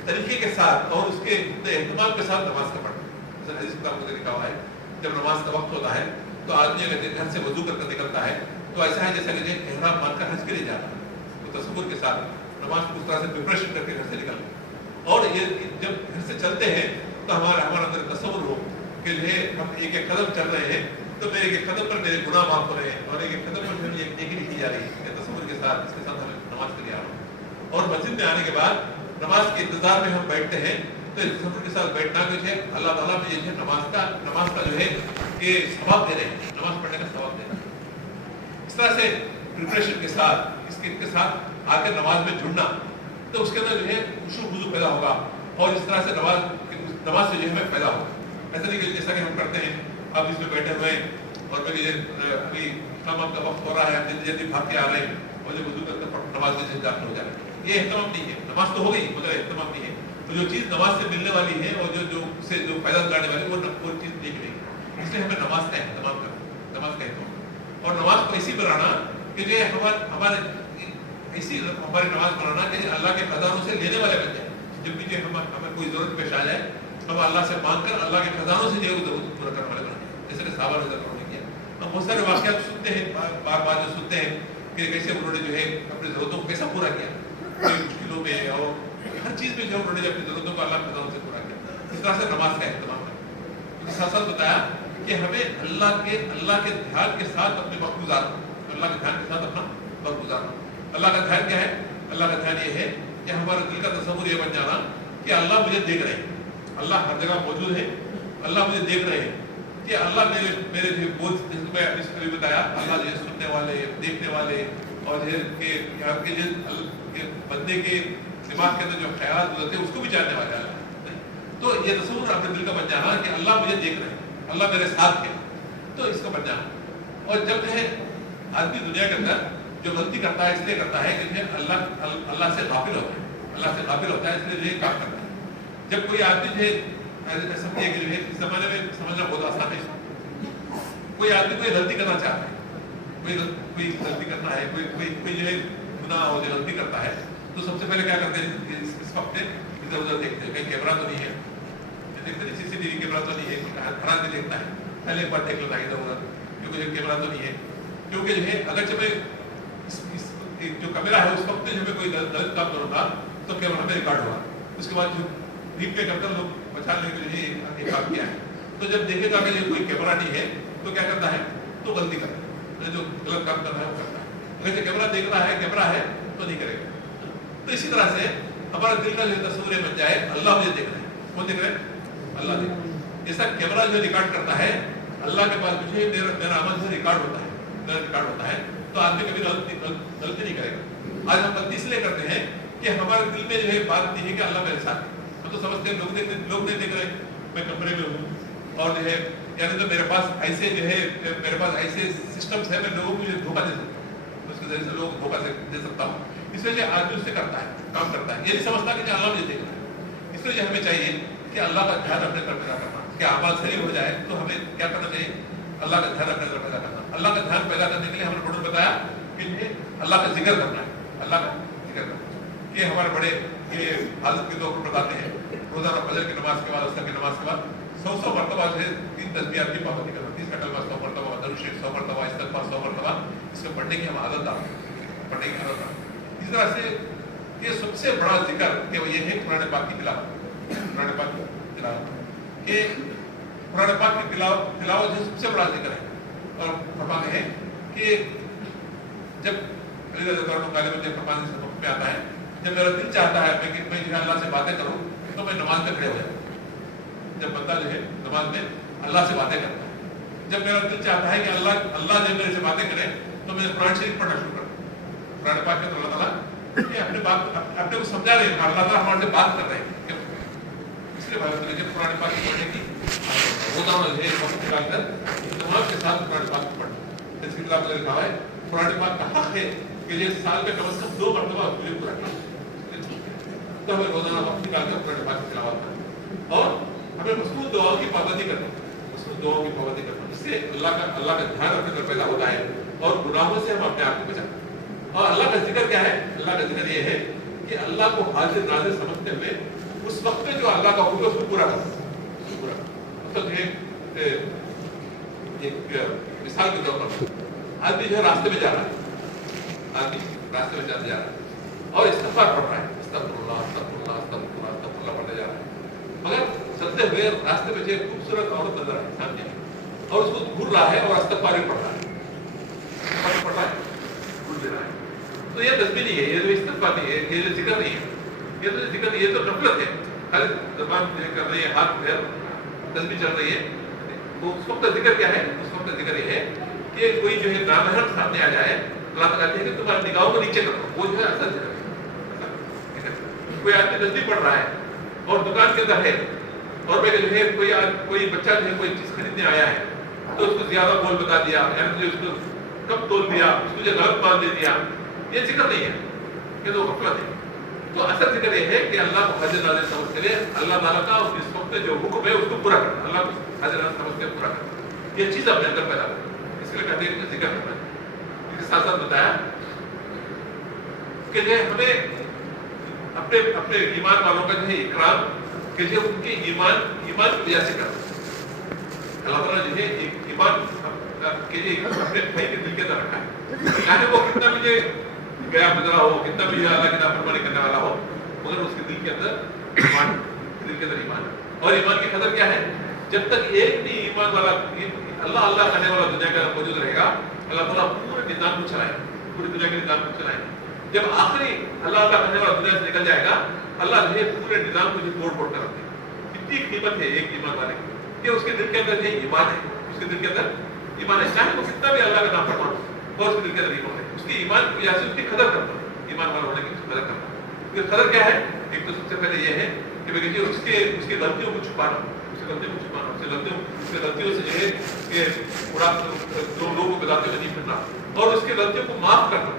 तरीके के साथ और उसके एहतमाम के साथ नमाज का पढ़ना। जैसे हदीस किताब में लिखा हुआ है जब नमाज का वक्त होता है तो आदमी अगर घर से वजू करके निकलता है तो ऐसा है जैसा कि एहराम बांधकर हज के लिए जाता है। तो तसव्वुर के साथ नमाज को उस तरह से प्रिपरेशन करके घर से निकलना। और ये जब घर से चलते हैं तो हमारे अंदर तसव्वुर हो कि जो है हम एक एक कदम चल रहे हैं तो मेरे एक कदम पर मेरे गुनाह माफ हो रहे हैं और एक एक कदम पर मेरी एक नेकी लिखी जा रही है। तसव्वुर के साथ इसके साथ हमें नमाज के लिए आ रहा हूँ। और मस्जिद में आने के बाद नमाज के इंतजार में हम बैठते हैं तो तसव्वुर के साथ बैठना जो है अल्लाह ताला में ये नमाज का जो है कि सवाब दे रहे हैं, नमाज पढ़ने का सवाब दे रहे हैं। इस तरह से प्रिपरेशन के साथ इसके साथ आकर नमाज में जुड़ना तो उसके अंदर जो है खुशू वुजू पैदा होगा और इस तरह से नमाज से जो है हमें पैदा होगा। ऐसा नहीं कि जैसा कि हम करते हैं अब इसमें बैठे हुए और अभी तमाम का वक्त हो रहा है, जल्दी जल्दी भाग के आ रहे हैं और जो वुजू करके नमाज में जल्दी दाखिल हो जा रहे हैं। ये एहतमाम नहीं है, नमाज तो हो गई मगर एहतमाम नहीं है। तो जो चीज़ नमाज से मिलने वाली है और जो पैदा करने वाली है वो चीज़ नहीं मिलेगी। इसलिए हमें नमाज का एहतमाम करना, नमाज का एहतमाम और नमाज को ऐसी बनाना कि जो हमारे ऐसी हमारी नमाज बनाना कि अल्लाह के खजानों से लेने वाले बन जाए। जब भी हमें कोई जरूरत पेश आ जाए हम अल्लाह से मांगकर अल्लाह के खजानों से जो जरूरत पूरा करने वाले बन जाए। जैसे कि साहबा ने किया। हम बहुत सारे वाक़यात सुनते हैं, बार जो सुनते हैं कि कैसे उन्होंने जो है अपनी जरूरतों को कैसा पूरा किया, कोई मुश्किलों में और हर चीज़ में जो उन्होंने अपनी जरूरतों को अल्लाह के खजानों से पूरा किया। इस तरह से नमाज का एहतमाम है। साथ साथ बताया कि हमें अल्लाह के ध्यान के साथ अपने वक्त गुजारना, अल्लाह के ध्यान के साथ अपना वक्त गुजारना। अल्लाह का ध्यान क्या है? अल्लाह का ध्यान ये है कि हमारे दिल का तसव्वुर ये बन जाना कि अल्लाह मुझे देख रहे हैं, अल्लाह हर जगह मौजूद है, अल्लाह मुझे देख रहे हैं कि अल्लाह मेरे जो बोझ मैं अभी बताया अल्लाह जो सुनने वाले, देखने वाले और के बंदे के दिमाग के अंदर जो ख्याल गुजरते हैं उसको भी जानने वाले अल्लाह। तो ये तसव्वुर अपने दिल का बन जाना कि अल्लाह मुझे देख रहे हैं, अल्लाह मेरे साथ है, तो इसका बन जाना। और जब जो है आदमी दुनिया के अंदर जो गलती करता है इसलिए करता है कि अल्लाह से गाफिल होता है, अल्लाह से गाफिल होता है इसलिए ये काम करता है। जब कोई आदमी जो है समझे कि जो है इस जमाने में समझना बहुत आसान है, कोई आदमी कोई गलती करना चाहता है, कोई गलती करना है, कोई जो है गुनाह हो जो गलती करता है तो सबसे पहले क्या करते हैं इस वक्त इधर उधर देखते हैं कहीं कैमरा तो नहीं है, देखते हैं CCTV कैमरा तो नहीं है, हर आदमी देखता है पहले एक बार देख लेता है इधर उधर क्योंकि कैमरा तो नहीं है। क्योंकि जो है अगर जब जो कैमरा है उस वक्त जब मैं कोई गलत काम करूँगा तो कैमरा में रिकॉर्ड होगा, उसके बाद जो रीप्ले करकर लोग पहचान लेंगे जो ये काम किया है। तो जब देखेगा कि कोई कैमरा नहीं है तो क्या करता है तो गलती करता है, जो गलत काम कर रहा है वो करता है। अगर जो कैमरा देख रहा है कैमरा है तो नहीं करेगा। तो इसी तरह से हमारा दिल का जो तस्वीर बन जाए अल्लाह मुझे देख रहे हैं, कौन देख रहे हैं? अल्लाह देख रहे हैं। जैसा कैमरा जो रिकॉर्ड करता है अल्लाह के पास मुझे मेरा अमल जो रिकॉर्ड होता है, रिकॉर्ड होता है तो आदमी कभी गलती नहीं करेगा। आज हम गलती इसलिए करते हैं कि हमारे दिल में जो है बात नहीं है कि अल्लाह मेरे साथ है। हम तो समझते हैं लोग नहीं देख रहे, मैं कमरे में हूँ और जो है यानी तो मेरे पास ऐसे जो है मेरे पास ऐसे सिस्टम्स है मैं लोगों को धोखा दे सकता हूँ, उसके जरिए से लोगों को धोखा दे सकता हूँ। इसलिए आदमी उससे करता है, काम करता है, ये नहीं समझता कि अल्लाह मुझे देख रहा है। इसलिए हमें चाहिए कि अल्लाह का ध्यान अपने तरफ पैदा करना, कि आवाज सही हो जाए तो हमें क्या करना चाहिए? अल्लाह का ध्यान अपने तरफ पैदा करना। अल्लाह का ध्यान पैदा करने के लिए हमने बड़ों बताया कि अल्लाह का जिक्र करना है, अल्लाह का जिक्र करना। ये हमारे बड़े ये आदत के तौर पर बताते हैं रोजाना फजर की नमाज के बाद, असर की नमाज के बाद 100 मरतबा जो है 3 तस्बीहात की पाबंदी करना, 30 का कलमा 100 मरतबा, दरूद शरीफ 100 मरतबा, इस्तग़फ़ार 100 मरतबा, इसको पढ़ने की हम आदत डालें, पढ़ने की आदत डालें। इस तरह से ये सबसे बड़ा जिक्र कि ये है कुरान पाक की तिलावत, कुरान पाक की तिलावत, कि कुरान पाक की तिलावत जो सबसे बड़ा जिक्र है। और फरमाते हैं कि जब फरमाने से वक्त पे आता है, जब मेरा दिल चाहता है कि मैं जो है अल्लाह से बातें करूं, तो मैं नमाज में खड़े हो जाऊं। जब बंदा जो है नमाज में अल्लाह से बातें करता है, जब मेरा दिल चाहता है कि अल्लाह जब मेरे से बातें करे, तो मैं कुरान शरीफ पढ़ना शुरू करूं। कुरान पाक में अल्लाह ताला अपने को समझा रहे हैं, अल्लाह ताला हमारे से बात कर रहे हैं। इसलिए भाई जब कुरान पाक पढ़ने की रोजाना जो है वक्त निकालकर इत्मीनान के साथ कुरान पाक पढ़ना। इसके लिए आपने लिखा है कुरान पाक का हक है कि ये साल में कम से कम 2 मरतबा पूरे पूरा करना। तो हमें रोजाना वक्त निकालकर कुरान पाक की तिलावत करना और हमें मसनून दुआओं की पाबंदी करना, मसनून दुआओं की पाबंदी करना। इससे अल्लाह का ध्यान अपने अंदर पैदा होता है और गुनाहों से हम अपने आप को बचाते हैं। और अल्लाह का जिक्र क्या है? अल्लाह का जिक्र ये है कि अल्लाह को हाजिर नाजिर समझते हुए उस वक्त में जो अल्लाह का हुक्म है उसको पूरा करना। मतलब ये एक मिसाल के तौर पर आदमी जो है रास्ते में जा रहा है, आदमी रास्ते में जा रहा है और इस्तग़फ़ार पढ़ रहा है, अस्तग़फ़िरुल्लाह अस्तग़फ़िरुल्लाह अस्तग़फ़िरुल्लाह अस्तग़फ़िरुल्लाह पढ़ते जा रहा है, मगर चलते हुए रास्ते में एक खूबसूरत औरत नजर आई सामने और उसको घूर रहा है और इस्तग़फ़ार भी पढ़ रहा है, पढ़ रहा है, घूर ले रहा है। तो ये तस्बीह नहीं है, ये जो इस्तग़फ़ार नहीं है, ये जो जिक्र नहीं है, ये तो जिक्र, ये तो गफलत है। हर ज़बान कर रही है, हाथ पैर तस्बीह चल रही है। तो उस वक्त जिक्र क्या है? उस वक्त जिक्र ये है कि कोई जो है नामहरम सामने आ जाए, अल्लाह ताला कहते हैं कि तुम्हारी निगाहों को नीचे करो, वो जो है असल जिक्र। कोई आदमी तस्बीह पढ़ रहा है और दुकान के अंदर है और मैं जो है कोई बच्चा जो है कोई चीज खरीदने आया है तो उसको ज्यादा मोल बता दिया, यानी उसको कम तोल दिया, उसको जो गलत माल दे दिया, ये जिक्र नहीं है, ये तो गफलत है। तो असल जिक्र ये है कि अल्लाह को हाजिर नाज़िर समझ के लिए अल्लाह ताला का इस वक्त जो हुक्म है उसको पूरा करना, अल्लाह को हाजिर नाज़िर समझ के पूरा करना, ये चीज अपने अंदर पैदा करना। इसलिए कहते हैं कि जिक्र करना है। इसके साथ साथ बताया कि हमें अपने ईमान वालों का जो है इकराम कि जो उनके ईमान की वजह से करना। अल्लाह ताला जो है ईमान के लिए अपने भाई के दिल के अंदर रखा है, चाहे वो कितना भी गया गुजरा हो, कितना भी अल्लाह की नाफरमानी करने वाला हो, मगर उसके दिल के अंदर ईमान, दिल के अंदर ईमान है। और ईमान की कदर क्या है? जब तक एक भी ईमान वाला अल्लाह अल्लाह करने वाला दुनिया का मौजूद रहेगा, अल्लाह ताला पूरे निजाम को चलाएगा, पूरी दुनिया के निजाम को चलाएगा। जब आखिरी अल्लाह अल्लाह करने वाला दुनिया से निकल जाएगा, अल्लाह जो है पूरे निजाम को तोड़ फोड़ कर रखते हैं। कितनी कीमत है एक ईमान वाले की, कि उसके दिल के अंदर ये ईमान है, उसके दिल के अंदर ईमान है, चाहे वो कितना भी अल्लाह का नाम फरमान हो, उसके दिल के अंदर ईमान है, उसकी ईमान की वजह से उसकी कदर करना, ईमान वाला होने की कदर करना। उसकी कदर क्या है? एक तो सबसे पहले ये है कि भाई देखिए उसकी गलतियों को छुपाना, उसकी गलतियों को छुपाना, उसकी गलतियों से जो है कि पूरा लोगों को बताते हुए नहीं फिरना और उसकी गलतियों को माफ करना।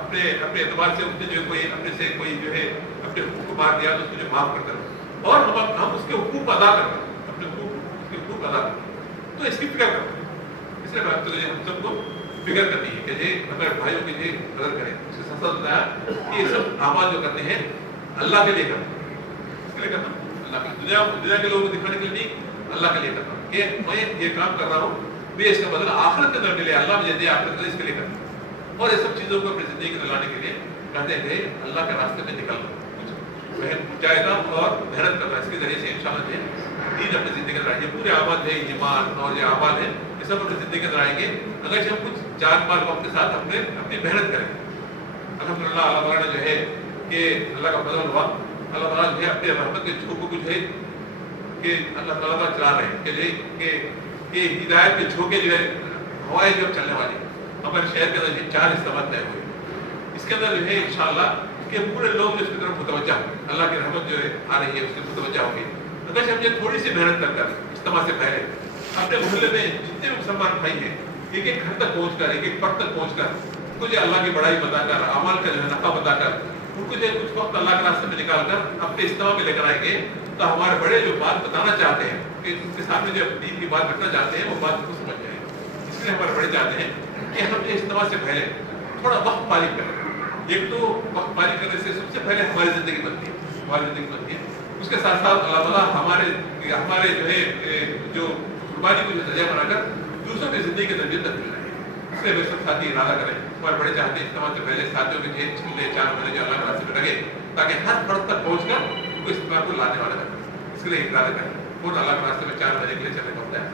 अपने एतबार से उसने जो कोई अपने से कोई जो है अपने हुकूक को मार दिया तो उसको जो माफ कर देना और हम उसके हुकूक अदा करना, अपने उसके हुकूक अदा करना। तो इसकी फिक्र करना, इसलिए बात तो हम सबको फिक्र करनी है कि अगर भाइयों की ये कदर करें। उसके साथ साथ बताया कि ये सब अमाल जो करते हैं अल्लाह के लिए करना, इसके लिए करना, अल्लाह के दुनिया के लोगों को दिखाने के लिए नहीं, अल्लाह के लिए करना कि मैं ये काम कर रहा हूँ, मैं इसका बदला आखिरत के अंदर मिले, अल्लाह मुझे दे आखिरत के, इसके लिए करना। और ये सब चीजों को अपनी जिंदगी में लाने के लिए कहते हैं अल्लाह के रास्ते में निकलना, कुछ जायदा और मेहनत करना, इसके जरिए से इंशाअल्लाह दीन अपनी जिंदगी में आएंगे। पूरे आमाल है, ईमान और ये आमाल है, ये सब अपनी जिंदगी में आएंगे अगर हम कुछ जान माल वक्त के साथ अपनी मेहनत करें। अल्हम्दुलिल्लाह अल्लाह ताला ने जो है कि अल्लाह का फजल हुआ, अल्लाह ताला जो है अपने रहमत के झोंकों को जो है कि अल्लाह ताला चला रहे हैं कि हिदायत के झोंके जो है हवाएं जो चलने वाली हमारे शहर के अंदर 4 इस्तेमाल तय हुए, इसके अंदर जो है इंशाअल्लाह कि पूरे लोग जो इसकी तरफ मुतवज्जा, अल्लाह की रहमत जो है आ रही है उसकी मुतवज्जा होंगे। अगर हम ये थोड़ी सी मेहनत कर इस्तेमाल से पहले अपने मोहल्ले में जितने भी मुसलमान भाई हैं एक एक घर तक पहुंचकर, एक एक पद तक पहुंचकर उनको जो अल्लाह की बड़ाई बताकर, अमाल का जो है नफा बताकर, उनको जो कुछ वक्त अल्लाह के रास्ते में निकालकर अपने इस्तेमाल में लेकर आएंगे तो हमारे बड़े जो बात बताना चाहते हैं कि उनके सामने जो दीन की बात रखना चाहते हैं वो बात उनको समझ जाएंगे। इसलिए हमारे बड़े चाहते हैं कि हम ये इस्तेमाल से पहले थोड़ा वक्त पारी करें। एक तो वक्त पारी करने से सबसे पहले हमारी जिंदगी बनती है, हमारी जिंदगी बनती है। اس کے ساتھ ساتھ اللہ تعالیٰ ہمارے جو قربانی کو ذریعہ بنا کر دوسروں کی زندگی کے ذریعے تک مل رہے ہیں. اس لیے میرے سب ساتھی ارادہ کریں. ہمارے بڑے چاہتے ہیں اجتماع سے پہلے ساتھیوں کے جیب چھلے 4 مہینے جو اللہ کے راستے میں لگے تاکہ ہر فرد تک پہنچ کر ان کو اجتماع کو لانے والا کریں. اس کے لیے ارادہ کریں. اور اللہ کے راستے میں 4 مہینے کے لیے چلنے کا ہوتا ہے.